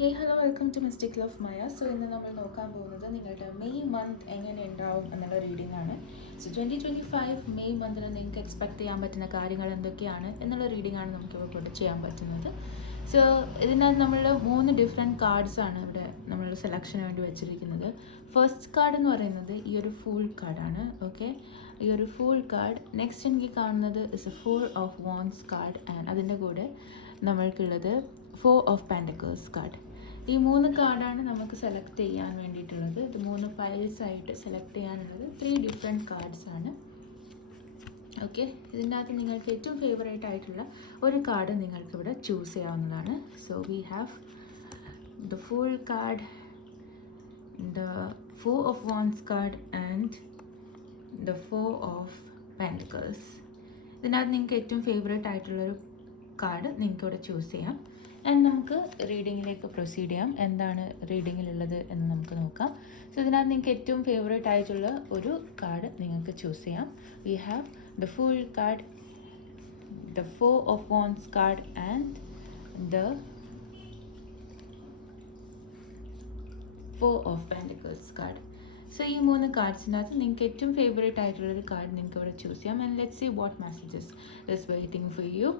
Hey hello welcome to mystic love Maya. So ഇന്ന് നമ്മൾ നോക്കാൻ പോകുന്നത് നിങ്ങളുടെ മെയ് മന്ത് എങ്ങനെ ഉണ്ടാവും എന്നുള്ള റീഡിംഗ് ആണ്. സോ 2025 മെയ് മന്തിന് നിങ്ങൾക്ക് എക്സ്പെക്ട് ചെയ്യാൻ പറ്റുന്ന കാര്യങ്ങൾ എന്തൊക്കെയാണ് എന്നുള്ള റീഡിംഗ് ആണ് നമുക്ക് ഇവിടെ ചെയ്യാൻ പറ്റുന്നത്. സോ ഇതിനകത്ത് നമ്മൾ 3 ഡിഫറെൻറ്റ് കാർഡ്സ് ആണ് ഇവിടെ നമ്മൾ സെലക്ഷന് വേണ്ടി വെച്ചിരിക്കുന്നത്. ഫസ്റ്റ് കാർഡ് എന്ന് പറയുന്നത് ഈ ഒരു ഫൂൾ കാർഡാണ്. ഓക്കെ, ഈ ഒരു ഫൂൾ കാർഡ്. നെക്സ്റ്റ് എനിക്ക് കാണുന്നത് is A 4 of wands card and അതിൻ്റെ കൂടെ നമ്മൾക്കുള്ളത് 4 ഓഫ് പെൻറ്റക്കിൾസ് കാർഡ്. ഈ 3 കാർഡാണ് നമുക്ക് സെലക്ട് ചെയ്യാൻ വേണ്ടിയിട്ടുള്ളത്. ഇത് 3 ഫയൽസ് ആയിട്ട് സെലക്ട് ചെയ്യാനുള്ളത് 3 ഡിഫറെൻറ്റ് കാർഡ്സ് ആണ്. ഓക്കെ, ഇതിൻ്റെ അകത്ത് നിങ്ങൾക്ക് ഏറ്റവും ഫേവറേറ്റ് ആയിട്ടുള്ള ഒരു കാർഡ് നിങ്ങൾക്ക് ഇവിടെ ചൂസ് ചെയ്യാവുന്നതാണ്. So we have the full card, the 4 of wands card and the 4 of pentacles. ഇതിനകത്ത് നിങ്ങൾക്ക് ഏറ്റവും ഫേവറേറ്റ് ആയിട്ടുള്ളൊരു കാർഡ് നിങ്ങൾക്ക് ഇവിടെ ചൂസ് ചെയ്യാം. ആൻഡ് നമുക്ക് റീഡിങ്ങിലേക്ക് പ്രൊസീഡ് ചെയ്യാം. എന്താണ് റീഡിങ്ങിലുള്ളത് എന്ന് നമുക്ക് നോക്കാം. സോ ഇതിനകത്ത് നിങ്ങൾക്ക് ഏറ്റവും ഫേവറേറ്റ് ആയിട്ടുള്ള ഒരു കാർഡ് നിങ്ങൾക്ക് ചൂസ് ചെയ്യാം. We have the full card, the 4 of wands card and the 4 of pentacles card. So ഈ 3 കാർഡ്സിനകത്ത് നിങ്ങൾക്ക് ഏറ്റവും ഫേവറേറ്റ് ആയിട്ടുള്ളൊരു കാർഡ് നിങ്ങൾക്ക് ഇവിടെ ചൂസ് ചെയ്യാം. And let's see what messages is waiting for you.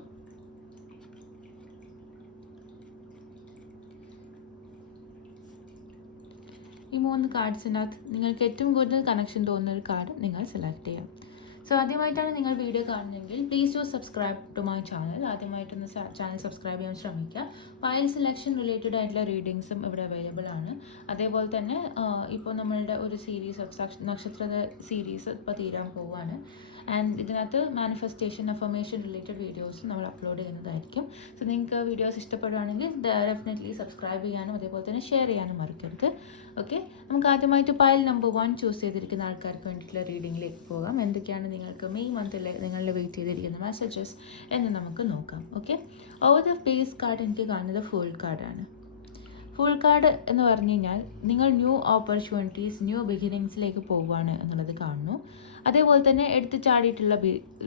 ഈ 3 കാർഡ്സിനകത്ത് നിങ്ങൾക്ക് ഏറ്റവും കൂടുതൽ കണക്ഷൻ തോന്നുന്ന ഒരു കാർഡ് നിങ്ങൾ സെലക്ട് ചെയ്യാം. സോ ആദ്യമായിട്ടാണ് നിങ്ങൾ വീഡിയോ കാണുന്നതെങ്കിൽ please do subscribe to my channel. ആദ്യമായിട്ടൊന്ന് ചാനൽ സബ്സ്ക്രൈബ് ചെയ്യാൻ ശ്രമിക്കുക. ഫയൽ സെലക്ഷൻ റിലേറ്റഡ് ആയിട്ടുള്ള റീഡിങ്സും ഇവിടെ അവൈലബിൾ ആണ്. അതേപോലെ തന്നെ ഇപ്പോൾ നമ്മളുടെ ഒരു സീരീസ് നക്ഷത്ര സീരീസ് ഇപ്പോൾ തീരാൻ പോവുകയാണ്. ആൻഡ് ഇതിനകത്ത് മാനിഫെസ്റ്റേഷൻ അഫർമേഷൻ റിലേറ്റഡ് വീഡിയോസ് നമ്മൾ അപ്ലോഡ് ചെയ്യുന്നതായിരിക്കും. സോ നിങ്ങൾക്ക് വീഡിയോസ് ഇഷ്ടപ്പെടുകയാണെങ്കിൽ ഡെഫിനറ്റ്ലി സബ്സ്ക്രൈബ് ചെയ്യാനും അതേപോലെ തന്നെ ഷെയർ ചെയ്യാനും മറക്കരുത്. ഓക്കെ, നമുക്ക് ആദ്യമായിട്ട് പൈൽ നമ്പർ 1 ചൂസ് ചെയ്തിരിക്കുന്ന ആൾക്കാർക്ക് വേണ്ടിയിട്ടുള്ള റീഡിങ്ങിലേക്ക് പോകാം. എന്തൊക്കെയാണ് നിങ്ങൾക്ക് മെയ് മന്തിൽ നിങ്ങളുടെ വെയിറ്റ് ചെയ്തിരിക്കുന്ന മെസ്സേജസ് എന്ന് നമുക്ക് നോക്കാം. Okay, over the pace card എനിക്ക് കാണുന്നത് ഫുൾ കാർഡാണ്. ഫുൾ കാർഡ് എന്ന് പറഞ്ഞു കഴിഞ്ഞാൽ നിങ്ങൾ ന്യൂ ഓപ്പർച്യൂണിറ്റീസ്, ന്യൂ ബിഗിനിങ്സിലേക്ക് പോവുകയാണ് എന്നുള്ളത് കാണുന്നു. അതേപോലെ തന്നെ എടുത്തു ചാടിയിട്ടുള്ള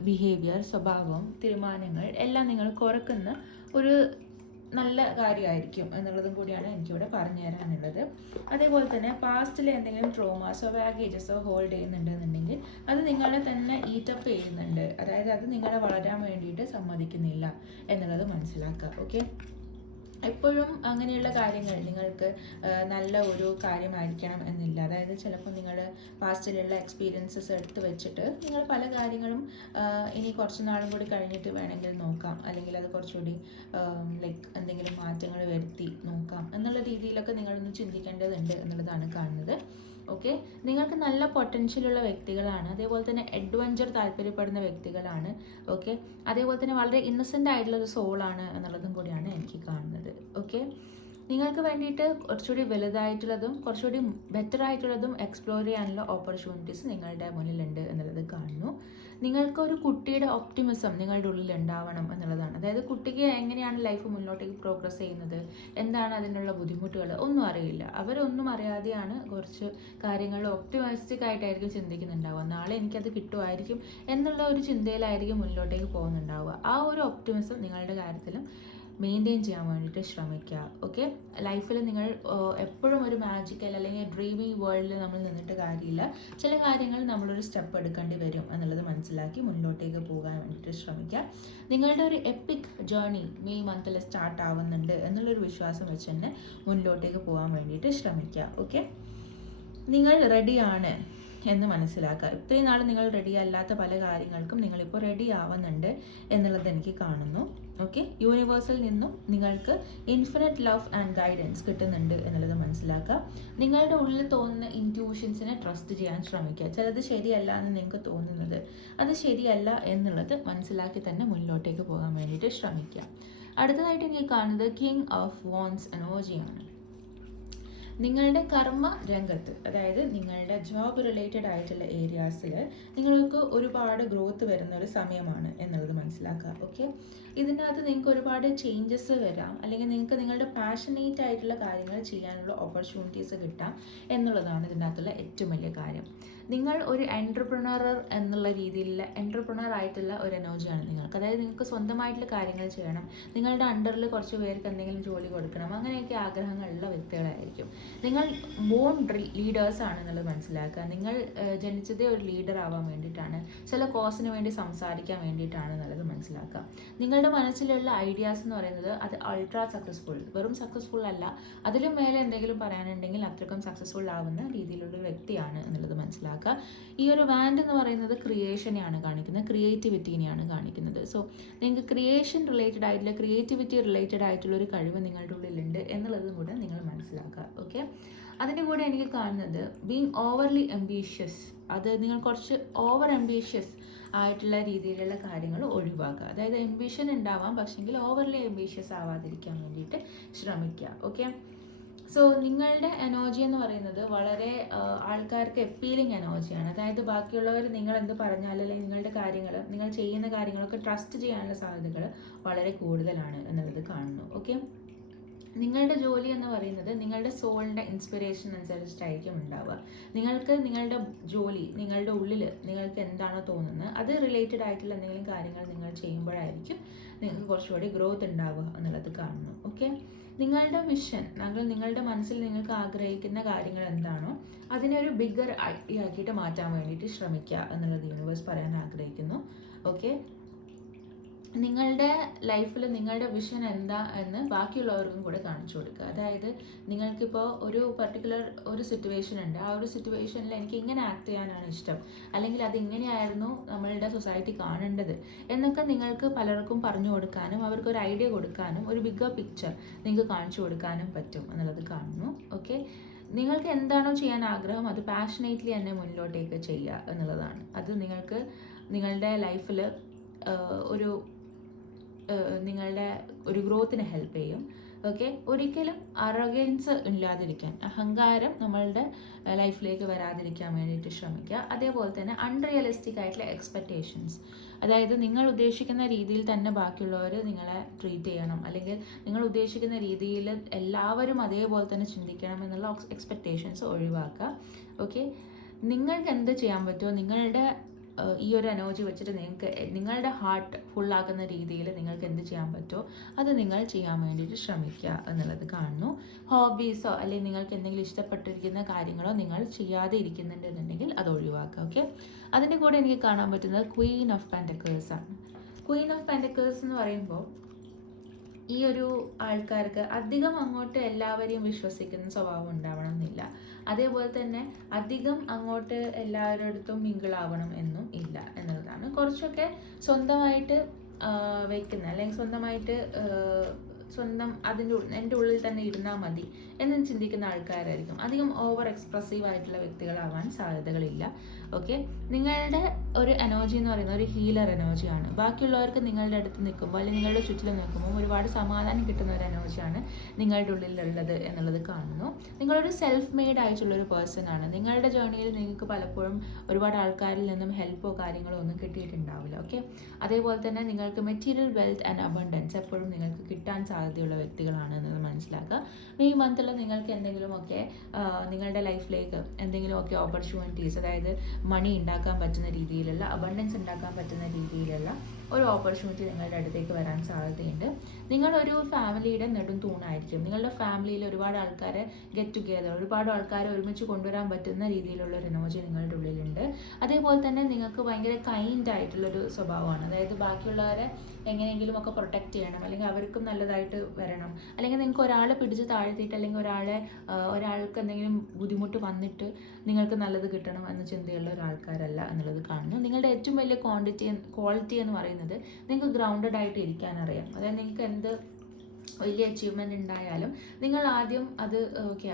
ബിഹേവിയർ, സ്വഭാവം, തീരുമാനങ്ങൾ എല്ലാം നിങ്ങൾ കുറക്കുന്ന ഒരു നല്ല കാര്യമായിരിക്കും എന്നുള്ളതും കൂടിയാണ് എനിക്കിവിടെ പറഞ്ഞു തരാനുള്ളത്. അതേപോലെ തന്നെ പാസ്റ്റിലെ എന്തെങ്കിലും ട്രോമാസോ ബാഗേജസോ ഹോൾഡ് ചെയ്യുന്നുണ്ടെന്നുണ്ടെങ്കിൽ അത് നിങ്ങളെ തന്നെ ഈറ്റപ്പ് ചെയ്യുന്നുണ്ട്. അതായത് അത് നിങ്ങളെ വളരാൻ വേണ്ടിയിട്ട് സമ്മതിക്കുന്നില്ല എന്നുള്ളത് മനസ്സിലാക്കുക. ഓക്കെ, എപ്പോഴും അങ്ങനെയുള്ള കാര്യങ്ങൾ നിങ്ങൾക്ക് നല്ല ഒരു കാര്യമായിരിക്കണം എന്നില്ല. അതായത് ചിലപ്പോൾ നിങ്ങൾ പാസ്റ്റിലുള്ള എക്സ്പീരിയൻസസ് എടുത്ത് വെച്ചിട്ട് നിങ്ങൾ പല കാര്യങ്ങളും ഇനി കുറച്ച് നാളും കൂടി കഴിഞ്ഞിട്ട് വേണമെങ്കിൽ നോക്കാം, അല്ലെങ്കിൽ അത് കുറച്ചുകൂടി ലൈക്ക് എന്തെങ്കിലും മാറ്റങ്ങൾ വരുത്തി നോക്കാം എന്നുള്ള രീതിയിലൊക്കെ നിങ്ങളൊന്ന് ചിന്തിക്കേണ്ടതുണ്ട് എന്നുള്ളതാണ് കാണുന്നത്. ഓക്കെ, നിങ്ങൾക്ക് നല്ല പൊട്ടൻഷ്യലുള്ള വ്യക്തികളാണ്. അതേപോലെ തന്നെ അഡ്വഞ്ചർ താല്പര്യപ്പെടുന്ന വ്യക്തികളാണ്. ഓക്കെ, അതേപോലെ തന്നെ വളരെ ഇന്നസെൻ്റ് ആയിട്ടുള്ളൊരു സോളാണ് എന്നുള്ളതും കൂടിയാണ് എനിക്ക് കാണുന്നത്. ഓക്കെ, നിങ്ങൾക്ക് വേണ്ടിയിട്ട് കുറച്ചുകൂടി വലുതായിട്ടുള്ളതും കുറച്ചുകൂടി ബെറ്റർ ആയിട്ടുള്ളതും എക്സ്പ്ലോർ ചെയ്യാനുള്ള ഓപ്പർച്യൂണിറ്റീസ് നിങ്ങളുടെ മുന്നിലുണ്ട് എന്നുള്ളത് കാണുന്നു. നിങ്ങൾക്കൊരു കുട്ടിയുടെ ഒപ്റ്റിമിസം നിങ്ങളുടെ ഉള്ളിൽ ഉണ്ടാവണം എന്നുള്ളതാണ്. അതായത് കുട്ടിക്ക് എങ്ങനെയാണ് ലൈഫ് മുന്നോട്ടേക്ക് പ്രോഗ്രസ് ചെയ്യുന്നത്, എന്താണ് അതിനുള്ള ബുദ്ധിമുട്ടുകൾ ഒന്നും അറിയില്ല. അവരൊന്നും അറിയാതെയാണ് കുറച്ച് കാര്യങ്ങൾ ഒപ്റ്റിമിസ്റ്റിക് ആയിട്ടായിരിക്കും ചിന്തിക്കുന്നുണ്ടാവുക. നാളെ എനിക്കത് കിട്ടുമായിരിക്കും എന്നുള്ള ഒരു ചിന്തയിലായിരിക്കും മുന്നോട്ടേക്ക് പോകുന്നുണ്ടാവുക. ആ ഒരു ഒപ്റ്റിമിസം നിങ്ങളുടെ കാര്യത്തിലും മെയിൻറ്റെയിൻ ചെയ്യാൻ വേണ്ടിയിട്ട് ശ്രമിക്കുക. ഓക്കെ, ലൈഫിൽ നിങ്ങൾ എപ്പോഴും ഒരു മാജിക്കൽ അല്ലെങ്കിൽ ഡ്രീമിങ് വേൾഡിൽ നമ്മൾ നിന്നിട്ട് കാര്യമില്ല. ചില കാര്യങ്ങൾ നമ്മളൊരു സ്റ്റെപ്പ് എടുക്കേണ്ടി വരും എന്നുള്ളത് മനസ്സിലാക്കി മുന്നോട്ടേക്ക് പോകാൻ വേണ്ടിയിട്ട് ശ്രമിക്കുക. നിങ്ങളുടെ ഒരു എപ്പിക് ജേർണി മെയ് മന്തിൽ സ്റ്റാർട്ട് ആവുന്നുണ്ട് എന്നുള്ളൊരു വിശ്വാസം വെച്ച് തന്നെ മുന്നോട്ടേക്ക് പോകാൻ വേണ്ടിയിട്ട് ശ്രമിക്കുക. ഓക്കെ, നിങ്ങൾ റെഡിയാണ് എന്ന് മനസ്സിലാക്കുക. ഇത്രയും നാൾ നിങ്ങൾ റെഡി അല്ലാത്ത പല കാര്യങ്ങൾക്കും നിങ്ങളിപ്പോൾ റെഡി ആവുന്നുണ്ട് എന്നുള്ളത് എനിക്ക് കാണുന്നു. ഓക്കെ, യൂണിവേഴ്സിൽ നിന്നും നിങ്ങൾക്ക് ഇൻഫിനിറ്റ് ലവ് ആൻഡ് ഗൈഡൻസ് കിട്ടുന്നുണ്ട് എന്നുള്ളത് മനസ്സിലാക്കുക. നിങ്ങളുടെ ഉള്ളിൽ തോന്നുന്ന ഇൻറ്റ്യൂഷൻസിനെ ട്രസ്റ്റ് ചെയ്യാൻ ശ്രമിക്കുക. ചിലത് ശരിയല്ല എന്ന് നിങ്ങൾക്ക് തോന്നുന്നത് അത് ശരിയല്ല എന്നുള്ളത് മനസ്സിലാക്കി തന്നെ മുന്നോട്ടേക്ക് പോകാൻ വേണ്ടിയിട്ട് ശ്രമിക്കുക. അടുത്തതായിട്ട് എനിക്ക് കാണുന്നത് കിങ് ഓഫ് വാൻഡ്സ് എനർജിയാണ്. നിങ്ങളുടെ കർമ്മ രംഗത്ത്, അതായത് നിങ്ങളുടെ ജോബ് റിലേറ്റഡ് ആയിട്ടുള്ള ഏരിയാസിൽ നിങ്ങൾക്ക് ഒരുപാട് ഗ്രോത്ത് വരുന്ന ഒരു സമയമാണ് എന്നുള്ളത് മനസ്സിലാക്കുക. ഓക്കെ, ഇതിനകത്ത് നിങ്ങൾക്ക് ഒരുപാട് ചേഞ്ചസ് വരാം, അല്ലെങ്കിൽ നിങ്ങൾക്ക് നിങ്ങളുടെ പാഷനേറ്റ് ആയിട്ടുള്ള കാര്യങ്ങൾ ചെയ്യാനുള്ള ഓപ്പർച്യൂണിറ്റീസ് കിട്ടാം എന്നുള്ളതാണ് ഇതിനകത്തുള്ള ഏറ്റവും വലിയ കാര്യം. നിങ്ങൾ ഒരു എൻ്റർപ്രണർ എന്നുള്ള രീതിയിലുള്ള എൻ്റർപ്രണർ ആയിട്ടുള്ള ഒരു എനർജിയാണ് നിങ്ങൾക്ക്. അതായത് നിങ്ങൾക്ക് സ്വന്തമായിട്ടുള്ള കാര്യങ്ങൾ ചെയ്യണം, നിങ്ങളുടെ അണ്ടറിൽ കുറച്ച് പേർക്ക് എന്തെങ്കിലും ജോലി കൊടുക്കണം, അങ്ങനെയൊക്കെ ആഗ്രഹങ്ങളുള്ള വ്യക്തികളായിരിക്കും. നിങ്ങൾ ബോൺ ലീഡേഴ്സ് ആണെന്നുള്ളത് മനസ്സിലാക്കുക. നിങ്ങൾ ജനിച്ചതേ ഒരു ലീഡർ ആവാൻ വേണ്ടിയിട്ടാണ്, ചില കോസിന് വേണ്ടി സംസാരിക്കാൻ വേണ്ടിയിട്ടാണ് എന്നുള്ളത് മനസ്സിലാക്കുക. നിങ്ങളുടെ മനസ്സിലുള്ള ഐഡിയാസ് എന്ന് പറയുന്നത് അത് അൾട്രാ സക്സസ്ഫുൾ, വെറും സക്സസ്ഫുൾ അല്ല, അതിലും മേലെ എന്തെങ്കിലും പറയാനുണ്ടെങ്കിൽ അത്രയ്ക്കും സക്സസ്ഫുൾ ആവുന്ന രീതിയിലുള്ള ഒരു വ്യക്തിയാണ് എന്നുള്ളത് മനസ്സിലാക്കുക. ഈ ഒരു വാൻഡ് എന്ന് പറയുന്നത് ക്രിയേഷനെയാണ് കാണിക്കുന്നത്, ക്രിയേറ്റിവിറ്റീനെയാണ് കാണിക്കുന്നത്. സോ നിങ്ങൾക്ക് ക്രിയേഷൻ റിലേറ്റഡ് ആയിട്ടുള്ള, ക്രിയേറ്റിവിറ്റി റിലേറ്റഡ് ആയിട്ടുള്ള ഒരു കഴിവ് നിങ്ങളുടെ ഉള്ളിലുണ്ട് എന്നുള്ളതും കൂടെ നിങ്ങൾ മനസ്സിലാക്കുക. ഓക്കെ, അതിൻ്റെ കൂടെ എനിക്ക് കാണുന്നത് ബീങ് ഓവർലി അംബീഷ്യസ്, അത് നിങ്ങൾ കുറച്ച് ഓവർ അംബീഷ്യസ് ആയിട്ടുള്ള രീതിയിലുള്ള കാര്യങ്ങൾ ഒഴിവാക്കുക. അതായത് അംബിഷൻ ഉണ്ടാവാം, പക്ഷെങ്കിൽ ഓവർലി അംബീഷ്യസ് ആവാതിരിക്കാൻ വേണ്ടിയിട്ട് ശ്രമിക്കുക. ഓക്കെ, സോ നിങ്ങളുടെ എനർജി എന്ന് പറയുന്നത് വളരെ ആൾക്കാർക്ക് അപ്പീലിംഗ് എനർജിയാണ്. അതായത് ബാക്കിയുള്ളവർ നിങ്ങൾ എന്ത് പറഞ്ഞാലും അല്ലെങ്കിൽ നിങ്ങളുടെ കാര്യങ്ങൾ, നിങ്ങൾ ചെയ്യുന്ന കാര്യങ്ങളൊക്കെ ട്രസ്റ്റ് ചെയ്യാനുള്ള സാധ്യതകൾ വളരെ കൂടുതലാണ് എന്നുള്ളത് കാണുന്നു. ഓക്കെ, നിങ്ങളുടെ ജോലി എന്ന് പറയുന്നത് നിങ്ങളുടെ സോളിൻ്റെ ഇൻസ്പിറേഷൻ അനുസരിച്ചിട്ടായിരിക്കും ഉണ്ടാവുക. നിങ്ങൾക്ക് നിങ്ങളുടെ ജോലി, നിങ്ങളുടെ ഉള്ളിൽ നിങ്ങൾക്ക് എന്താണോ തോന്നുന്നത് അത് റിലേറ്റഡ് ആയിട്ടുള്ള എന്തെങ്കിലും കാര്യങ്ങൾ നിങ്ങൾ ചെയ്യുമ്പോഴായിരിക്കും നിങ്ങൾക്ക് കുറച്ചുകൂടി ഗ്രോത്ത് ഉണ്ടാവുക എന്നുള്ളത് കാണുന്നു. ഓക്കെ, നിങ്ങളുടെ വിഷൻ, നിങ്ങളുടെ മനസ്സിൽ നിങ്ങൾക്ക് ആഗ്രഹിക്കുന്ന കാര്യങ്ങൾ എന്താണോ അതിനെ ഒരു ബിഗ്ഗർ ആക്കിയിട്ട് മാറ്റാൻ വേണ്ടിയിട്ട് ശ്രമിക്കുക എന്നുള്ളത് യൂണിവേഴ്സ് പറയാൻ ആഗ്രഹിക്കുന്നു. ഓക്കെ, നിങ്ങളുടെ ലൈഫിൽ നിങ്ങളുടെ വിഷൻ എന്താ എന്ന് ബാക്കിയുള്ളവർക്കും കൂടെ കാണിച്ചു കൊടുക്കുക. അതായത് നിങ്ങൾക്കിപ്പോൾ ഒരു പർട്ടിക്കുലർ ഒരു സിറ്റുവേഷൻ ഉണ്ട്, ആ ഒരു സിറ്റുവേഷനിൽ എനിക്ക് ഇങ്ങനെ ആക്ട് ചെയ്യാനാണ് ഇഷ്ടം, അല്ലെങ്കിൽ അതിങ്ങനെയായിരുന്നു നമ്മളുടെ സൊസൈറ്റി കാണേണ്ടത് എന്നൊക്കെ നിങ്ങൾക്ക് പലർക്കും പറഞ്ഞു കൊടുക്കാനും അവർക്കൊരു ഐഡിയ കൊടുക്കാനും ഒരു ബിഗ്ഗർ പിക്ചർ നിങ്ങൾക്ക് കാണിച്ചു കൊടുക്കാനും പറ്റും എന്നുള്ളത് കാണുന്നു. ഓക്കെ, നിങ്ങൾക്ക് എന്താണോ ചെയ്യാൻ ആഗ്രഹം അത് പാഷനേറ്റ്ലി തന്നെ മുന്നിലോട്ടേക്ക് ചെയ്യുക എന്നുള്ളതാണ്. അത് നിങ്ങൾക്ക് നിങ്ങളുടെ ലൈഫിൽ ഒരു നിങ്ങളുടെ ഒരു ഗ്രോത്തിന് ഹെൽപ്പ് ചെയ്യും. ഓക്കെ, ഒരിക്കലും അറഗൻസ് ഇല്ലാതിരിക്കാൻ, അഹങ്കാരം നമ്മളുടെ ലൈഫിലേക്ക് വരാതിരിക്കാൻ വേണ്ടിയിട്ട് ശ്രമിക്കുക. അതേപോലെ തന്നെ അൺറിയലിസ്റ്റിക് ആയിട്ടുള്ള എക്സ്പെക്റ്റേഷൻസ്, അതായത് നിങ്ങൾ ഉദ്ദേശിക്കുന്ന രീതിയിൽ തന്നെ ബാക്കിയുള്ളവർ നിങ്ങളെ ട്രീറ്റ് ചെയ്യണം, അല്ലെങ്കിൽ നിങ്ങൾ ഉദ്ദേശിക്കുന്ന രീതിയിൽ എല്ലാവരും അതേപോലെ തന്നെ ചിന്തിക്കണം എന്നുള്ള എക്സ്പെക്റ്റേഷൻസ് ഒഴിവാക്കുക. ഓക്കെ, നിങ്ങൾക്ക് എന്ത് ചെയ്യാൻ പറ്റുമോ, നിങ്ങളുടെ ഈ ഒരു എനർജി വെച്ചിട്ട് നിങ്ങൾക്ക് നിങ്ങളുടെ ഹാർട്ട് ഫുള്ളാക്കുന്ന രീതിയിൽ നിങ്ങൾക്ക് എന്ത് ചെയ്യാൻ പറ്റുമോ അത് നിങ്ങൾ ചെയ്യാൻ വേണ്ടിയിട്ട് ശ്രമിക്കുക എന്നുള്ളത് കാണുന്നു. ഹോബീസോ അല്ലെങ്കിൽ നിങ്ങൾക്ക് എന്തെങ്കിലും ഇഷ്ടപ്പെട്ടിരിക്കുന്ന കാര്യങ്ങളോ നിങ്ങൾ ചെയ്യാതെ ഇരിക്കുന്നുണ്ടെന്നുണ്ടെങ്കിൽ അത് ഒഴിവാക്കുക. ഓക്കെ, അതിൻ്റെ കൂടെ എനിക്ക് കാണാൻ പറ്റുന്നത് ക്വീൻ ഓഫ് പെൻറ്റക്കിൾസ് ആണ്. ക്വീൻ ഓഫ് പെൻറ്റക്കിൾസ് എന്ന് പറയുമ്പോൾ ഈ ഒരു ആൾക്കാർക്ക് അധികം അങ്ങോട്ട് എല്ലാവരെയും വിശ്വസിക്കുന്ന സ്വഭാവം ഉണ്ടാവണം എന്നില്ല, അതേപോലെ തന്നെ അധികം അങ്ങോട്ട് എല്ലാവരുടെ അടുത്തും മിങ്കിളാവണം എന്നും ഇല്ല എന്നുള്ളതാണ്. കുറച്ചൊക്കെ സ്വന്തമായിട്ട് വെക്കുന്ന, അല്ലെങ്കിൽ സ്വന്തം എൻ്റെ ഉള്ളിൽ തന്നെ ഇരുന്നാൽ മതി എന്ന് ചിന്തിക്കുന്ന ആൾക്കാരായിരിക്കും. അധികം ഓവർ എക്സ്പ്രസീവ് ആയിട്ടുള്ള വ്യക്തികളാവാൻ സാധ്യതകളില്ല. ഓക്കെ, നിങ്ങളുടെ ഒരു എനർജി എന്ന് പറയുന്നത് ഒരു ഹീലർ എനർജിയാണ്. ബാക്കിയുള്ളവർക്ക് നിങ്ങളുടെ അടുത്ത് നിൽക്കുമ്പോൾ അല്ലെങ്കിൽ നിങ്ങളുടെ ചുറ്റിലും നിൽക്കുമ്പോൾ ഒരുപാട് സമാധാനം കിട്ടുന്ന ഒരു എനർജിയാണ് നിങ്ങളുടെ ഉള്ളിലുള്ളത് എന്നുള്ളത് കാണുന്നു. നിങ്ങളൊരു സെൽഫ് മെയ്ഡ് ആയിട്ടുള്ളൊരു പേഴ്സൺ ആണ്. നിങ്ങളുടെ ജേർണിയിൽ നിങ്ങൾക്ക് പലപ്പോഴും ഒരുപാട് ആൾക്കാരിൽ നിന്നും ഹെൽപ്പോ കാര്യങ്ങളോ ഒന്നും കിട്ടിയിട്ടുണ്ടാവില്ല. ഓക്കെ, അതേപോലെ തന്നെ നിങ്ങൾക്ക് മെറ്റീരിയൽ വെൽത്ത് ആൻഡ് അബണ്ടൻസ് എപ്പോഴും നിങ്ങൾക്ക് കിട്ടാൻ സാധ്യതയുള്ള വ്യക്തികളാണ് എന്നത് മനസ്സിലാക്കുക. മെയ് മന്തിൽ നിങ്ങൾക്ക് എന്തെങ്കിലുമൊക്കെ നിങ്ങളുടെ ലൈഫിലേക്ക് എന്തെങ്കിലുമൊക്കെ ഓപ്പർച്യൂണിറ്റീസ്, അതായത് മണി ഉണ്ടാക്കാൻ പറ്റുന്ന രീതിയിലുള്ള, അബണ്ടൻസ് ഉണ്ടാക്കാൻ പറ്റുന്ന രീതിയിലുള്ള ഒരു ഓപ്പർച്യൂണിറ്റി നിങ്ങളുടെ അടുത്തേക്ക് വരാൻ സാധ്യതയുണ്ട്. നിങ്ങളൊരു ഫാമിലിയുടെ നെടും തൂണായിരിക്കും. നിങ്ങളുടെ ഫാമിലിയിൽ ഒരുപാട് ആൾക്കാരെ ഗെറ്റ് ടുഗെദർ, ഒരുപാട് ആൾക്കാരെ ഒരുമിച്ച് കൊണ്ടുവരാൻ പറ്റുന്ന രീതിയിലുള്ള ഒരു എനർജി നിങ്ങളുടെ ഉള്ളിലുണ്ട്. അതേപോലെ തന്നെ നിങ്ങൾക്ക് ഭയങ്കര കൈൻഡ് ആയിട്ടുള്ളൊരു സ്വഭാവമാണ്. അതായത് ബാക്കിയുള്ളവരെ എങ്ങനെയെങ്കിലും ഒക്കെ പ്രൊട്ടക്റ്റ് ചെയ്യണം, അല്ലെങ്കിൽ അവർക്കും നല്ലതായിട്ട് വരണം, അല്ലെങ്കിൽ നിങ്ങൾക്ക് ഒരാളെ പിടിച്ച് താഴ്ത്തിയിട്ട് അല്ലെങ്കിൽ ഒരാൾക്ക് എന്തെങ്കിലും ബുദ്ധിമുട്ട് വന്നിട്ട് നിങ്ങൾക്ക് നല്ലത് കിട്ടണം എന്ന ചിന്തയുള്ള ഒരാൾക്കാരല്ല എന്നുള്ളത് കാണുന്നു. നിങ്ങളുടെ ഏറ്റവും വലിയ ക്വാളിറ്റി എന്ന് പറയുന്നത് നിങ്ങൾക്ക് ഗ്രൗണ്ടഡ് ആയിട്ട് ഇരിക്കാൻ അറിയാം. അതായത് നിങ്ങൾക്ക് വലിയ അച്ചീവ്മെൻ്റ് ഉണ്ടായാലും നിങ്ങൾ ആദ്യം അത് ഓക്കെ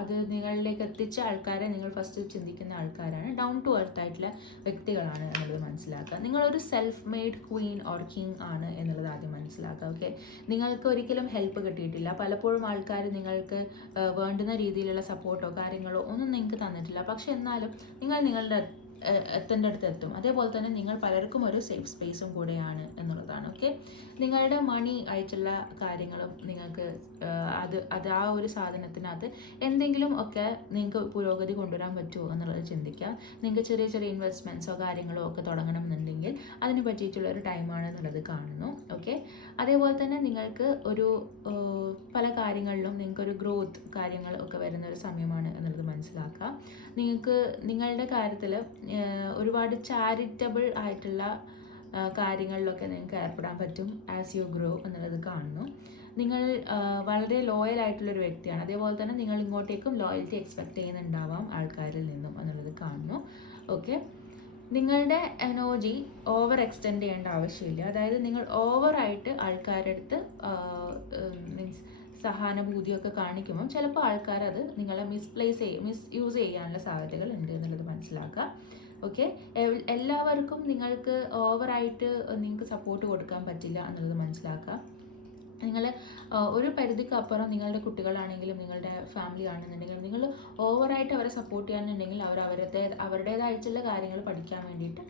അത് നിങ്ങളിലേക്ക് എത്തിച്ച ആൾക്കാരെ നിങ്ങൾ ഫസ്റ്റ് ചിന്തിക്കുന്ന ആൾക്കാരാണ്, ഡൗൺ ടു എർത്ത് ആയിട്ടുള്ള വ്യക്തികളാണ് എന്നുള്ളത് മനസ്സിലാക്കുക. നിങ്ങളൊരു self made Queen or king ആണ് എന്നുള്ളത് ആദ്യം മനസ്സിലാക്കുക. ഓക്കെ, നിങ്ങൾക്ക് ഒരിക്കലും ഹെൽപ്പ് കിട്ടിയിട്ടില്ല. പലപ്പോഴും ആൾക്കാർ നിങ്ങൾക്ക് വേണ്ടുന്ന രീതിയിലുള്ള സപ്പോർട്ടോ കാര്യങ്ങളോ ഒന്നും നിങ്ങൾക്ക് തന്നിട്ടില്ല. പക്ഷെ എന്നാലും നിങ്ങൾ നിങ്ങളുടെ എത്തേണ്ട അടുത്ത് എത്തും. അതേപോലെ തന്നെ നിങ്ങൾ പലർക്കും ഒരു സേഫ് സ്പേസും കൂടെയാണ് എന്നുള്ളതാണ്. ഓക്കെ, നിങ്ങളുടെ മണി ആയിട്ടുള്ള കാര്യങ്ങളും നിങ്ങൾക്ക് അത് ആ ഒരു സാധനത്തിനകത്ത് എന്തെങ്കിലും ഒക്കെ നിങ്ങൾക്ക് പുരോഗതി കൊണ്ടുവരാൻ പറ്റുമോ എന്നുള്ളത് ചിന്തിക്കുക. നിങ്ങൾക്ക് ചെറിയ ചെറിയ ഇൻവെസ്റ്റ്മെൻറ്റ്സോ കാര്യങ്ങളോ ഒക്കെ തുടങ്ങണം എന്നുണ്ടെങ്കിൽ അതിന് പറ്റിയിട്ടുള്ള ഒരു ടൈമാണ് എന്നുള്ളത് കാണുന്നു. ഓക്കെ, അതേപോലെ തന്നെ നിങ്ങൾക്ക് ഒരു പല കാര്യങ്ങളിലും നിങ്ങൾക്കൊരു ഗ്രോത്ത് കാര്യങ്ങൾ ഒക്കെ വരുന്ന ഒരു സമയമാണ് എന്നുള്ളത് മനസ്സിലാക്കുക. നിങ്ങൾക്ക് നിങ്ങളുടെ കാര്യത്തിൽ ഒരുപാട് ചാരിറ്റബിൾ ആയിട്ടുള്ള കാര്യങ്ങളിലൊക്കെ നിങ്ങൾക്ക് ഏർപ്പെടാൻ പറ്റും ആസ് യു ഗ്രോ എന്നുള്ളത് കാണുന്നു. നിങ്ങൾ വളരെ ലോയൽ ആയിട്ടുള്ളൊരു വ്യക്തിയാണ്. അതേപോലെ തന്നെ നിങ്ങൾ ഇങ്ങോട്ടേക്കും ലോയൽറ്റി എക്സ്പെക്റ്റ് ചെയ്യുന്നുണ്ടാവാം ആൾക്കാരിൽ നിന്നും എന്നുള്ളത് കാണുന്നു. ഓക്കെ, നിങ്ങളുടെ എനർജി ഓവർ എക്സ്റ്റെൻഡ് ചെയ്യേണ്ട ആവശ്യമില്ല. അതായത് നിങ്ങൾ ഓവറായിട്ട് ആൾക്കാരുടെ അടുത്ത് മീൻസ് സഹാനുഭൂതിയൊക്കെ കാണിക്കുമ്പോൾ ചിലപ്പോൾ ആൾക്കാരത് നിങ്ങളെ മിസ്യൂസ് ചെയ്യാനുള്ള സാധ്യതകൾ ഉണ്ട് എന്നുള്ളത് മനസ്സിലാക്കുക. ഓക്കെ, എല്ലാവർക്കും നിങ്ങൾക്ക് ഓവറായിട്ട് നിങ്ങൾക്ക് സപ്പോർട്ട് കൊടുക്കാൻ പറ്റില്ല എന്നുള്ളത് മനസ്സിലാക്കുക. നിങ്ങൾ ഒരു പരിധിക്ക് അപ്പുറം നിങ്ങളുടെ കുട്ടികളാണെങ്കിലും നിങ്ങളുടെ ഫാമിലി ആണെന്നുണ്ടെങ്കിലും നിങ്ങൾ ഓവറായിട്ട് അവരെ സപ്പോർട്ട് ചെയ്യാനുണ്ടെങ്കിൽ അവരുടേതായിട്ടുള്ള കാര്യങ്ങൾ പഠിക്കാൻ വേണ്ടിയിട്ട്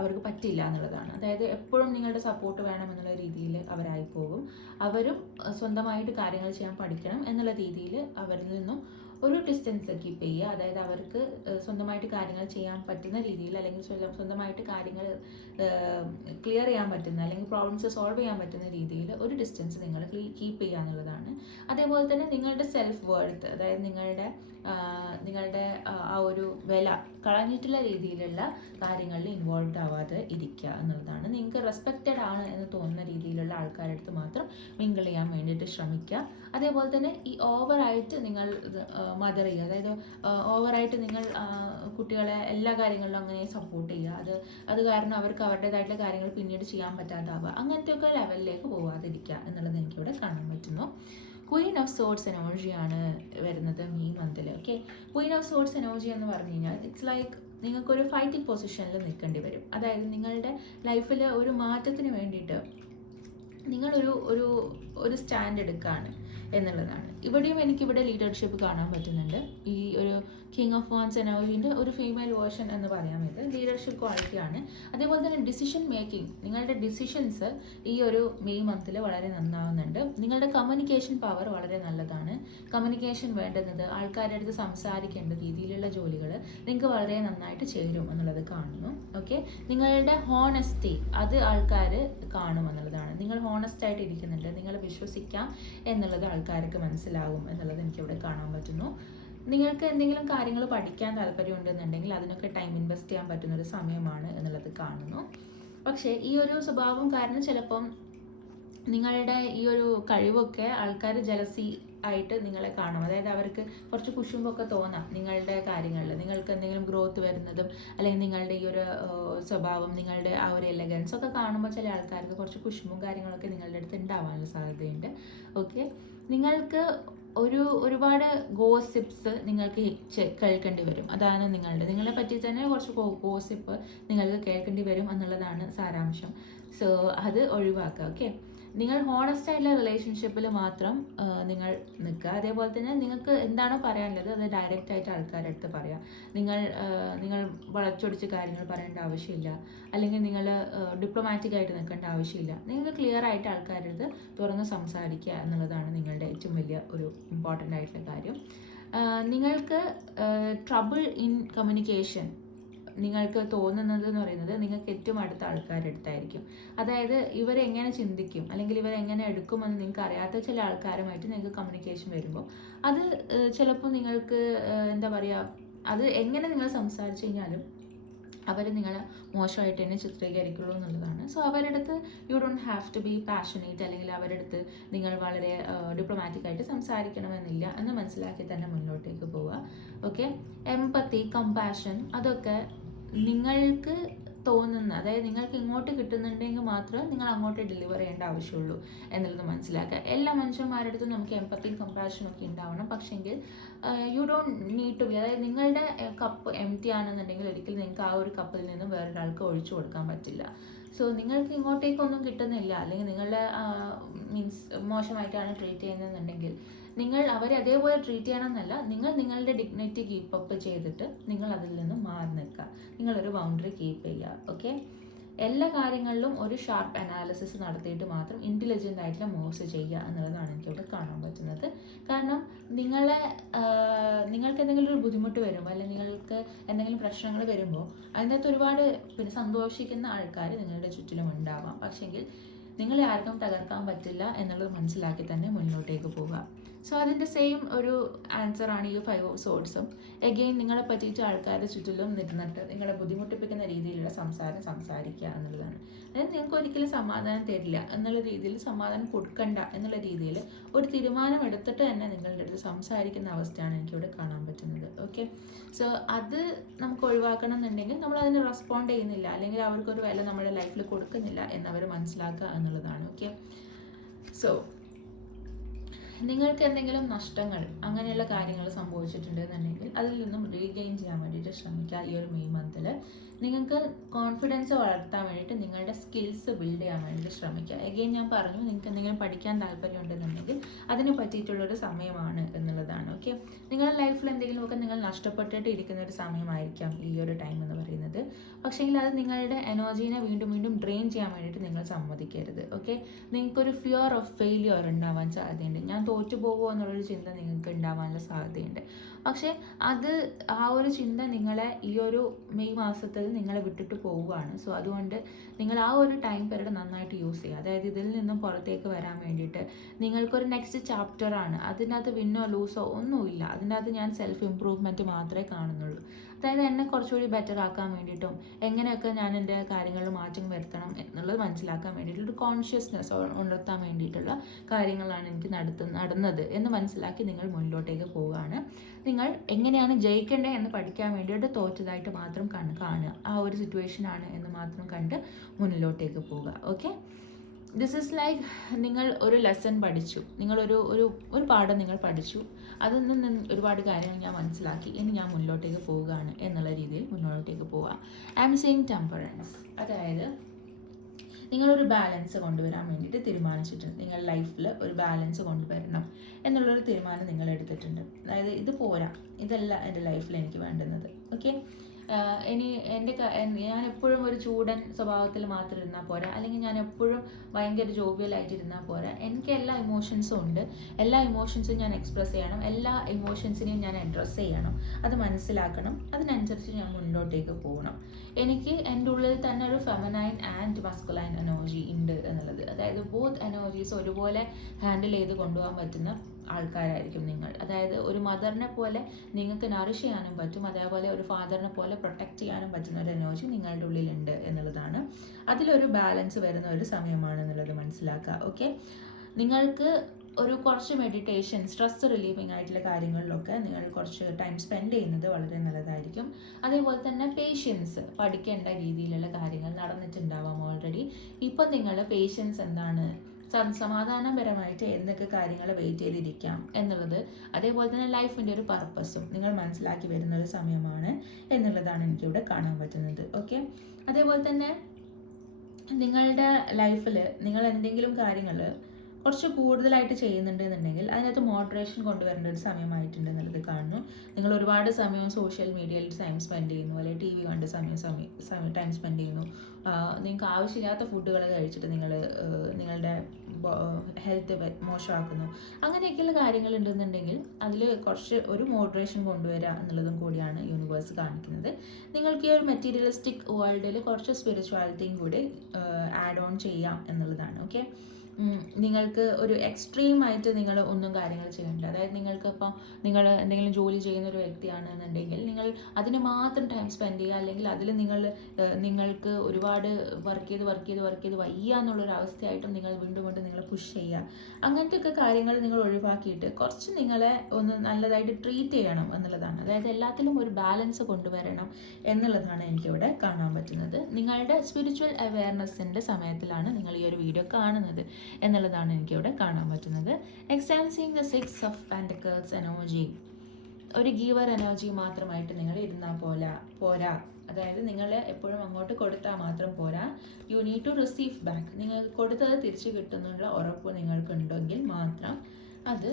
അവർക്ക് പറ്റില്ല എന്നുള്ളതാണ്. അതായത് എപ്പോഴും നിങ്ങളുടെ സപ്പോർട്ട് വേണമെന്നുള്ള രീതിയിൽ അവരായി പോകും. അവരും സ്വന്തമായിട്ട് കാര്യങ്ങൾ ചെയ്യാൻ പഠിക്കണം എന്നുള്ള രീതിയിൽ അവരിൽ നിന്നും ഒരു ഡിസ്റ്റൻസ് കീപ്പ് ചെയ്യുക. അതായത് അവർക്ക് സ്വന്തമായിട്ട് കാര്യങ്ങൾ ചെയ്യാൻ പറ്റുന്ന രീതിയിൽ, അല്ലെങ്കിൽ സ്വന്തമായിട്ട് കാര്യങ്ങൾ ക്ലിയർ ചെയ്യാൻ പറ്റുന്ന, അല്ലെങ്കിൽ പ്രോബ്ലംസ് സോൾവ് ചെയ്യാൻ പറ്റുന്ന രീതിയിൽ ഒരു ഡിസ്റ്റൻസ് നിങ്ങൾ കീപ്പ് ചെയ്യുക എന്നുള്ളതാണ്. അതേപോലെ തന്നെ നിങ്ങളുടെ സെൽഫ് വർത്ത്, അതായത് നിങ്ങളുടെ ആ ഒരു വില കളഞ്ഞിട്ടുള്ള രീതിയിലുള്ള കാര്യങ്ങളിൽ ഇൻവോൾവ് ആവാതെ ഇരിക്കുക എന്നുള്ളതാണ്. നിങ്ങൾക്ക് റെസ്പെക്റ്റഡ് ആണ് എന്ന് തോന്നുന്ന രീതിയിലുള്ള ആൾക്കാരുടെ അടുത്ത് മാത്രം മിങ്കിൾ ചെയ്യാൻ വേണ്ടിയിട്ട് ശ്രമിക്കുക. അതേപോലെ തന്നെ ഈ ഓവറായിട്ട് നിങ്ങൾ മദർ ചെയ്യുക, അതായത് ഓവറായിട്ട് നിങ്ങൾ കുട്ടികളെ എല്ലാ കാര്യങ്ങളിലും അങ്ങനെ സപ്പോർട്ട് ചെയ്യുക, അത് കാരണം അവർക്ക് അവരുടേതായിട്ടുള്ള കാര്യങ്ങൾ പിന്നീട് ചെയ്യാൻ പറ്റാതാവുക, അങ്ങനത്തെയൊക്കെ ലെവലിലേക്ക് പോകാതിരിക്കുക എന്നുള്ളത് എനിക്കിവിടെ കാണാൻ പറ്റുന്നു. ക്വീൻ ഓഫ് സോർഡ്സ് എനർജിയാണ് വരുന്നത് ഈ മന്തിൽ. Okay, queen of swords energy എന്ന് പറഞ്ഞു കഴിഞ്ഞാൽ ഇറ്റ്സ് ലൈക്ക് നിങ്ങൾക്കൊരു ഫൈറ്റിംഗ് പൊസിഷനിൽ നിൽക്കേണ്ടി വരും. അതായത് നിങ്ങളുടെ ലൈഫിൽ ഒരു മാറ്റത്തിന് വേണ്ടിയിട്ട് നിങ്ങളൊരു സ്റ്റാൻഡ് എടുക്കുകയാണ് എന്നുള്ളതാണ്. ഇവിടെയും എനിക്കിവിടെ ലീഡർഷിപ്പ് കാണാൻ പറ്റുന്നുണ്ട്. ഈ ഒരു കിങ് ഓഫ് വാൻസ് എനർജീൻ്റെ ഒരു ഫീമെയിൽ വേർഷൻ എന്ന് പറയാം. ഇത് ലീഡർഷിപ്പ് ക്വാളിറ്റിയാണ്. അതേപോലെ തന്നെ ഡിസിഷൻ മേക്കിംഗ്, നിങ്ങളുടെ ഡിസിഷൻസ് ഈ ഒരു മെയ് മന്തിൽ വളരെ നന്നാവുന്നുണ്ട്. നിങ്ങളുടെ കമ്മ്യൂണിക്കേഷൻ പവർ വളരെ നല്ലതാണ്. കമ്മ്യൂണിക്കേഷൻ വേണ്ടുന്നത്, ആൾക്കാരുടെ അടുത്ത് സംസാരിക്കേണ്ട രീതിയിലുള്ള ജോലികൾ നിങ്ങൾക്ക് വളരെ നന്നായിട്ട് ചേരും എന്നുള്ളത് കാണുന്നു. ഓക്കെ, നിങ്ങളുടെ ഹോണസ്റ്റി അത് ആൾക്കാർ കാണും എന്നുള്ളതാണ്. നിങ്ങൾ ഹോണസ്റ്റ് ആയിട്ട് ഇരിക്കുന്നുണ്ട്, നിങ്ങൾ വിശ്വസിക്കാം എന്നുള്ളത് ആൾക്കാർക്ക് മനസ്സിലാവും എന്നുള്ളത് എനിക്കിവിടെ കാണാൻ പറ്റുന്നു. നിങ്ങൾക്ക് എന്തെങ്കിലും കാര്യങ്ങൾ പഠിക്കാൻ താല്പര്യമുണ്ടെന്നുണ്ടെങ്കിൽ അതിനൊക്കെ ടൈം ഇൻവെസ്റ്റ് ചെയ്യാൻ പറ്റുന്ന ഒരു സമയമാണ് എന്നുള്ളത് കാണുന്നു. പക്ഷേ ഈ ഒരു സ്വഭാവം കാരണം ചിലപ്പം നിങ്ങളുടെ ഈ ഒരു കഴിവൊക്കെ ആൾക്കാർ ജലസി ആയിട്ട് നിങ്ങളെ കാണും. അതായത് അവർക്ക് കുറച്ച് കുശുമ്പൊക്കെ തോന്നാം നിങ്ങളുടെ കാര്യങ്ങളിൽ, നിങ്ങൾക്ക് എന്തെങ്കിലും ഗ്രോത്ത് വരുന്നതും അല്ലെങ്കിൽ നിങ്ങളുടെ ഈ ഒരു സ്വഭാവം, നിങ്ങളുടെ ആ ഒരു എലഗൻസ് ഒക്കെ കാണുമ്പോൾ ചില ആൾക്കാർക്ക് കുറച്ച് കുശുമ്പും കാര്യങ്ങളൊക്കെ നിങ്ങളുടെ അടുത്ത് ഉണ്ടാവാനുള്ള സാധ്യതയുണ്ട്. ഓക്കെ, നിങ്ങൾക്ക് ഒരുപാട് ഗോസിപ്സ് നിങ്ങൾക്ക് കേൾക്കേണ്ടി വരും. അതാണ് നിങ്ങളെ പറ്റി തന്നെ കുറച്ച് ഗോസിപ്പ് നിങ്ങൾക്ക് കേൾക്കേണ്ടി വരും എന്നുള്ളതാണ് സാരാംശം. സോ അത് ഒഴിവാക്കുക. ഓക്കെ, നിങ്ങൾ ഹോണസ്റ്റ് ആയിട്ടുള്ള റിലേഷൻഷിപ്പിൽ മാത്രം നിങ്ങൾ നിൽക്കുക. അതേപോലെ തന്നെ നിങ്ങൾക്ക് എന്താണോ പറയാനുള്ളത് അത് ഡയറക്റ്റ് ആയിട്ട് ആൾക്കാരുടെ അടുത്ത് പറയാം. നിങ്ങൾ വളച്ചൊടിച്ച് കാര്യങ്ങൾ പറയേണ്ട ആവശ്യമില്ല, അല്ലെങ്കിൽ നിങ്ങൾ ഡിപ്ലോമാറ്റിക് ആയിട്ട് നിൽക്കേണ്ട ആവശ്യമില്ല. നിങ്ങൾക്ക് ക്ലിയർ ആയിട്ട് ആൾക്കാരുടെ അടുത്ത് തുറന്ന് സംസാരിക്കുക എന്നുള്ളതാണ് നിങ്ങളുടെ ഏറ്റവും വലിയ ഒരു ഇമ്പോർട്ടൻ്റ് ആയിട്ടുള്ള കാര്യം. നിങ്ങൾക്ക് ട്രബിൾ ഇൻ കമ്മ്യൂണിക്കേഷൻ നിങ്ങൾക്ക് തോന്നുന്നത് എന്ന് പറയുന്നത് നിങ്ങൾക്ക് ഏറ്റവും അടുത്ത ആൾക്കാരുടെ അടുത്തായിരിക്കും. അതായത് ഇവരെങ്ങനെ ചിന്തിക്കും അല്ലെങ്കിൽ ഇവരെങ്ങനെ എടുക്കുമെന്ന് നിങ്ങൾക്ക് അറിയാത്ത ചില ആൾക്കാരുമായിട്ട് നിങ്ങൾക്ക് കമ്മ്യൂണിക്കേഷൻ വരുമ്പോൾ അത് ചിലപ്പോൾ നിങ്ങൾക്ക് എന്താ പറയുക, അത് എങ്ങനെ നിങ്ങൾ സംസാരിച്ച് കഴിഞ്ഞാലും അവർ നിങ്ങളെ മോശമായിട്ട് തന്നെ ചിത്രീകരിക്കുള്ളൂ എന്നുള്ളതാണ്. സോ അവരുടെ അടുത്ത് you don't have to be passionate, അല്ലെങ്കിൽ അവരുടെ അടുത്ത് നിങ്ങൾ വളരെ ഡിപ്ലോമാറ്റിക് ആയിട്ട് സംസാരിക്കണമെന്നില്ല എന്ന് മനസ്സിലാക്കി തന്നെ മുന്നോട്ടേക്ക് പോവുക. ഓക്കെ, എംപത്തി, കമ്പാഷൻ അതൊക്കെ നിങ്ങൾക്ക് തോന്നുന്ന, അതായത് നിങ്ങൾക്ക് ഇങ്ങോട്ട് കിട്ടുന്നുണ്ടെങ്കിൽ മാത്രമേ നിങ്ങൾ അങ്ങോട്ട് ഡെലിവർ ചെയ്യേണ്ട ആവശ്യമുള്ളൂ എന്നുള്ളത് മനസ്സിലാക്കുക. എല്ലാ മനുഷ്യന്മാരുടെ അടുത്തും നമുക്ക് എമ്പത്തിയും കമ്പാഷനും ഒക്കെ ഉണ്ടാവണം. പക്ഷെങ്കിൽ you don't need to be, അതായത് നിങ്ങളുടെ കപ്പ് എം ടി ആണെന്നുണ്ടെങ്കിൽ ഒരിക്കലും നിങ്ങൾക്ക് ആ ഒരു കപ്പിൽ നിന്നും വേറൊരാൾക്ക് ഒഴിച്ചു കൊടുക്കാൻ പറ്റില്ല. സോ നിങ്ങൾക്ക് ഇങ്ങോട്ടേക്കൊന്നും കിട്ടുന്നില്ല, അല്ലെങ്കിൽ നിങ്ങളുടെ മീൻസ് മോശമായിട്ടാണ് ട്രീറ്റ് ചെയ്യുന്നതെന്നുണ്ടെങ്കിൽ നിങ്ങൾ അവരെ അതേപോലെ ട്രീറ്റ് ചെയ്യണമെന്നല്ല, നിങ്ങൾ നിങ്ങളുടെ ഡിഗ്നിറ്റി കീപ്പ് അപ്പ് ചെയ്തിട്ട് നിങ്ങൾ അതിൽ നിന്നും മാറി നിൽക്കുക, നിങ്ങളൊരു ബൗണ്ടറി കീപ്പ് ചെയ്യുക. ഓക്കെ, എല്ലാ കാര്യങ്ങളിലും ഒരു ഷാർപ്പ് അനാലിസിസ് നടത്തിയിട്ട് മാത്രം ഇൻ്റലിജൻ്റ് ആയിട്ടുള്ള മൂവ്സ് ചെയ്യുക എന്നുള്ളതാണ് എനിക്കിവിടെ കാണാൻ പറ്റുന്നത്. കാരണം നിങ്ങൾക്ക് എന്തെങ്കിലും ഒരു ബുദ്ധിമുട്ട് വരുമ്പോൾ, അല്ലെങ്കിൽ നിങ്ങൾക്ക് എന്തെങ്കിലും പ്രശ്നങ്ങൾ വരുമ്പോൾ അതിൻ്റെ അകത്ത് ഒരുപാട് സന്തോഷിക്കുന്ന ആൾക്കാർ നിങ്ങളുടെ ചുറ്റിലും ഉണ്ടാവാം. പക്ഷെങ്കിൽ നിങ്ങളെ ആർക്കും തകർക്കാൻ പറ്റില്ല എന്നുള്ളത് മനസ്സിലാക്കി തന്നെ മുന്നോട്ടേക്ക് പോവുക. സോ അതിൻ്റെ സെയിം ഒരു ആൻസറാണ് ഈ 5 of Swords'ും. എഗെയിൻ നിങ്ങളെ പറ്റിയിട്ട് ആൾക്കാരുടെ ചുറ്റിലും നിന്നിട്ട് നിങ്ങളെ ബുദ്ധിമുട്ടിപ്പിക്കുന്ന രീതിയിലുള്ള സംസാരിക്കുക എന്നുള്ളതാണ്. അതായത് നിങ്ങൾക്ക് ഒരിക്കലും സമാധാനം തരില്ല എന്നുള്ള രീതിയിൽ, സമാധാനം കൊടുക്കണ്ട എന്നുള്ള രീതിയിൽ ഒരു തീരുമാനം എടുത്തിട്ട് തന്നെ നിങ്ങളുടെ അടുത്ത് സംസാരിക്കുന്ന അവസ്ഥയാണ് എനിക്കിവിടെ കാണാൻ പറ്റുന്നത്. ഓക്കെ, സോ അത് നമുക്ക് ഒഴിവാക്കണം എന്നുണ്ടെങ്കിൽ നമ്മൾ അതിന് റെസ്പോണ്ട് ചെയ്യുന്നില്ല, അല്ലെങ്കിൽ അവർക്കൊരു വില നമ്മുടെ ലൈഫിൽ കൊടുക്കുന്നില്ല എന്നവർ മനസ്സിലാക്കുക എന്നുള്ളതാണ്. ഓക്കെ, സോ നിങ്ങൾക്ക് എന്തെങ്കിലും നഷ്ടങ്ങൾ അങ്ങനെയുള്ള കാര്യങ്ങൾ സംഭവിച്ചിട്ടുണ്ടെന്നുണ്ടെങ്കിൽ അതിൽ നിന്നും റീഗെയിൻ ചെയ്യാൻ വേണ്ടിയിട്ട് ശ്രമിക്കുക. ഈ ഒരു മെയ് മന്തിൽ നിങ്ങൾക്ക് കോൺഫിഡൻസ് വളർത്താൻ വേണ്ടിയിട്ട് നിങ്ങളുടെ സ്കിൽസ് ബിൽഡ് ചെയ്യാൻ വേണ്ടിയിട്ട് ശ്രമിക്കുക. എഗെയിൻ ഞാൻ പറഞ്ഞു, നിങ്ങൾക്ക് എന്തെങ്കിലും പഠിക്കാൻ താല്പര്യം ഉണ്ടെന്നുണ്ടെങ്കിൽ അതിന് പറ്റിയിട്ടുള്ളൊരു സമയമാണ് എന്നുള്ളതാണ്. ഓക്കെ, നിങ്ങളുടെ ലൈഫിൽ എന്തെങ്കിലുമൊക്കെ നിങ്ങൾ നഷ്ടപ്പെട്ടിട്ട് ഇരിക്കുന്ന ഒരു സമയമായിരിക്കാം ഈ ഒരു ടൈം എന്ന് പറയുന്നത്. പക്ഷേങ്കിൽ അത് നിങ്ങളുടെ എനർജീനെ വീണ്ടും വീണ്ടും ഡ്രെയിൻ ചെയ്യാൻ വേണ്ടിയിട്ട് നിങ്ങൾ സമ്മതിക്കരുത്. ഓക്കെ, നിങ്ങൾക്കൊരു ഫിയർ ഓഫ് ഫെയിലിയർ ഉണ്ടാവാൻ സാധ്യതയുണ്ട്. ഞാൻ തോറ്റു പോകുമോ എന്നുള്ളൊരു ചിന്ത നിങ്ങൾക്ക് ഉണ്ടാവാനുള്ള സാധ്യതയുണ്ട്. പക്ഷേ അത് ആ ഒരു ചിന്ത നിങ്ങളെ ഈ ഒരു മെയ് മാസത്തിൽ നിങ്ങളെ വിട്ടിട്ട് പോവുകയാണ്. സോ അതുകൊണ്ട് നിങ്ങൾ ആ ഒരു ടൈം പീരീഡ് നന്നായിട്ട് യൂസ് ചെയ്യുക. അതായത് ഇതിൽ നിന്നും പുറത്തേക്ക് വരാൻ വേണ്ടിയിട്ട് നിങ്ങൾക്കൊരു നെക്സ്റ്റ് ചാപ്റ്ററാണ്. അതിനകത്ത് വിന്നോ ലൂസോ ഒന്നുമില്ല. അതിനകത്ത് ഞാൻ സെൽഫ് ഇമ്പ്രൂവ്മെൻറ്റ് മാത്രമേ കാണുന്നുള്ളൂ. അതായത് എന്നെ കുറച്ചുകൂടി ബെറ്റർ ആക്കാൻ വേണ്ടിയിട്ടും എങ്ങനെയൊക്കെ ഞാൻ എൻ്റെ കാര്യങ്ങളിൽ മാറ്റം വരുത്തണം എന്നുള്ളത് മനസ്സിലാക്കാൻ വേണ്ടിയിട്ടുള്ള കോൺഷ്യസ്നെസ് ഉണർത്താൻ വേണ്ടിയിട്ടുള്ള കാര്യങ്ങളാണ് എനിക്ക് നടന്നത് എന്ന് മനസ്സിലാക്കി നിങ്ങൾ മുന്നിലോട്ടേക്ക് പോവുകയാണ്. നിങ്ങൾ എങ്ങനെയാണ് ജയിക്കേണ്ടത് എന്ന് പഠിക്കാൻ വേണ്ടിയിട്ട് തോറ്റതായിട്ട് മാത്രം കാണുക, ആ ഒരു സിറ്റുവേഷൻ ആണ് എന്ന് മാത്രം കണ്ട് മുന്നിലോട്ടേക്ക് പോവുക. ഓക്കെ, ദിസ് ഈസ് ലൈക്ക് നിങ്ങൾ ഒരു ലെസൺ പഠിച്ചു, ഒരു പാഠം നിങ്ങൾ പഠിച്ചു, അതിൽ നിന്ന് ഒരുപാട് കാര്യങ്ങൾ ഞാൻ മനസ്സിലാക്കി, ഇനി ഞാൻ മുന്നിലോട്ടേക്ക് പോവുകയാണ് എന്നുള്ള രീതിയിൽ മുന്നോട്ടേക്ക് പോവുക. ഐ എം സീയിങ് ടെമ്പറൻസ്, അതായത് നിങ്ങളൊരു ബാലൻസ് കൊണ്ടുവരാൻ വേണ്ടിയിട്ട് തീരുമാനിച്ചിട്ടുണ്ട്. നിങ്ങളുടെ ലൈഫിൽ ഒരു ബാലൻസ് കൊണ്ടുവരണം എന്നുള്ളൊരു തീരുമാനം നിങ്ങൾ എടുത്തിട്ടുണ്ട്. അതായത് ഇത് പോരാ, ഇതല്ല എൻ്റെ ലൈഫിൽ എനിക്ക് വേണ്ടുന്നത്. ഓക്കെ, ഇനി ഞാൻ എപ്പോഴും ഒരു ചൂടൻ സ്വഭാവത്തിൽ മാത്രം ഇരുന്നാൽ പോരാ, അല്ലെങ്കിൽ ഞാൻ എപ്പോഴും ഭയങ്കര ജോബിയലായിട്ട് ഇരുന്നാൽ പോരാ. എനിക്ക് എല്ലാ ഇമോഷൻസും ഉണ്ട്, എല്ലാ ഇമോഷൻസും ഞാൻ എക്സ്പ്രസ് ചെയ്യണം, എല്ലാ ഇമോഷൻസിനെയും ഞാൻ അഡ്രസ്സ് ചെയ്യണം, അത് മനസ്സിലാക്കണം, അതിനനുസരിച്ച് ഞാൻ മുന്നോട്ടേക്ക് പോകണം. എനിക്ക് എൻ്റെ ഉള്ളിൽ തന്നെ ഒരു ഫെമിനൈൻ ആൻഡ് മസ്കുലൈൻ എനർജി ഉണ്ട് എന്നുള്ളത്, അതായത് ബോത്ത് എനർജീസ് ഒരുപോലെ ഹാൻഡിൽ ചെയ്ത് കൊണ്ടുപോകാൻ പറ്റുന്ന ആൾക്കാരായിരിക്കും നിങ്ങൾ. അതായത് ഒരു മദറിനെ പോലെ നിങ്ങൾക്ക് നറിഷ് ചെയ്യാനും പറ്റും, അതേപോലെ ഒരു ഫാദറിനെ പോലെ പ്രൊട്ടക്റ്റ് ചെയ്യാനും പറ്റുന്ന ഒരു എനർജി നിങ്ങളുടെ ഉള്ളിലുണ്ട് എന്നുള്ളതാണ്. അതിലൊരു ബാലൻസ് വരുന്ന ഒരു സമയമാണ് എന്നുള്ളത് മനസ്സിലാക്കുക. ഓക്കെ, നിങ്ങൾക്ക് കുറച്ച് മെഡിറ്റേഷൻ, സ്ട്രെസ് റിലീവിങ് ആയിട്ടുള്ള കാര്യങ്ങളിലൊക്കെ നിങ്ങൾ കുറച്ച് ടൈം സ്പെൻഡ് ചെയ്യുന്നത് വളരെ നല്ലതായിരിക്കും. അതേപോലെ തന്നെ പേഷ്യൻസ്, പഠിക്കേണ്ട രീതിയിലുള്ള കാര്യങ്ങൾ നടന്നിട്ടുണ്ടാവാം ഓൾറെഡി. ഇപ്പം നിങ്ങൾ പേഷ്യൻസ് എന്താണ്, സമാധാനപരമായിട്ട് എന്തൊക്കെ കാര്യങ്ങൾ വെയിറ്റ് ചെയ്തിരിക്കാം എന്നുള്ളത്, അതേപോലെ തന്നെ ലൈഫിൻ്റെ ഒരു പർപ്പസും നിങ്ങൾ മനസ്സിലാക്കി വരുന്ന ഒരു സമയമാണ് എന്നുള്ളതാണ് എനിക്കിവിടെ കാണാൻ പറ്റുന്നത്. ഓക്കെ, അതേപോലെ തന്നെ നിങ്ങളുടെ ലൈഫിൽ നിങ്ങൾ എന്തെങ്കിലും കാര്യങ്ങൾ കുറച്ച് കൂടുതലായിട്ട് ചെയ്യുന്നുണ്ട് എന്നുണ്ടെങ്കിൽ അതിനകത്ത് മോഡറേഷൻ കൊണ്ടുവരേണ്ട ഒരു സമയമായിട്ടുണ്ട് എന്നുള്ളത് കാണുന്നു. നിങ്ങൾ ഒരുപാട് സമയം സോഷ്യൽ മീഡിയയിൽ ടൈം സ്പെൻഡ് ചെയ്യുന്നു, അല്ലെങ്കിൽ TV കണ്ട് ടൈം സ്പെൻഡ് ചെയ്യുന്നു, നിങ്ങൾക്ക് ആവശ്യമില്ലാത്ത ഫുഡുകൾ കഴിച്ചിട്ട് നിങ്ങളുടെ ഹെൽത്ത് മോശമാക്കുന്നു, അങ്ങനെയൊക്കെയുള്ള കാര്യങ്ങൾ ഉണ്ടെന്നുണ്ടെങ്കിൽ അതിൽ കുറച്ച് ഒരു മോഡറേഷൻ കൊണ്ടുവരിക എന്നുള്ളതും കൂടിയാണ് യൂണിവേഴ്സ് കാണിക്കുന്നത്. നിങ്ങൾക്ക് ഈ ഒരു മെറ്റീരിയലിസ്റ്റിക് വേൾഡിൽ കുറച്ച് സ്പിരിച്വാലിറ്റിയും കൂടി ആഡ് ഓൺ ചെയ്യാം എന്നുള്ളതാണ്. ഓക്കെ, നിങ്ങൾക്ക് ഒരു എക്സ്ട്രീമായിട്ട് നിങ്ങൾ ഒന്നും കാര്യങ്ങൾ ചെയ്യണ്ട. അതായത് നിങ്ങൾക്കിപ്പം നിങ്ങൾ എന്തെങ്കിലും ജോലി ചെയ്യുന്ന ഒരു വ്യക്തിയാണെന്നുണ്ടെങ്കിൽ നിങ്ങൾ അതിന് മാത്രം ടൈം സ്പെൻഡ് ചെയ്യുക, അല്ലെങ്കിൽ അതിൽ നിങ്ങൾക്ക് ഒരുപാട് വർക്ക് ചെയ്ത് വയ്യ എന്നുള്ളൊരു അവസ്ഥയായിട്ടും നിങ്ങൾ വീണ്ടും നിങ്ങൾ പുഷ് ചെയ്യുക. അങ്ങനത്തെ ഒക്കെ കാര്യങ്ങൾ നിങ്ങൾ ഒഴിവാക്കിയിട്ട് കുറച്ച് നിങ്ങളെ ഒന്ന് നല്ലതായിട്ട് ട്രീറ്റ് ചെയ്യണം എന്നുള്ളതാണ്. അതായത് എല്ലാത്തിലും ഒരു ബാലൻസ് കൊണ്ടുവരണം എന്നുള്ളതാണ് എനിക്കിവിടെ കാണാൻ പറ്റുന്നത്. നിങ്ങളുടെ സ്പിരിച്വൽ അവെയർനെസ്സിൻ്റെ സമയത്തിലാണ് നിങ്ങൾ ഈ ഒരു വീഡിയോ കാണുന്നത് എന്നുള്ളതാണ് എനിക്കിവിടെ കാണാൻ പറ്റുന്നത്. Experiencing the 6 of pentacles energy. ഒരു ഗീവർ എനർജി മാത്രമായിട്ട് നിങ്ങൾ ഇരുന്നാൽ പോരാ. അതായത് നിങ്ങൾ എപ്പോഴും അങ്ങോട്ട് കൊടുത്താൽ മാത്രം പോരാ. You need to receive back. നിങ്ങൾക്ക് കൊടുത്തത് തിരിച്ചു കിട്ടുന്നുള്ള ഉറപ്പ് നിങ്ങൾക്കുണ്ടെങ്കിൽ മാത്രം അത്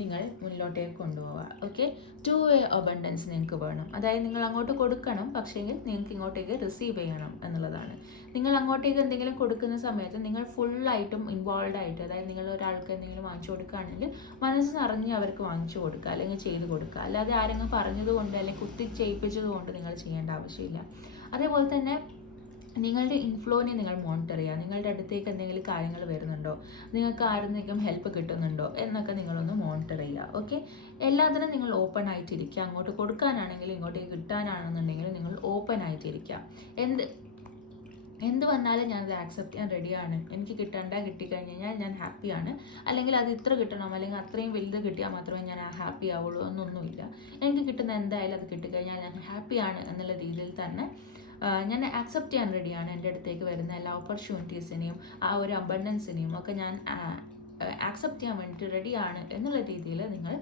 നിങ്ങൾ മുന്നോട്ടേക്ക് കൊണ്ടുപോവുക. ഓക്കെ, 2-way അബണ്ടൻസ് നിങ്ങൾക്ക് വേണം. അതായത് നിങ്ങൾ അങ്ങോട്ട് കൊടുക്കണം, പക്ഷേങ്കിൽ നിങ്ങൾക്ക് ഇങ്ങോട്ടേക്ക് റിസീവ് ചെയ്യണം എന്നുള്ളതാണ്. നിങ്ങൾ അങ്ങോട്ടേക്ക് എന്തെങ്കിലും കൊടുക്കുന്ന സമയത്ത് നിങ്ങൾ ഫുള്ളായിട്ടും ഇൻവോൾവ് ആയിട്ട്, അതായത് നിങ്ങൾ ഒരാൾക്ക് എന്തെങ്കിലും വാങ്ങിച്ചു കൊടുക്കുകയാണെങ്കിൽ മനസ്സ് നിറഞ്ഞ് അവർക്ക് വാങ്ങിച്ചു കൊടുക്കുക അല്ലെങ്കിൽ ചെയ്ത് കൊടുക്കുക. അല്ലാതെ ആരെങ്കിലും പറഞ്ഞതുകൊണ്ട് അല്ലെങ്കിൽ കുത്തി ചെയ്യിപ്പിച്ചത് കൊണ്ട് നിങ്ങൾ ചെയ്യേണ്ട ആവശ്യമില്ല. അതേപോലെ തന്നെ നിങ്ങളുടെ ഇൻഫ്ലോനെ നിങ്ങൾ മോണിറ്റർ ചെയ്യുക. നിങ്ങളുടെ അടുത്തേക്ക് എന്തെങ്കിലും കാര്യങ്ങൾ വരുന്നുണ്ടോ, നിങ്ങൾക്ക് ആരെന്തെങ്കിലും ഹെൽപ്പ് കിട്ടുന്നുണ്ടോ എന്നൊക്കെ നിങ്ങളൊന്ന് മോണിറ്റർ ചെയ്യുക. ഓക്കെ, എല്ലാത്തിനും നിങ്ങൾ ഓപ്പൺ ആയിട്ടിരിക്കുക. അങ്ങോട്ട് കൊടുക്കാനാണെങ്കിലും ഇങ്ങോട്ടേക്ക് കിട്ടാനാണെന്നുണ്ടെങ്കിലും നിങ്ങൾ ഓപ്പൺ ആയിട്ടിരിക്കുക. എന്ത് വന്നാലും ഞാനത് ആക്സെപ്റ്റ് ചെയ്യാൻ റെഡിയാണ്. എനിക്ക് കിട്ടിക്കഴിഞ്ഞ് കഴിഞ്ഞാൽ ഞാൻ ഹാപ്പിയാണ്. അല്ലെങ്കിൽ അത് ഇത്ര കിട്ടണം, അല്ലെങ്കിൽ അത്രയും വലുത് കിട്ടിയാൽ മാത്രമേ ഞാൻ ഹാപ്പി ആവുള്ളൂ എന്നൊന്നുമില്ല. എനിക്ക് കിട്ടുന്ന എന്തായാലും അത് കിട്ടിക്കഴിഞ്ഞാൽ ഞാൻ ഹാപ്പിയാണ് എന്നുള്ള രീതിയിൽ തന്നെ ഞാൻ ആക്സെപ്റ്റ് ചെയ്യാൻ റെഡിയാണ്. എൻ്റെ അടുത്തേക്ക് വരുന്ന എല്ലാ ഓപ്പർച്യൂണിറ്റീസിനെയും ആ ഒരു അബണ്ടൻസിനെയും ഒക്കെ ഞാൻ ആക്സെപ്റ്റ് ചെയ്യാൻ വേണ്ടിയിട്ട് റെഡിയാണ് എന്നുള്ള രീതിയിൽ നിങ്ങൾ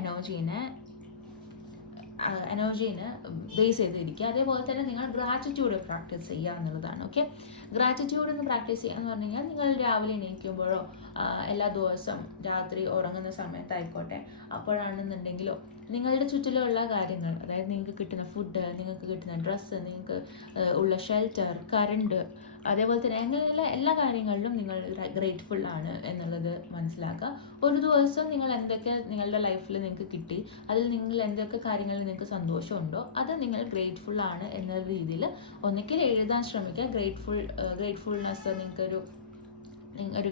എനർജീനെ ബേസ് ചെയ്തിരിക്കുക. അതേപോലെ തന്നെ നിങ്ങൾ ഗ്രാറ്റിറ്റ്യൂഡ് പ്രാക്ടീസ് ചെയ്യുക എന്നുള്ളതാണ്. ഓക്കെ, ഗ്രാറ്റിറ്റ്യൂഡ് എന്ന് പ്രാക്ടീസ് ചെയ്യുക എന്ന് പറഞ്ഞു കഴിഞ്ഞാൽ നിങ്ങൾ രാവിലെ എണീക്കുമ്പോഴോ എല്ലാ ദിവസം രാത്രി ഉറങ്ങുന്ന സമയത്തായിക്കോട്ടെ, അപ്പോഴാണെന്നുണ്ടെങ്കിലോ നിങ്ങളുടെ ചുറ്റിലുള്ള കാര്യങ്ങൾ, അതായത് നിങ്ങൾക്ക് കിട്ടുന്ന ഫുഡ്, നിങ്ങൾക്ക് കിട്ടുന്ന ഡ്രസ്സ്, നിങ്ങൾക്ക് ഉള്ള ഷെൽട്ടർ, കറണ്ട്, അതേപോലെ തന്നെ അങ്ങനെയുള്ള എല്ലാ കാര്യങ്ങളിലും നിങ്ങൾ ഗ്രേറ്റ്ഫുൾ ആണ് എന്നുള്ളത് മനസ്സിലാക്കുക. ഒരു ദിവസം നിങ്ങൾ എന്തൊക്കെ നിങ്ങളുടെ ലൈഫിൽ നിങ്ങൾക്ക് കിട്ടി, അതിൽ നിങ്ങൾ എന്തൊക്കെ കാര്യങ്ങളിൽ നിങ്ങൾക്ക് സന്തോഷമുണ്ടോ അത് നിങ്ങൾ ഗ്രേറ്റ്ഫുൾ ആണ് എന്ന രീതിയിൽ ഒന്നിക്കൽ എഴുതാൻ ശ്രമിക്കുക. ഗ്രേറ്റ്ഫുൾനെസ് നിങ്ങൾക്കൊരു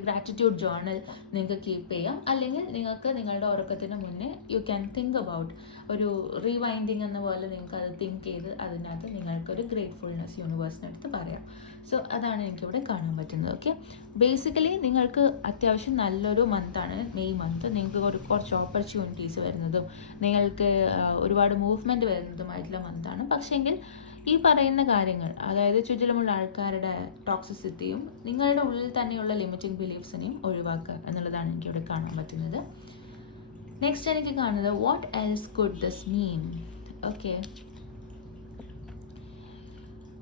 ഗ്രാറ്റിറ്റ്യൂഡ് ജേർണൽ നിങ്ങൾക്ക് കീപ്പ് ചെയ്യാം. അല്ലെങ്കിൽ നിങ്ങൾക്ക് നിങ്ങളുടെ ഉറക്കത്തിന് മുന്നേ യു ക്യാൻ തിങ്ക് അബൌട്ട് ഒരു റീവൈൻഡിങ് എന്ന പോലെ നിങ്ങൾക്ക് അത് തിങ്ക് ചെയ്ത് അതിനകത്ത് നിങ്ങൾക്കൊരു ഗ്രേറ്റ്ഫുൾനെസ് യൂണിവേഴ്സിനടുത്ത് പറയാം. സോ അതാണ് എനിക്കിവിടെ കാണാൻ പറ്റുന്നത്. ഓക്കെ, ബേസിക്കലി നിങ്ങൾക്ക് അത്യാവശ്യം നല്ലൊരു മന്താണ് മെയ് മന്ത്. നിങ്ങൾക്ക് കുറച്ച് ഓപ്പർച്യൂണിറ്റീസ് വരുന്നതും നിങ്ങൾക്ക് ഒരുപാട് മൂവ്മെൻറ്റ് വരുന്നതുമായിട്ടുള്ള മന്താണ്. പക്ഷേങ്കിൽ ഈ പറയുന്ന കാര്യങ്ങൾ, അതായത് ചുറ്റിലുമുള്ള ആൾക്കാരുടെ ടോക്സിസിറ്റിയും നിങ്ങളുടെ ഉള്ളിൽ തന്നെയുള്ള ലിമിറ്റിംഗ് ബിലീഫ്സിനെയും ഒഴിവാക്കുക എന്നുള്ളതാണ് എനിക്കിവിടെ കാണാൻ പറ്റുന്നത്. നെക്സ്റ്റ് എനിക്ക് കാണുന്നത് what else could this mean. Okay,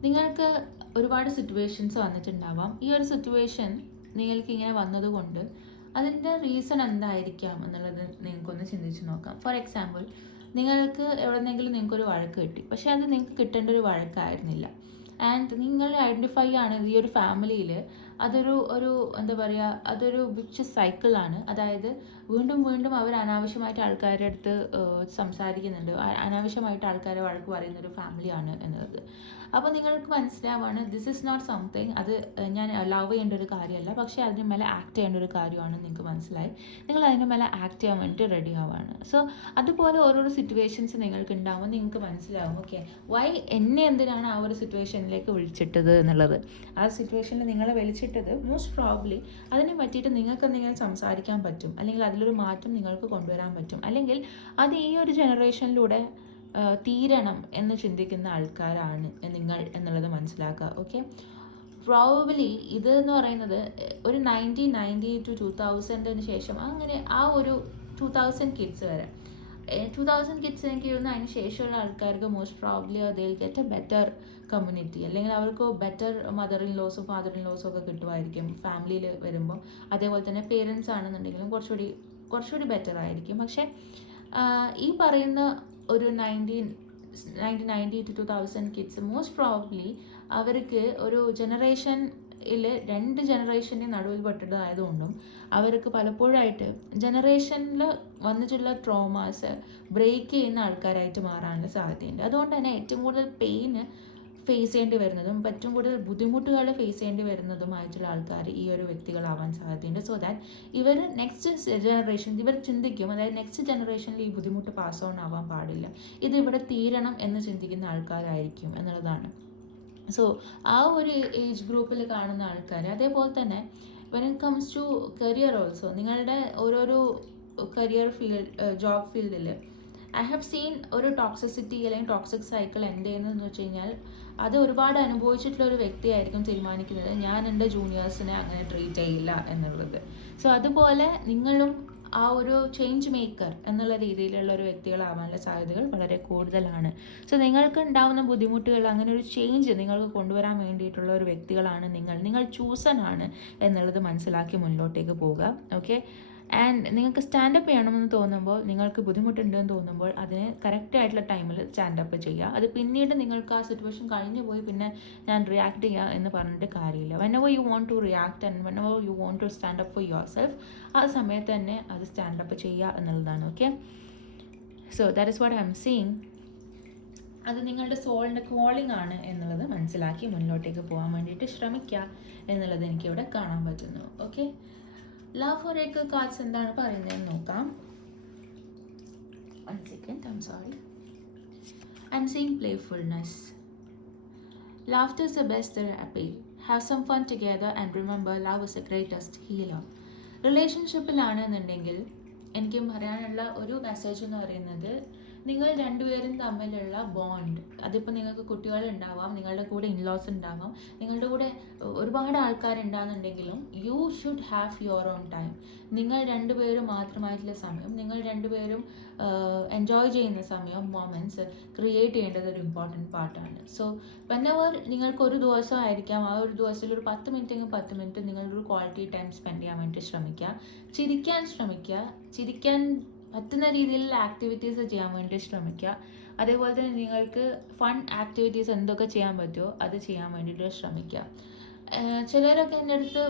നിങ്ങൾക്ക് ഒരുപാട് സിറ്റുവേഷൻസ് വന്നിട്ടുണ്ടാവാം. ഈ ഒരു സിറ്റുവേഷൻ നിങ്ങൾക്ക് ഇങ്ങനെ വന്നതുകൊണ്ട് അതിൻ്റെ റീസൺ എന്തായിരിക്കാം എന്നുള്ളത് നിങ്ങൾക്കൊന്ന് ചിന്തിച്ച് നോക്കാം. ഫോർ എക്സാമ്പിൾ, നിങ്ങൾക്ക് എവിടെന്നെങ്കിലും നിങ്ങൾക്കൊരു വഴക്ക് കിട്ടി, പക്ഷേ അത് നിങ്ങൾക്ക് കിട്ടേണ്ട ഒരു വഴക്കായിരുന്നില്ല. ആൻഡ് നിങ്ങൾ ഐഡൻറ്റിഫൈ ആണ് ഈ ഒരു ഫാമിലിയിൽ എന്താ പറയുക, അതൊരു വിച്ച് സൈക്കിളാണ്. അതായത് വീണ്ടും അവർ അനാവശ്യമായിട്ട് ആൾക്കാരുടെ അടുത്ത് സംസാരിക്കുന്നുണ്ട്, അനാവശ്യമായിട്ട് ആൾക്കാരെ വഴക്ക് പറയുന്ന ഒരു ഫാമിലിയാണ് എന്നുള്ളത്. അപ്പോൾ നിങ്ങൾക്ക് മനസ്സിലാവാണ് ദിസ് ഈസ് നോട്ട് സംതിങ്, അത് ഞാൻ ലവ് ചെയ്യേണ്ട ഒരു കാര്യമല്ല, പക്ഷേ അതിന് മേലെ ആക്ട് ചെയ്യേണ്ട ഒരു കാര്യമാണ്. നിങ്ങൾക്ക് മനസ്സിലായി, നിങ്ങൾ അതിന് മേലെ ആക്ട് ചെയ്യാൻ വേണ്ടിയിട്ട് റെഡി ആവുകയാണ്. സോ അതുപോലെ ഓരോരോ സിറ്റുവേഷൻസ് നിങ്ങൾക്ക് ഉണ്ടാകുമ്പോൾ നിങ്ങൾക്ക് മനസ്സിലാവും ഓക്കെ വൈ എന്നെ എന്തിനാണ് ആ ഒരു സിറ്റുവേഷനിലേക്ക് വിളിച്ചിട്ടത് എന്നുള്ളത്. ആ സിറ്റുവേഷനിൽ നിങ്ങളെ വിളിച്ചിട്ടത് മോസ്റ്റ് പ്രോബ്ലി അതിനെ പറ്റിയിട്ട് നിങ്ങൾക്ക് എന്തെങ്കിലും സംസാരിക്കാൻ പറ്റും, അല്ലെങ്കിൽ അതിലൊരു മാറ്റം നിങ്ങൾക്ക് കൊണ്ടുവരാൻ പറ്റും, അല്ലെങ്കിൽ അത് ഈ ഒരു ജനറേഷനിലൂടെ തീരണം എന്ന് ചിന്തിക്കുന്ന ആൾക്കാരാണ് നിങ്ങൾ എന്നുള്ളത് മനസ്സിലാക്കുക. ഓക്കെ, പ്രോബബ്ലി ഇത് എന്ന് പറയുന്നത് ഒരു 1990 to 2000 ശേഷം, അങ്ങനെ ആ ഒരു 2000 കിഡ്സ് വരെ, 2000 കിഡ്സ് എനിക്ക് തോന്നുന്നു അതിന് ശേഷമുള്ള ആൾക്കാർക്ക് most probably they will get a better community, അല്ലെങ്കിൽ അവർക്ക് ബെറ്റർ മദർ ഇൻ ലോസും ഫാദർ ഇൻ ലോസും ഒക്കെ കിട്ടുമായിരിക്കും ഫാമിലിയിൽ വരുമ്പോൾ. അതേപോലെ തന്നെ പേരൻസ് ആണെന്നുണ്ടെങ്കിലും കുറച്ചുകൂടി ബെറ്റർ ആയിരിക്കും. പക്ഷേ ഈ പറയുന്ന ഒരു 1990 to 2000 കിഡ്സ് മോസ്റ്റ് പ്രോബ്ലി അവർക്ക് ഒരു ജനറേഷനിൽ 2 ജനറേഷൻ്റെ നടുവിൽ പെട്ടതായതുകൊണ്ടും അവർക്ക് പലപ്പോഴായിട്ട് ജനറേഷനിൽ വന്നിട്ടുള്ള ട്രോമാസ് ബ്രേക്ക് ചെയ്യുന്ന ആൾക്കാരായിട്ട് മാറാനുള്ള സാധ്യതയുണ്ട്. അതുകൊണ്ട് തന്നെ ഏറ്റവും കൂടുതൽ പെയിന് ഫേസ് ചെയ്യേണ്ടി വരുന്നതും ഏറ്റവും കൂടുതൽ ബുദ്ധിമുട്ടുകൾ ഫേസ് ചെയ്യേണ്ടി വരുന്നതുമായിട്ടുള്ള ആൾക്കാർ ഈ ഒരു വ്യക്തികളാവാൻ സാധ്യതയുണ്ട്. സോ ദാറ്റ് ഇവർ നെക്സ്റ്റ് ജനറേഷൻ ഇവർ ചിന്തിക്കും, അതായത് നെക്സ്റ്റ് ജനറേഷനിൽ ഈ ബുദ്ധിമുട്ട് പാസ് ഓൺ ആവാൻ പാടില്ല, ഇത് ഇവിടെ തീരണം എന്ന് ചിന്തിക്കുന്ന ആൾക്കാരായിരിക്കും എന്നുള്ളതാണ്. സോ ആ ഒരു ഏജ് ഗ്രൂപ്പിൽ കാണുന്ന ആൾക്കാർ. അതേപോലെ തന്നെ when it comes to career also, നിങ്ങളുടെ ഓരോരോ കരിയർ ജോബ് ഫീൽഡിൽ ഐ ഹാവ് സീൻ ഒരു ടോക്സിസിറ്റി അല്ലെങ്കിൽ ടോക്സിക് സൈക്കിൾ എൻ്റെ എന്ന് വെച്ച് കഴിഞ്ഞാൽ അത് ഒരുപാട് അനുഭവിച്ചിട്ടുള്ള ഒരു വ്യക്തിയായിരിക്കും തീരുമാനിക്കുന്നത് ഞാൻ എൻ്റെ ജൂനിയേഴ്സിനെ അങ്ങനെ ട്രീറ്റ് ചെയ്യില്ല എന്നുള്ളത്. സോ അതുപോലെ നിങ്ങളും ആ ഒരു ചേഞ്ച് മേക്കർ എന്നുള്ള രീതിയിലുള്ള ഒരു വ്യക്തികളാവാനുള്ള സാധ്യതകൾ വളരെ കൂടുതലാണ്. സോ നിങ്ങൾക്ക് ഉണ്ടാവുന്ന ബുദ്ധിമുട്ടുകൾ, അങ്ങനെ ഒരു ചേഞ്ച് നിങ്ങൾക്ക് കൊണ്ടുവരാൻ വേണ്ടിയിട്ടുള്ള ഒരു വ്യക്തികളാണ് നിങ്ങൾ ചൂസൺ ആണ് എന്നുള്ളത് മനസ്സിലാക്കി മുന്നോട്ടേക്ക് പോവുക. ഓക്കെ, ആൻഡ് നിങ്ങൾക്ക് സ്റ്റാൻഡപ്പ് ചെയ്യണമെന്ന് തോന്നുമ്പോൾ, നിങ്ങൾക്ക് ബുദ്ധിമുട്ടുണ്ടെന്ന് തോന്നുമ്പോൾ അതിന് കറക്റ്റ് ആയിട്ടുള്ള ടൈമിൽ സ്റ്റാൻഡപ്പ് ചെയ്യുക. അത് പിന്നീട് നിങ്ങൾക്ക് ആ സിറ്റുവേഷൻ കഴിഞ്ഞു പോയി പിന്നെ ഞാൻ റിയാക്ട് ചെയ്യുക എന്ന് പറഞ്ഞിട്ട് കാര്യമില്ല. Whenever you want to react and whenever you want to stand up for yourself, ആ സമയത്ത് തന്നെ അത് സ്റ്റാൻഡപ്പ് ചെയ്യുക എന്നുള്ളതാണ്. Okay, so that is what I'm seeing. അത് നിങ്ങളുടെ സോളിൻ്റെ കോളിംഗ് ആണ് എന്നുള്ളത് മനസ്സിലാക്കി മുന്നോട്ടേക്ക് പോകാൻ വേണ്ടിയിട്ട് ശ്രമിക്കുക എന്നുള്ളത് എനിക്കിവിടെ കാണാൻ പറ്റുന്നു. Okay, love for acre cards എന്താണ് പറയുന്നതെന്ന് നോക്കാം. 1 second, I'm sorry. I'm seeing playfulness. Laughter is the best therapy. Have some fun together and remember love is the greatest healer. റിലേഷൻഷിപ്പിലാണെന്നുണ്ടെങ്കിൽ എനിക്ക് പറയാനുള്ള ഒരു മെസ്സേജ് എന്ന് പറയുന്നത്, നിങ്ങൾ രണ്ടുപേരും തമ്മിലുള്ള ബോണ്ട്, അതിപ്പോൾ നിങ്ങൾക്ക് കുട്ടികളുണ്ടാവാം, നിങ്ങളുടെ കൂടെ ഇൻലോസ് ഉണ്ടാവാം, നിങ്ങളുടെ കൂടെ ഒരുപാട് ആൾക്കാരുണ്ടാകുന്നുണ്ടെങ്കിലും you should have your own time. നിങ്ങൾ രണ്ടുപേരും മാത്രമായിട്ടുള്ള സമയം, നിങ്ങൾ രണ്ടുപേരും എൻജോയ് ചെയ്യുന്ന സമയം, മൊമെൻറ്റ്സ് ക്രിയേറ്റ് ചെയ്യേണ്ടത് ഒരു ഇമ്പോർട്ടൻറ്റ് പാർട്ടാണ്. സോ വെനെവർ നിങ്ങൾക്കൊരു ദിവസമായിരിക്കാം, ആ ഒരു ദിവസത്തിൽ ഒരു 10 മിനിറ്റെങ്കിൽ 10 മിനിറ്റ് നിങ്ങളൊരു ക്വാളിറ്റി ടൈം സ്പെൻഡ് ചെയ്യാൻ വേണ്ടി ശ്രമിക്കുക. ചിരിക്കാൻ ശ്രമിക്കുക, ചിരിക്കാൻ പറ്റുന്ന രീതിയിലുള്ള ആക്ടിവിറ്റീസ് ചെയ്യാൻ വേണ്ടി ശ്രമിക്കുക. അതേപോലെ തന്നെ നിങ്ങൾക്ക് ഫൺ ആക്ടിവിറ്റീസ് എന്തൊക്കെ ചെയ്യാൻ പറ്റുമോ അത് ചെയ്യാൻ വേണ്ടിയിട്ട് ശ്രമിക്കുക. ചിലരൊക്കെ എൻ്റെ അടുത്ത്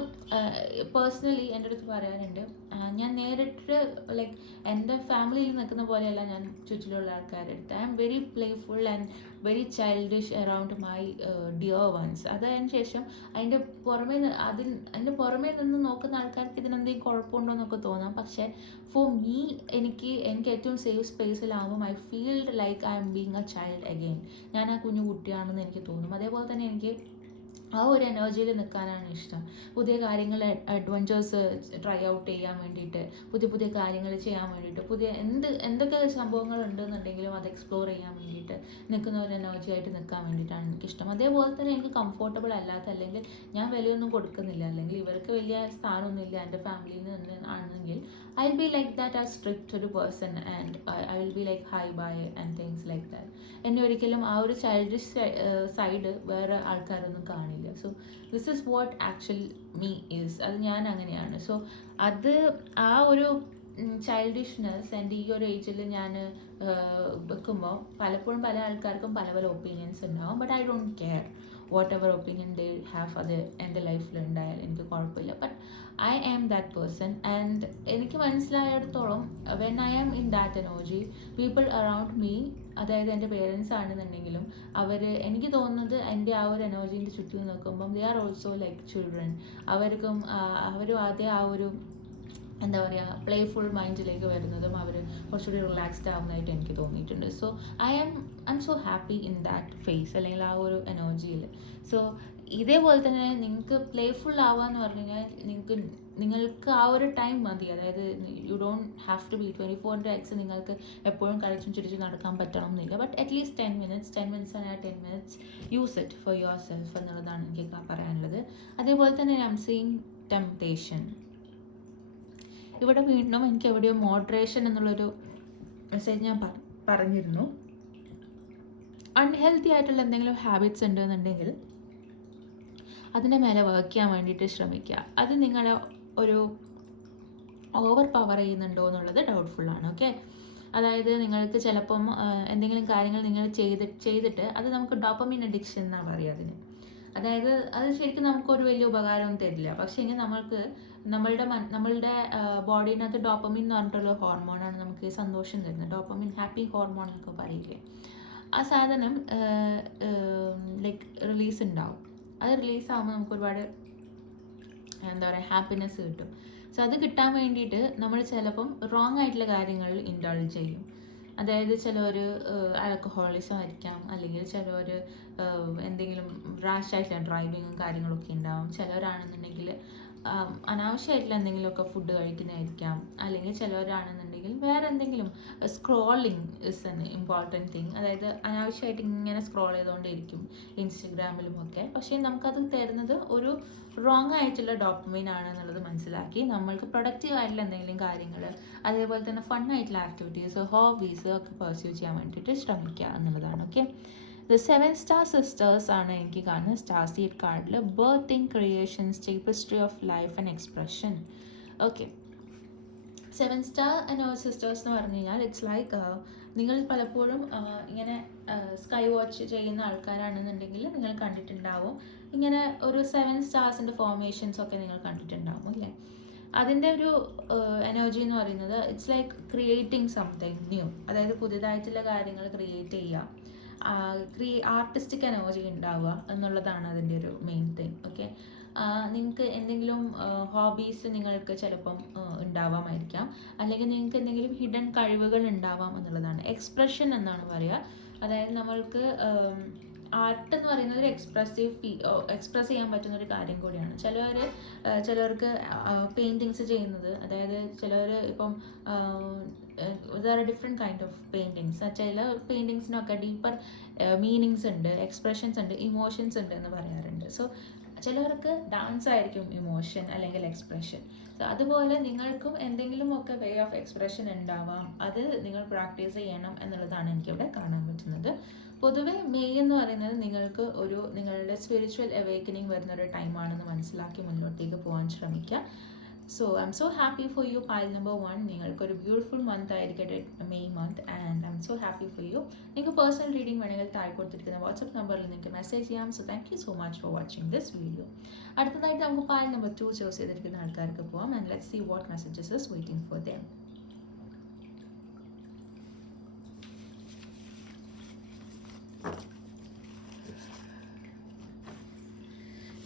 പേഴ്സണലി എൻ്റെ അടുത്ത് പറയാറുണ്ട്, ഞാൻ നേരിട്ട് ലൈക്ക് എൻ്റെ ഫാമിലിയിൽ നിൽക്കുന്ന പോലെയല്ല ഞാൻ ചുറ്റിലുള്ള ആൾക്കാരുടെ അടുത്ത്. I am very playful and very childish around my dear ones. അതിന് ശേഷം അതിൻ്റെ പുറമേ നിന്ന് നോക്കുന്ന ആൾക്കാർക്ക് ഇതിനെന്തെങ്കിലും കുഴപ്പമുണ്ടോ എന്നൊക്കെ തോന്നാം. പക്ഷേ ഫോർ മീ, എനിക്ക് ഏറ്റവും സേഫ് സ്പേസിലാകുമ്പോൾ I feel like I'm being a child again. ഞാൻ ആ കുഞ്ഞു കുട്ടിയാണെന്ന് എനിക്ക് തോന്നും. അതേപോലെ തന്നെ എനിക്ക് ആ ഒരു എനർജിയിൽ നിൽക്കാനാണ് ഇഷ്ടം. പുതിയ കാര്യങ്ങൾ, അഡ്വഞ്ചേഴ്സ് ട്രൈ ഔട്ട് ചെയ്യാൻ വേണ്ടിയിട്ട്, പുതിയ കാര്യങ്ങൾ ചെയ്യാൻ വേണ്ടിയിട്ട്, എന്തൊക്കെ സംഭവങ്ങൾ ഉണ്ടെന്നുണ്ടെങ്കിലും അത് എക്സ്പ്ലോർ ചെയ്യാൻ വേണ്ടിയിട്ട് നിൽക്കുന്ന ഒരു എനർജി ആയിട്ട് നിൽക്കാൻ വേണ്ടിയിട്ടാണ് എനിക്കിഷ്ടം. അതേപോലെ തന്നെ എനിക്ക് കംഫർട്ടബിൾ അല്ലാത്ത, അല്ലെങ്കിൽ ഞാൻ വലിയൊന്നും കൊടുക്കുന്നില്ല, അല്ലെങ്കിൽ ഇവർക്ക് വലിയ സ്ഥാനമൊന്നുമില്ല എൻ്റെ ഫാമിലിയിൽ നിന്ന് ആണെങ്കിൽ I will be like that ആ സ്ട്രിക്റ്റ് ഒരു person and I will be like hi bye and things like that. എന്നെ ഒരിക്കലും ആ ഒരു ചൈൽഡിഷ് സൈഡ് വേറെ ആൾക്കാരൊന്നും കാണില്ല. So this is what actual me is. അത് ഞാൻ അങ്ങനെയാണ്. സോ അത് ആ ഒരു ചൈൽഡിഷ്നെസ് എൻ്റെ ഈ ഒരു ഏജിൽ ഞാൻ വെക്കുമ്പോൾ പലപ്പോഴും പല ആൾക്കാർക്കും പല ഒപ്പീനിയൻസ് ഉണ്ടാവും. But I don't care whatever opinion they have. അത് എൻ്റെ ലൈഫിൽ ഉണ്ടായാൽ എനിക്ക് കുഴപ്പമില്ല. But I am that person and എനിക്ക് മനസ്സിലായിടത്തോളം when I am in that energy, people around me, അതായത് എൻ്റെ പേരൻസ് ആണെന്നുണ്ടെങ്കിലും എനിക്ക് തോന്നുന്നത് എൻ്റെ ആ ഒരു എനർജീൻ്റെ ചുറ്റും നിൽക്കുമ്പം they are also like children. അവരും ആദ്യം ആ ഒരു എന്താ പറയുക പ്ലേഫുൾ മൈൻഡിലേക്ക് വരുന്നതും അവർ കുറച്ചുകൂടി റിലാക്സ്ഡ് ആവുന്നതായിട്ട് എനിക്ക് തോന്നിയിട്ടുണ്ട്. So I'm so happy in that phase, അല്ലെങ്കിൽ ആ ഒരു എനർജിയിൽ. സോ ഇതേപോലെ തന്നെ നിങ്ങൾക്ക് പ്ലേഫുൾ ആവാന്ന് പറഞ്ഞു കഴിഞ്ഞാൽ നിങ്ങൾക്ക് ആ ഒരു ടൈം മതി. അതായത് you don't have to be 24x നിങ്ങൾക്ക് എപ്പോഴും കളിച്ചും ചിരിച്ചും നടക്കാൻ പറ്റണം എന്നില്ല. But at least 10 minutes and 10 minutes use it for yourself എന്നുള്ളതാണ് എനിക്ക് പറയാനുള്ളത്. അതേപോലെ തന്നെ ഐ എം സീയിങ് ടെംപ്ടേഷൻ. ഇവിടെ വീണ്ടും എനിക്ക് എവിടെയോ മോഡറേഷൻ എന്നുള്ളൊരു മെസ്സേജ് ഞാൻ പറഞ്ഞിരുന്നു. അൺഹെൽത്തി ആയിട്ടുള്ള എന്തെങ്കിലും ഹാബിറ്റ്സ് ഉണ്ടെന്നുണ്ടെങ്കിൽ അതിൻ്റെ മേലെ വർക്ക് ചെയ്യാൻ വേണ്ടിയിട്ട് ശ്രമിക്കുക. അത് നിങ്ങളെ ഒരു ഓവർ പവർ ചെയ്യുന്നുണ്ടോ എന്നുള്ളത് ഡൗട്ട്ഫുള്ളാണ്. ഓക്കെ, അതായത് നിങ്ങൾക്ക് ചിലപ്പം എന്തെങ്കിലും കാര്യങ്ങൾ നിങ്ങൾ ചെയ്തിട്ട് അത് നമുക്ക് ഡോപ്പമിൻ അഡിക്ഷൻ എന്നാണ് പറയുക അതിന്. അതായത് അത് ശരിക്കും നമുക്കൊരു വലിയ ഉപകാരമൊന്നും തരില്ല. പക്ഷേ എങ്കിൽ നമ്മളുടെ ബോഡീനകത്ത് ഡോപ്പമിൻ എന്ന് പറഞ്ഞിട്ടുള്ള ഹോർമോണാണ് നമുക്ക് സന്തോഷം തരുന്നത്. ഡോപ്പമിൻ ഹാപ്പി ഹോർമോൺ എന്നൊക്കെ പറയില്ലേ. ആ സാധനം ലൈക്ക് റിലീസ് ഉണ്ടാവും. അത് റിലീസാകുമ്പോൾ നമുക്ക് ഒരുപാട് എന്താ പറയുക ഹാപ്പിനെസ് കിട്ടും. സോ അത് കിട്ടാൻ വേണ്ടിയിട്ട് നമ്മൾ ചിലപ്പം റോങ് ആയിട്ടുള്ള കാര്യങ്ങളിൽ ഇൻഡൾജ് ചെയ്യും. അതായത് ചിലവർ ആൽക്കഹോളിസം ആയിരിക്കാം, അല്ലെങ്കിൽ ചിലവർ എന്തെങ്കിലും റാഷായിട്ടുള്ള ഡ്രൈവിങ്ങും കാര്യങ്ങളൊക്കെ ഉണ്ടാവും. ചിലവരാണെന്നുണ്ടെങ്കിൽ അനാവശ്യമായിട്ടുള്ള എന്തെങ്കിലുമൊക്കെ ഫുഡ് കഴിക്കുന്നതായിരിക്കാം, അല്ലെങ്കിൽ ചിലവരാണെന്നുണ്ടെങ്കിൽ വേറെ എന്തെങ്കിലും scrolling is an important thing. അതായത് അനാവശ്യമായിട്ട് ഇങ്ങനെ സ്ക്രോൾ ചെയ്തുകൊണ്ടിരിക്കും ഇൻസ്റ്റഗ്രാമിലും ഒക്കെ. പക്ഷേ നമുക്കത് തരുന്നത് ഒരു റോങ് ആയിട്ടുള്ള ഡോപ്പമൈൻ ആണ് എന്നുള്ളത് മനസ്സിലാക്കി നമ്മൾക്ക് പ്രൊഡക്റ്റീവ് ആയിട്ടുള്ള എന്തെങ്കിലും കാര്യങ്ങൾ, അതേപോലെ തന്നെ ഫൺ ആയിട്ടുള്ള ആക്ടിവിറ്റീസ്, ഹോബീസ് ഒക്കെ പെർസ്യൂ ചെയ്യാൻ വേണ്ടിയിട്ട് ശ്രമിക്കുക എന്നുള്ളതാണ്. ഓക്കെ, ദ 7 സ്റ്റാർ സിസ്റ്റേഴ്സ് ആണ് എനിക്ക് കാണുന്നത് സ്റ്റാർ സീഡ് കാർഡിൽ. Birthing, creations, tapestry of life and expression. Okay, 7 star sisters എന്ന് പറഞ്ഞു കഴിഞ്ഞാൽ ഇറ്റ്സ് ലൈക്ക് നിങ്ങൾ പലപ്പോഴും ഇങ്ങനെ സ്കൈ വാച്ച് ചെയ്യുന്ന ആൾക്കാരാണെന്നുണ്ടെങ്കിൽ നിങ്ങൾ കണ്ടിട്ടുണ്ടാവും. ഇങ്ങനെ ഒരു 7 സ്റ്റാർസിൻ്റെ ഫോർമേഷൻസ് ഒക്കെ നിങ്ങൾ കണ്ടിട്ടുണ്ടാവും അല്ലേ. അതിൻ്റെ ഒരു എനർജി എന്ന് പറയുന്നത് it's like creating something new. അതായത് പുതിയതായിട്ടുള്ള കാര്യങ്ങൾ ക്രിയേറ്റ് ചെയ്യുക, ആർട്ടിസ്റ്റിക് എനർജി ഉണ്ടാവുക എന്നുള്ളതാണ് അതിൻ്റെ ഒരു മെയിൻ തിങ്. ഓക്കെ, നിങ്ങൾക്ക് എന്തെങ്കിലും ഹോബീസ് നിങ്ങൾക്ക് ചിലപ്പം ഉണ്ടാവാമായിരിക്കാം, അല്ലെങ്കിൽ നിങ്ങൾക്ക് എന്തെങ്കിലും ഹിഡൻ കഴിവുകൾ ഉണ്ടാവാം എന്നുള്ളതാണ്. എക്സ്പ്രഷൻ എന്നാണ് പറയുക. അതായത് നമ്മൾക്ക് ആർട്ട് എന്ന് പറയുന്നത് ഒരു എക്സ്പ്രസ് ചെയ്യാൻ പറ്റുന്ന ഒരു കാര്യം കൂടിയാണ്. ചിലവർക്ക് പെയിൻറ്റിങ്സ് ചെയ്യുന്നത്, അതായത് ചിലവർ ഇപ്പം വേറെ ഡിഫറെൻറ്റ് കൈൻഡ് ഓഫ് പെയിൻറ്റിങ്സ്, ചില പെയിൻറ്റിങ്സിനൊക്കെ ഡീപ്പർ മീനിങ്സ് ഉണ്ട്, എക്സ്പ്രഷൻസ് ഉണ്ട്, ഇമോഷൻസ് ഉണ്ട് എന്ന് പറയാറുണ്ട്. സോ ചിലവർക്ക് ഡാൻസ് ആയിരിക്കും ഇമോഷൻ അല്ലെങ്കിൽ എക്സ്പ്രഷൻ. സോ അതുപോലെ നിങ്ങൾക്കും എന്തെങ്കിലുമൊക്കെ വേ ഓഫ് എക്സ്പ്രഷൻ ഉണ്ടാവാം, അത് നിങ്ങൾ പ്രാക്ടീസ് ചെയ്യണം എന്നുള്ളതാണ് എനിക്കിവിടെ കാണാൻ പറ്റുന്നത്. പൊതുവെ മെയ് എന്ന് പറയുന്നത് നിങ്ങൾക്ക് നിങ്ങളുടെ സ്പിരിച്വൽ അവേക്കനിങ് വരുന്നൊരു ടൈമാണെന്ന് മനസ്സിലാക്കി മുന്നോട്ടേക്ക് പോകാൻ ശ്രമിക്കുക. So I'm so happy for you pile number 1. നിങ്ങൾക്കൊരു ബ്യൂട്ടിഫുൾ മന്ത് ആയിരിക്കട്ടെ May month, and I'm so happy for you. നിങ്ങൾക്ക് പേഴ്സണൽ റീഡിംഗ് വേണമെങ്കിൽ താഴെ കൊടുത്തിരിക്കുന്ന വാട്സപ്പ് നമ്പറിൽ നിങ്ങൾക്ക് മെസ്സേജ് ചെയ്യാം. So thank you so much for watching this video. അടുത്തതായിട്ട് നമുക്ക് പൈൽ നമ്പർ 2 ചൂസ് ചെയ്തിരിക്കുന്ന ആൾക്കാർക്ക് പോവാം. And let's see what messages is waiting for them.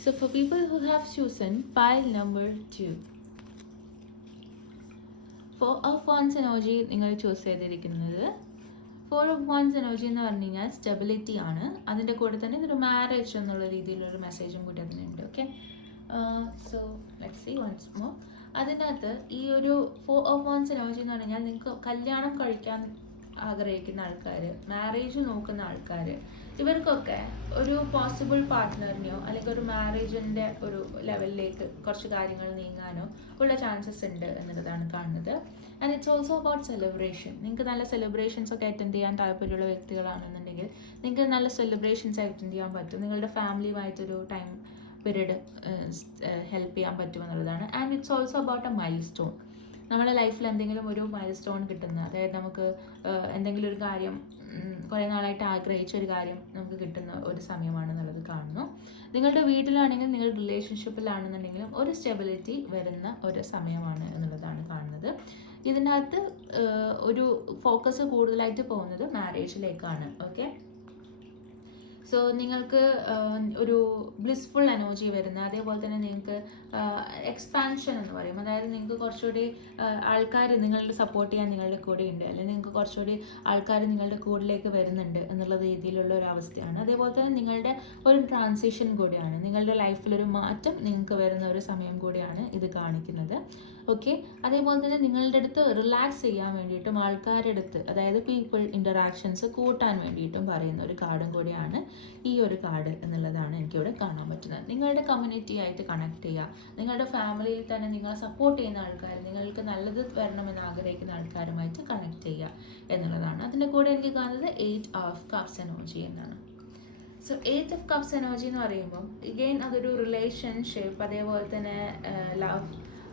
So for people who have chosen pile number 2, 4 of Wands energy നിങ്ങൾ choose ചെയ്തിരിക്കുന്നത് 4 of Wands energy എന്ന് പറഞ്ഞു കഴിഞ്ഞാൽ സ്റ്റെബിലിറ്റി ആണ്. അതിൻ്റെ കൂടെ തന്നെ ഇതൊരു മാരേജ് എന്നുള്ള രീതിയിലൊരു മെസ്സേജും കൂടി അതിനുണ്ട്. Okay, so let's see once more. അതിനകത്ത് ഈ ഒരു 4 of Wands energy എന്ന് പറഞ്ഞു കഴിഞ്ഞാൽ നിങ്ങൾക്ക് കല്യാണം കഴിക്കാൻ ആഗ്രഹിക്കുന്ന ആൾക്കാർ, മാരേജ് നോക്കുന്ന ആൾക്കാർ, ഇവർക്കൊക്കെ ഒരു പോസിബിൾ പാർട്ട്ണറിനെയോ അല്ലെങ്കിൽ ഒരു മാരേജിൻ്റെ ഒരു ലെവലിലേക്ക് കുറച്ച് കാര്യങ്ങൾ നീങ്ങാനോ ഉള്ള ചാൻസസ് ഉണ്ട് എന്നുള്ളതാണ് കാണുന്നത്. And it's also about celebration. നിങ്ങൾക്ക് നല്ല സെലിബ്രേഷൻസ് ഒക്കെ അറ്റൻഡ് ചെയ്യാൻ താല്പര്യമുള്ള വ്യക്തികളാണെന്നുണ്ടെങ്കിൽ നിങ്ങൾക്ക് നല്ല സെലിബ്രേഷൻസ് അറ്റൻഡ് ചെയ്യാൻ പറ്റും. നിങ്ങളുടെ ഫാമിലിയുമായിട്ടൊരു ടൈം പീരീഡ് ഹെൽപ്പ് ചെയ്യാൻ പറ്റുമെന്നുള്ളതാണ്. And it's also about a milestone. നമ്മുടെ ലൈഫിൽ എന്തെങ്കിലും ഒരു മൈൽ സ്റ്റോൺ കിട്ടുന്ന, അതായത് നമുക്ക് എന്തെങ്കിലും ഒരു കാര്യം കുറേ നാളായിട്ട് ആഗ്രഹിച്ച ഒരു കാര്യം നമുക്ക് കിട്ടുന്ന ഒരു സമയമാണെന്നുള്ളത് കാണുന്നു. നിങ്ങളുടെ വീട്ടിലാണെങ്കിലും നിങ്ങൾ റിലേഷൻഷിപ്പിലാണെന്നുണ്ടെങ്കിലും ഒരു സ്റ്റെബിലിറ്റി വരുന്ന ഒരു സമയമാണ് എന്നുള്ളതാണ് കാണുന്നത്. ഇതിനകത്ത് ഒരു ഫോക്കസ് കൂടുതലായിട്ട് പോകുന്നത് മാരേജിലേക്കാണ്. ഓക്കെ, സോ നിങ്ങൾക്ക് ഒരു ബ്ലിസ്ഫുൾ എനർജി വരുന്ന, അതേപോലെ തന്നെ നിങ്ങൾക്ക് എക്സ്പാൻഷൻ എന്ന് പറയും. അതായത് നിങ്ങൾക്ക് കുറച്ചുകൂടി ആൾക്കാർ നിങ്ങളുടെ സപ്പോർട്ട് ചെയ്യാൻ നിങ്ങളുടെ കൂടെ ഉണ്ട്, അല്ലെങ്കിൽ നിങ്ങൾക്ക് കുറച്ചുകൂടി ആൾക്കാർ നിങ്ങളുടെ കൂടിലേക്ക് വരുന്നുണ്ട് എന്നുള്ള രീതിയിലുള്ള ഒരു അവസ്ഥയാണ്. അതേപോലെ തന്നെ നിങ്ങളുടെ ഒരു ട്രാൻസിഷൻ കൂടിയാണ്, നിങ്ങളുടെ ലൈഫിലൊരു മാറ്റം നിങ്ങൾക്ക് വരുന്ന ഒരു സമയം കൂടിയാണ് ഇത് കാണിക്കുന്നത്. ഓക്കെ, അതേപോലെ തന്നെ നിങ്ങളുടെ അടുത്ത് റിലാക്സ് ചെയ്യാൻ വേണ്ടിയിട്ടും ആൾക്കാരുടെ അടുത്ത്, അതായത് പീപ്പിൾ ഇൻ്ററാക്ഷൻസ് കൂട്ടാൻ വേണ്ടിയിട്ടും പറയുന്ന ഒരു കാർഡും കൂടിയാണ് ഈ ഒരു കാർഡ് എന്നുള്ളതാണ് എനിക്കിവിടെ കാണാൻ പറ്റുന്നത്. നിങ്ങളുടെ കമ്മ്യൂണിറ്റി ആയിട്ട് കണക്ട് ചെയ്യുക, നിങ്ങളുടെ ഫാമിലിയിൽ തന്നെ നിങ്ങളെ സപ്പോർട്ട് ചെയ്യുന്ന ആൾക്കാർ, നിങ്ങൾക്ക് നല്ലത് വരണമെന്ന് ആഗ്രഹിക്കുന്ന ആൾക്കാരുമായിട്ട് കണക്ട് ചെയ്യുക എന്നുള്ളതാണ്. അതിൻ്റെ കൂടെ എനിക്ക് കാണുന്നത് 8 of Cups എനർജി എന്നാണ്. സോ 8 of Cups എനർജി എന്ന് പറയുമ്പം ഇഗെയിൻ അതൊരു റിലേഷൻഷിപ്പ്, അതേപോലെ തന്നെ ലവ്,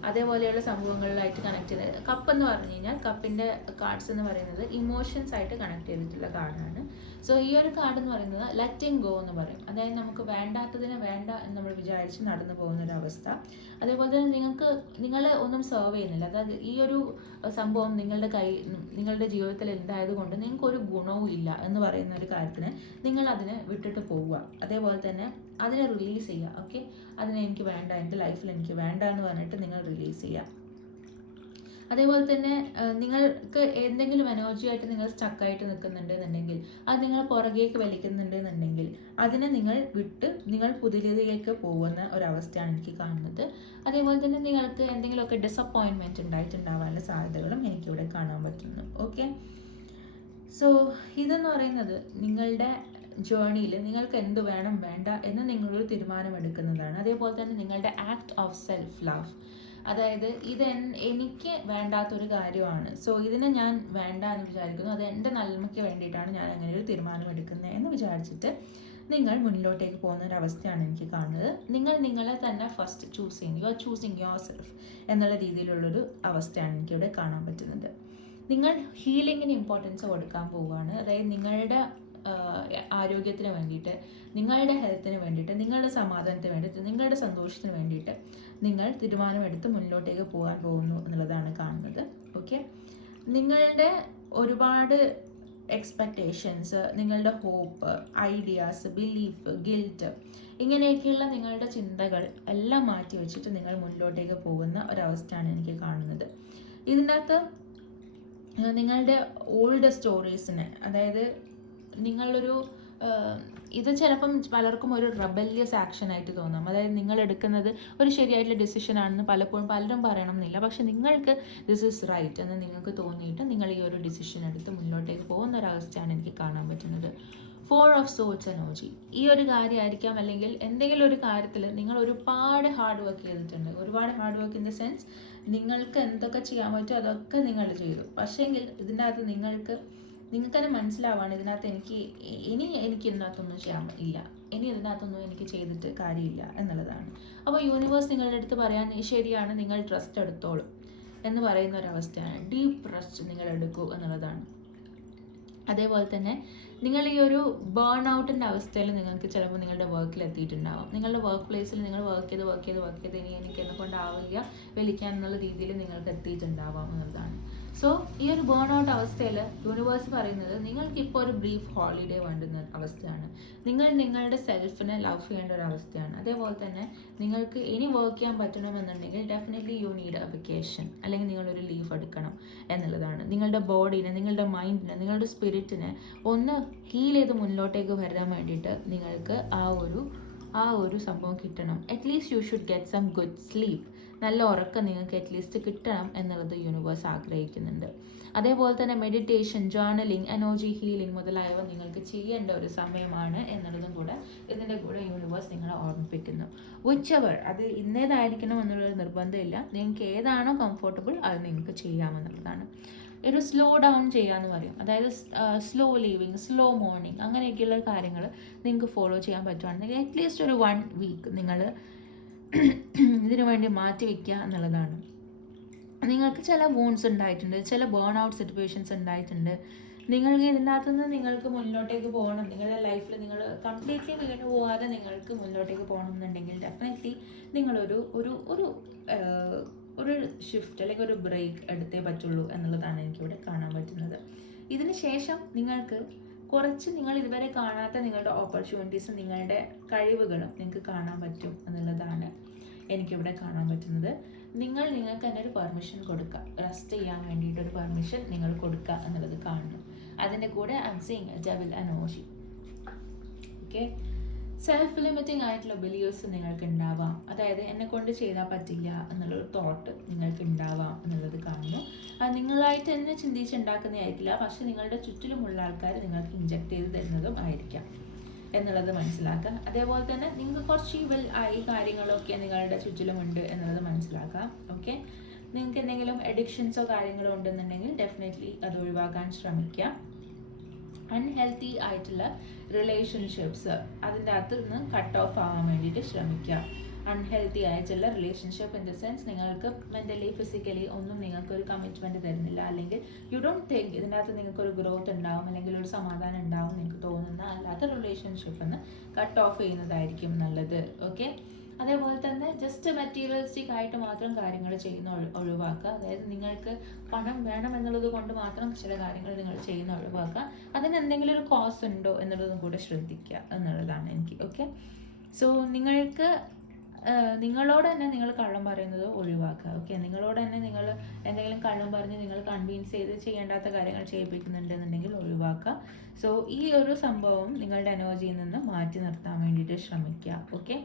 അതേപോലെയുള്ള സംഭവങ്ങളിലായിട്ട് കണക്ട് ചെയ്ത്. കപ്പ് എന്ന് പറഞ്ഞു കഴിഞ്ഞാൽ കപ്പിൻ്റെ കാർഡ്സ് എന്ന് പറയുന്നത് ഇമോഷൻസ് ആയിട്ട് കണക്ട് ചെയ്തിട്ടുള്ള കാർഡാണ്. സോ ഈ ഒരു കാർഡ് എന്ന് പറയുന്നത് ലെറ്റിംഗ് ഗോ എന്ന് പറയും. അതായത് നമുക്ക് വേണ്ടാത്തതിനെ വേണ്ട എന്ന് നമ്മൾ വിചാരിച്ച് നടന്നു പോകുന്നൊരവസ്ഥ. അതേപോലെ തന്നെ നിങ്ങൾ ഒന്നും സെർവ് ചെയ്യുന്നില്ല, അതായത് ഈ ഒരു സംഭവം നിങ്ങളുടെ ജീവിതത്തിൽ ഉണ്ടായതുകൊണ്ട് നിങ്ങൾക്കൊരു ഗുണവും ഇല്ല എന്ന് പറയുന്ന ഒരു കാര്യത്തിന് നിങ്ങൾ അതിനെ വിട്ടിട്ട് പോവുക. അതേപോലെ തന്നെ അതിനെ റിലീസ് ചെയ്യുക. ഓക്കെ, അതിനെ എനിക്ക് വേണ്ട, എൻ്റെ ലൈഫിൽ എനിക്ക് വേണ്ട എന്ന് പറഞ്ഞിട്ട് നിങ്ങൾ റിലീസ് ചെയ്യുക. അതേപോലെ തന്നെ നിങ്ങൾക്ക് എന്തെങ്കിലും എനർജി ആയിട്ട് നിങ്ങൾ സ്റ്റക്കായിട്ട് നിൽക്കുന്നുണ്ടെന്നുണ്ടെങ്കിൽ, അത് നിങ്ങൾ പുറകേക്ക് വലിക്കുന്നുണ്ടെന്നുണ്ടെങ്കിൽ അതിനെ നിങ്ങൾ വിട്ട് നിങ്ങൾ പുതിയതിലേക്ക് പോകുന്ന ഒരവസ്ഥയാണ് എനിക്ക് കാണുന്നത്. അതേപോലെ തന്നെ നിങ്ങൾക്ക് എന്തെങ്കിലുമൊക്കെ ഡിസപ്പോയിൻമെൻറ്റ് ഉണ്ടായിട്ടുണ്ടാവാനുള്ള സാധ്യതകളും എനിക്കിവിടെ കാണാൻ പറ്റുന്നു. ഓക്കെ, സോ ഇതെന്ന് പറയുന്നത് നിങ്ങളുടെ ജേർണിയിൽ നിങ്ങൾക്ക് എന്ത് വേണം വേണ്ട എന്ന് നിങ്ങളൊരു തീരുമാനമെടുക്കുന്നതാണ്. അതേപോലെ തന്നെ നിങ്ങളുടെ ആക്ട് ഓഫ് സെൽഫ് ലവ്, അതായത് എനിക്ക് വേണ്ടാത്തൊരു കാര്യമാണ്, സോ ഇതിനെ ഞാൻ വേണ്ട എന്ന് വിചാരിക്കുന്നു, അത് എൻ്റെ നന്മയ്ക്ക് വേണ്ടിയിട്ടാണ് ഞാൻ അങ്ങനെ ഒരു തീരുമാനം എടുക്കുന്നത് എന്ന് വിചാരിച്ചിട്ട് നിങ്ങൾ മുന്നിലോട്ടേക്ക് പോകുന്ന ഒരു അവസ്ഥയാണ് എനിക്ക് കാണുന്നത്. നിങ്ങളെ തന്നെ ഫസ്റ്റ് ചൂസ് ചെയ്യുന്നു, you are choosing your self എന്നുള്ള രീതിയിലുള്ളൊരു അവസ്ഥയാണ് എനിക്കിവിടെ കാണാൻ പറ്റുന്നത്. നിങ്ങൾ ഹീലിങ്ങിന് ഇമ്പോർട്ടൻസ് കൊടുക്കാൻ പോവുകയാണ്. അതായത് നിങ്ങളുടെ ആരോഗ്യത്തിന് വേണ്ടിയിട്ട്, നിങ്ങളുടെ ഹെൽത്തിന് വേണ്ടിയിട്ട്, നിങ്ങളുടെ സമാധാനത്തിന് വേണ്ടിയിട്ട്, നിങ്ങളുടെ സന്തോഷത്തിന് വേണ്ടിയിട്ട് നിങ്ങൾ തീരുമാനമെടുത്ത് മുന്നിലോട്ടേക്ക് പോകാൻ പോകുന്നു എന്നുള്ളതാണ് കാണുന്നത്. ഓക്കെ, നിങ്ങളുടെ ഒരുപാട് എക്സ്പെക്റ്റേഷൻസ്, നിങ്ങളുടെ ഹോപ്പ്, ഐഡിയാസ്, ബിലീഫ്, ഗിൽറ്റ്, ഇങ്ങനെയൊക്കെയുള്ള നിങ്ങളുടെ ചിന്തകൾ എല്ലാം മാറ്റി വെച്ചിട്ട് നിങ്ങൾ മുന്നിലോട്ടേക്ക് പോകുന്ന ഒരവസ്ഥയാണ് എനിക്ക് കാണുന്നത്. ഇതിൻ്റെ അകത്ത് നിങ്ങളുടെ ഓൾഡ് സ്റ്റോറീസിനെ, അതായത് നിങ്ങളൊരു ഇത് ചിലപ്പം പലർക്കും ഒരു റെബല്യസ് ആക്ഷൻ ആയിട്ട് തോന്നാം. അതായത് നിങ്ങൾ എടുക്കുന്നത് ഒരു ശരിയായിട്ടുള്ള ഡിസിഷൻ ആണെന്ന് പലരും പറയണം എന്നില്ല, പക്ഷെ നിങ്ങൾക്ക് ദിസ് ഈസ് റൈറ്റ് എന്ന് നിങ്ങൾക്ക് തോന്നിയിട്ട് നിങ്ങൾ ഈ ഒരു ഡിസിഷൻ എടുത്ത് മുന്നോട്ടേക്ക് പോകുന്ന ഒരവസ്ഥയാണ് എനിക്ക് കാണാൻ പറ്റുന്നത്. 4 ഓഫ് സോൾസ് എനർജി, ഈ ഒരു കാര്യമായിരിക്കാം, അല്ലെങ്കിൽ എന്തെങ്കിലും ഒരു കാര്യത്തിൽ നിങ്ങൾ ഒരുപാട് ഹാർഡ് വർക്ക് ചെയ്തിട്ടുണ്ട്. ഒരുപാട് hard work in the sense നിങ്ങൾക്ക് എന്തൊക്കെ ചെയ്യാൻ പറ്റുമോ അതൊക്കെ നിങ്ങൾ ചെയ്തു. പക്ഷേങ്കിൽ ഇതിൻ്റെ അകത്ത് നിങ്ങൾക്ക് തന്നെ മനസ്സിലാവാണ് ഇതിനകത്ത് എനിക്ക് ഇതിനകത്തൊന്നും ചെയ്യാൻ ഇല്ല, ഇതിനകത്തൊന്നും എനിക്ക് ചെയ്തിട്ട് കാര്യമില്ല എന്നുള്ളതാണ്. അപ്പോൾ യൂണിവേഴ്സ് നിങ്ങളുടെ അടുത്ത് പറയാൻ ശരിയാണ്, നിങ്ങൾ ട്രസ്റ്റ് എടുത്തോളൂ എന്ന് പറയുന്ന ഒരവസ്ഥയാണ്. ഡീപ്പ് ട്രസ്റ്റ് നിങ്ങൾ എടുക്കൂ എന്നുള്ളതാണ്. അതേപോലെ തന്നെ നിങ്ങൾ ഈ ഒരു ബേൺ ഔട്ടിൻ്റെ അവസ്ഥയിൽ നിങ്ങൾക്ക് ചിലപ്പോൾ നിങ്ങളുടെ വർക്കിൽ എത്തിയിട്ടുണ്ടാവാം. നിങ്ങളുടെ വർക്ക് പ്ലേസിൽ നിങ്ങൾ വർക്ക് ചെയ്ത് ഇനി എനിക്ക് എന്നെ കൊണ്ടാവില്ല വലിക്കാൻ എന്നുള്ള രീതിയിൽ നിങ്ങൾക്ക് എത്തിയിട്ടുണ്ടാവാം എന്നുള്ളതാണ്. സോ ഈ ഒരു ബേൺ ഔട്ട് അവസ്ഥയിൽ യൂണിവേഴ്സ് പറയുന്നത് നിങ്ങൾക്ക് ഇപ്പോൾ ഒരു ബ്രീഫ് ഹോളിഡേ വേണ്ടുന്ന അവസ്ഥയാണ്. നിങ്ങൾ നിങ്ങളുടെ സെൽഫിനെ ലവ് ചെയ്യേണ്ട ഒരു അവസ്ഥയാണ്. അതേപോലെ തന്നെ നിങ്ങൾക്ക് ഇനി വർക്ക് ചെയ്യാൻ പറ്റണമെന്നുണ്ടെങ്കിൽ definitely you need a vacation, അല്ലെങ്കിൽ നിങ്ങളൊരു ലീവ് എടുക്കണം എന്നുള്ളതാണ്. നിങ്ങളുടെ ബോഡീനെ, നിങ്ങളുടെ മൈൻഡിനെ, നിങ്ങളുടെ സ്പിരിറ്റിനെ ഒന്ന് ഹീൽ ചെയ്ത് മുന്നിലോട്ടേക്ക് വരാൻ വേണ്ടിയിട്ട് നിങ്ങൾക്ക് ആ ഒരു സംഭവം കിട്ടണം. At least you should get some good sleep, നല്ല ഉറക്കം നിങ്ങൾക്ക് അറ്റ്ലീസ്റ്റ് കിട്ടണം എന്നുള്ളത് യൂണിവേഴ്സ് ആഗ്രഹിക്കുന്നുണ്ട്. അതേപോലെ തന്നെ മെഡിറ്റേഷൻ, ജേർണലിംഗ്, എനർജി ഹീലിംഗ് മുതലായവ നിങ്ങൾക്ക് ചെയ്യേണ്ട ഒരു സമയമാണ് എന്നുള്ളതും കൂടെ ഇതിൻ്റെ കൂടെ യൂണിവേഴ്സ് നിങ്ങളെ ഓർമ്മിപ്പിക്കുന്നു. വിച്ചെവർ, അത് ഇന്നേതായിരിക്കണം എന്നുള്ളൊരു നിർബന്ധമില്ല, നിങ്ങൾക്ക് ഏതാണോ കംഫർട്ടബിൾ അത് നിങ്ങൾക്ക് ചെയ്യാമെന്നുള്ളതാണ്. ഒരു സ്ലോ ഡൗൺ ചെയ്യാന്ന് പറയും, അതായത് സ്ലോ ലീവിങ്, സ്ലോ മോർണിംഗ്, അങ്ങനെയൊക്കെയുള്ള കാര്യങ്ങൾ നിങ്ങൾക്ക് ഫോളോ ചെയ്യാൻ പറ്റുവാണെങ്കിൽ അറ്റ്ലീസ്റ്റ് ഒരു 1 വീക്ക് നിങ്ങൾ ഇതിനു വേണ്ടി മാറ്റി വയ്ക്കുക എന്നുള്ളതാണ്. നിങ്ങൾക്ക് ചില വൂൺസ് ഉണ്ടായിട്ടുണ്ട്, ചില ബേൺ ഔട്ട് സിറ്റുവേഷൻസ് ഉണ്ടായിട്ടുണ്ട്. നിങ്ങൾക്ക് ഇതിനകത്ത് നിന്ന് നിങ്ങൾക്ക് മുന്നോട്ടേക്ക് പോകണം, നിങ്ങളുടെ ലൈഫിൽ നിങ്ങൾ കംപ്ലീറ്റ്ലി വീണ് പോകാതെ നിങ്ങൾക്ക് മുന്നോട്ടേക്ക് പോകണം എന്നുണ്ടെങ്കിൽ ഡെഫിനറ്റ്ലി നിങ്ങളൊരു ഒരു ഷിഫ്റ്റ് അല്ലെങ്കിൽ ഒരു ബ്രേക്ക് എടുത്തേ പറ്റുള്ളൂ എന്നുള്ളതാണ് എനിക്കിവിടെ കാണാൻ പറ്റുന്നത്. ഇതിന് ശേഷം നിങ്ങൾക്ക് കുറച്ച് നിങ്ങൾ ഇതുവരെ കാണാത്ത നിങ്ങളുടെ ഓപ്പർച്യൂണിറ്റീസും നിങ്ങളുടെ കഴിവുകളും നിങ്ങൾക്ക് കാണാൻ പറ്റും എന്നുള്ളതാണ് എനിക്കിവിടെ കാണാൻ പറ്റുന്നത്. നിങ്ങൾക്ക് തന്നെ ഒരു പെർമിഷൻ കൊടുക്കുക, റെസ്റ്റ് ചെയ്യാൻ വേണ്ടിയിട്ടൊരു പെർമിഷൻ നിങ്ങൾ കൊടുക്കുക എന്നുള്ളത് കാണുന്നു. അതിൻ്റെ കൂടെ I am seeing devil energy. Okay, self limiting ആയിട്ടുള്ള ബിലീവ്സ് നിങ്ങൾക്ക് ഉണ്ടാവാം. അതായത് എന്നെ കൊണ്ട് ചെയ്താൽ പറ്റില്ല എന്നുള്ളൊരു തോട്ട് നിങ്ങൾക്ക് ഉണ്ടാവാം എന്നുള്ളത് കാണുന്നു. അത് നിങ്ങളായിട്ട് തന്നെ ചിന്തിച്ചുണ്ടാക്കുന്നതായിരിക്കില്ല, പക്ഷെ നിങ്ങളുടെ ചുറ്റിലുമുള്ള ആൾക്കാർ നിങ്ങൾക്ക് ഇൻജക്ട് ചെയ്ത് തരുന്നതും ആയിരിക്കാം എന്നുള്ളത് മനസ്സിലാക്കുക. അതേപോലെ തന്നെ നിങ്ങൾക്ക് കുറച്ച് ഈ കാര്യങ്ങളൊക്കെ നിങ്ങളുടെ ചുറ്റിലുമുണ്ട് എന്നുള്ളത് മനസ്സിലാക്കാം. ഓക്കെ, നിങ്ങൾക്ക് എന്തെങ്കിലും അഡിക്ഷൻസോ കാര്യങ്ങളോ ഉണ്ടെന്നുണ്ടെങ്കിൽ ഡെഫിനറ്റ്ലി അത് ഒഴിവാക്കാൻ ശ്രമിക്കുക. അൺഹെൽത്തി ആയിട്ടുള്ള റിലേഷൻഷിപ്സ് അതിൻ്റെ അകത്ത് നിന്ന് കട്ട് ഓഫ് ആവാൻ വേണ്ടിയിട്ട് ശ്രമിക്കുക. അൺഹെൽത്തി ആയിട്ടുള്ള റിലേഷൻഷിപ്പ്, ഇൻ ദ സെൻസ് നിങ്ങൾക്ക് മെൻ്റലി ഫിസിക്കലി ഒന്നും നിങ്ങൾക്കൊരു കമ്മിറ്റ്മെൻറ്റ് തരുന്നില്ല, അല്ലെങ്കിൽ യു ഡോണ്ട് തിങ്ക് ഇതിനകത്ത് നിങ്ങൾക്കൊരു ഗ്രോത്ത് ഉണ്ടാവും അല്ലെങ്കിൽ ഒരു സമാധാനം ഉണ്ടാവും നിങ്ങൾക്ക് തോന്നുന്ന അല്ലാത്ത റിലേഷൻഷിപ്പിന് കട്ട് ഓഫ് ചെയ്യുന്നതായിരിക്കും നല്ലത്. ഓക്കെ, അതേപോലെ തന്നെ ജസ്റ്റ് മെറ്റീരിയലിസ്റ്റിക് ആയിട്ട് മാത്രം കാര്യങ്ങൾ ചെയ്യുന്ന ഒഴിവാക്കുക. അതായത് നിങ്ങൾക്ക് പണം വേണം എന്നുള്ളത് കൊണ്ട് മാത്രം ചില കാര്യങ്ങൾ നിങ്ങൾ ചെയ്യുന്ന ഒഴിവാക്കുക. അതിന് എന്തെങ്കിലും ഒരു കോസ് ഉണ്ടോ എന്നുള്ളതും കൂടെ ശ്രദ്ധിക്കുക എന്നുള്ളതാണ് എനിക്ക്. ഓക്കെ, സോ നിങ്ങൾക്ക് നിങ്ങളോട് തന്നെ നിങ്ങൾ കള്ളം പറയുന്നത് ഒഴിവാക്കുക. ഓക്കെ, നിങ്ങളോട് തന്നെ നിങ്ങൾ എന്തെങ്കിലും കള്ളം പറഞ്ഞ് നിങ്ങൾ കൺവിൻസ് ചെയ്ത് ചെയ്യേണ്ടാത്ത കാര്യങ്ങൾ ചെയ്യിപ്പിക്കുന്നുണ്ടെന്നുണ്ടെങ്കിൽ ഒഴിവാക്കുക. സോ ഈ ഒരു സംഭവം നിങ്ങളുടെ എനർജിയിൽ നിന്ന് മാറ്റി നിർത്താൻ വേണ്ടിയിട്ട് ശ്രമിക്കുക. ഓക്കെ,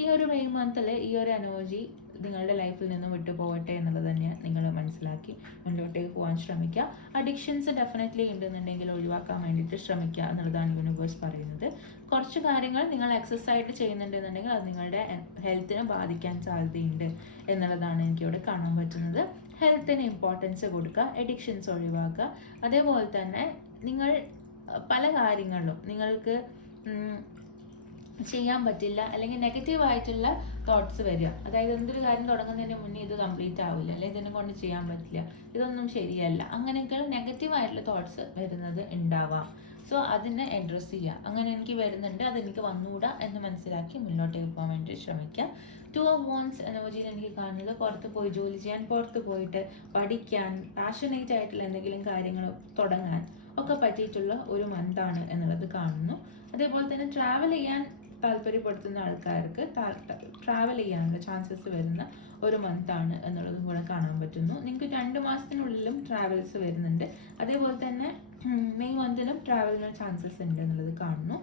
ഈ ഒരു മെയ് മന്തിൽ ഈ ഒരു എനർജി നിങ്ങളുടെ ലൈഫിൽ നിന്ന് വിട്ടു പോകട്ടെ എന്നുള്ളത് തന്നെ നിങ്ങൾ മനസ്സിലാക്കി മുന്നോട്ടേക്ക് പോകാൻ ശ്രമിക്കുക. അഡിക്ഷൻസ് ഡെഫിനറ്റ്ലി ഉണ്ടെന്നുണ്ടെങ്കിൽ ഒഴിവാക്കാൻ വേണ്ടിയിട്ട് ശ്രമിക്കുക എന്നുള്ളതാണ് യൂണിവേഴ്സ് പറയുന്നത്. കുറച്ച് കാര്യങ്ങൾ നിങ്ങൾ എക്സസൈസ് ചെയ്യുന്നുണ്ടെന്നുണ്ടെങ്കിൽ അത് നിങ്ങളുടെ ഹെൽത്തിനെ ബാധിക്കാൻ സാധ്യതയുണ്ട് എന്നുള്ളതാണ് എനിക്കിവിടെ കാണാൻ പറ്റുന്നത്. ഹെൽത്തിന് ഇമ്പോർട്ടൻസ് കൊടുക്കുക, എഡിക്ഷൻസ് ഒഴിവാക്കുക. അതേപോലെ തന്നെ നിങ്ങൾ പല കാര്യങ്ങളിലും നിങ്ങൾക്ക് ചെയ്യാൻ പറ്റില്ല അല്ലെങ്കിൽ നെഗറ്റീവ് ആയിട്ടുള്ള തോട്ട്സ് വരിക. അതായത് എന്തൊരു കാര്യം തുടങ്ങുന്നതിന് മുന്നേ ഇത് കംപ്ലീറ്റ് ആവില്ല, അല്ലെങ്കിൽ ഇതിനെ കൊണ്ട് ചെയ്യാൻ പറ്റില്ല, ഇതൊന്നും ശരിയല്ല, അങ്ങനെയൊക്കെ നെഗറ്റീവ് ആയിട്ടുള്ള തോട്ട്സ് വരുന്നത് ഉണ്ടാവാം. സോ അതിനെ അഡ്രസ്സ് ചെയ്യുക. അങ്ങനെ എനിക്ക് വരുന്നുണ്ട്, അതെനിക്ക് വന്നുകൂടാ എന്ന് മനസ്സിലാക്കി മുന്നോട്ടേക്ക് പോകാൻ വേണ്ടി ശ്രമിക്കുക. 2 of Wands എനർജിയിൽ എനിക്ക് കാണുന്നത് പുറത്ത് പോയി ജോലി ചെയ്യാൻ, പുറത്ത് പോയിട്ട് പഠിക്കാൻ, പാഷനേറ്റ് ആയിട്ടുള്ള എന്തെങ്കിലും കാര്യങ്ങൾ തുടങ്ങാൻ ഒക്കെ പറ്റിയിട്ടുള്ള ഒരു മന്താണ് എന്നുള്ളത് കാണുന്നു. അതേപോലെ തന്നെ ട്രാവൽ ചെയ്യാൻ താല്പര്യപ്പെടുത്തുന്ന ആൾക്കാർക്ക് ട്രാവൽ ചെയ്യാനുള്ള ചാൻസസ് വരുന്ന ഒരു മന്താണ് എന്നുള്ളതും കൂടെ കാണാൻ പറ്റുന്നു. നിങ്ങൾക്ക് 2 മാസത്തിനുള്ളിലും ട്രാവൽസ് വരുന്നുണ്ട്. അതേപോലെ തന്നെ മെയ് മന്തിലും ട്രാവലിന് ചാൻസസ് ഉണ്ട് എന്നുള്ളത് കാണുന്നു.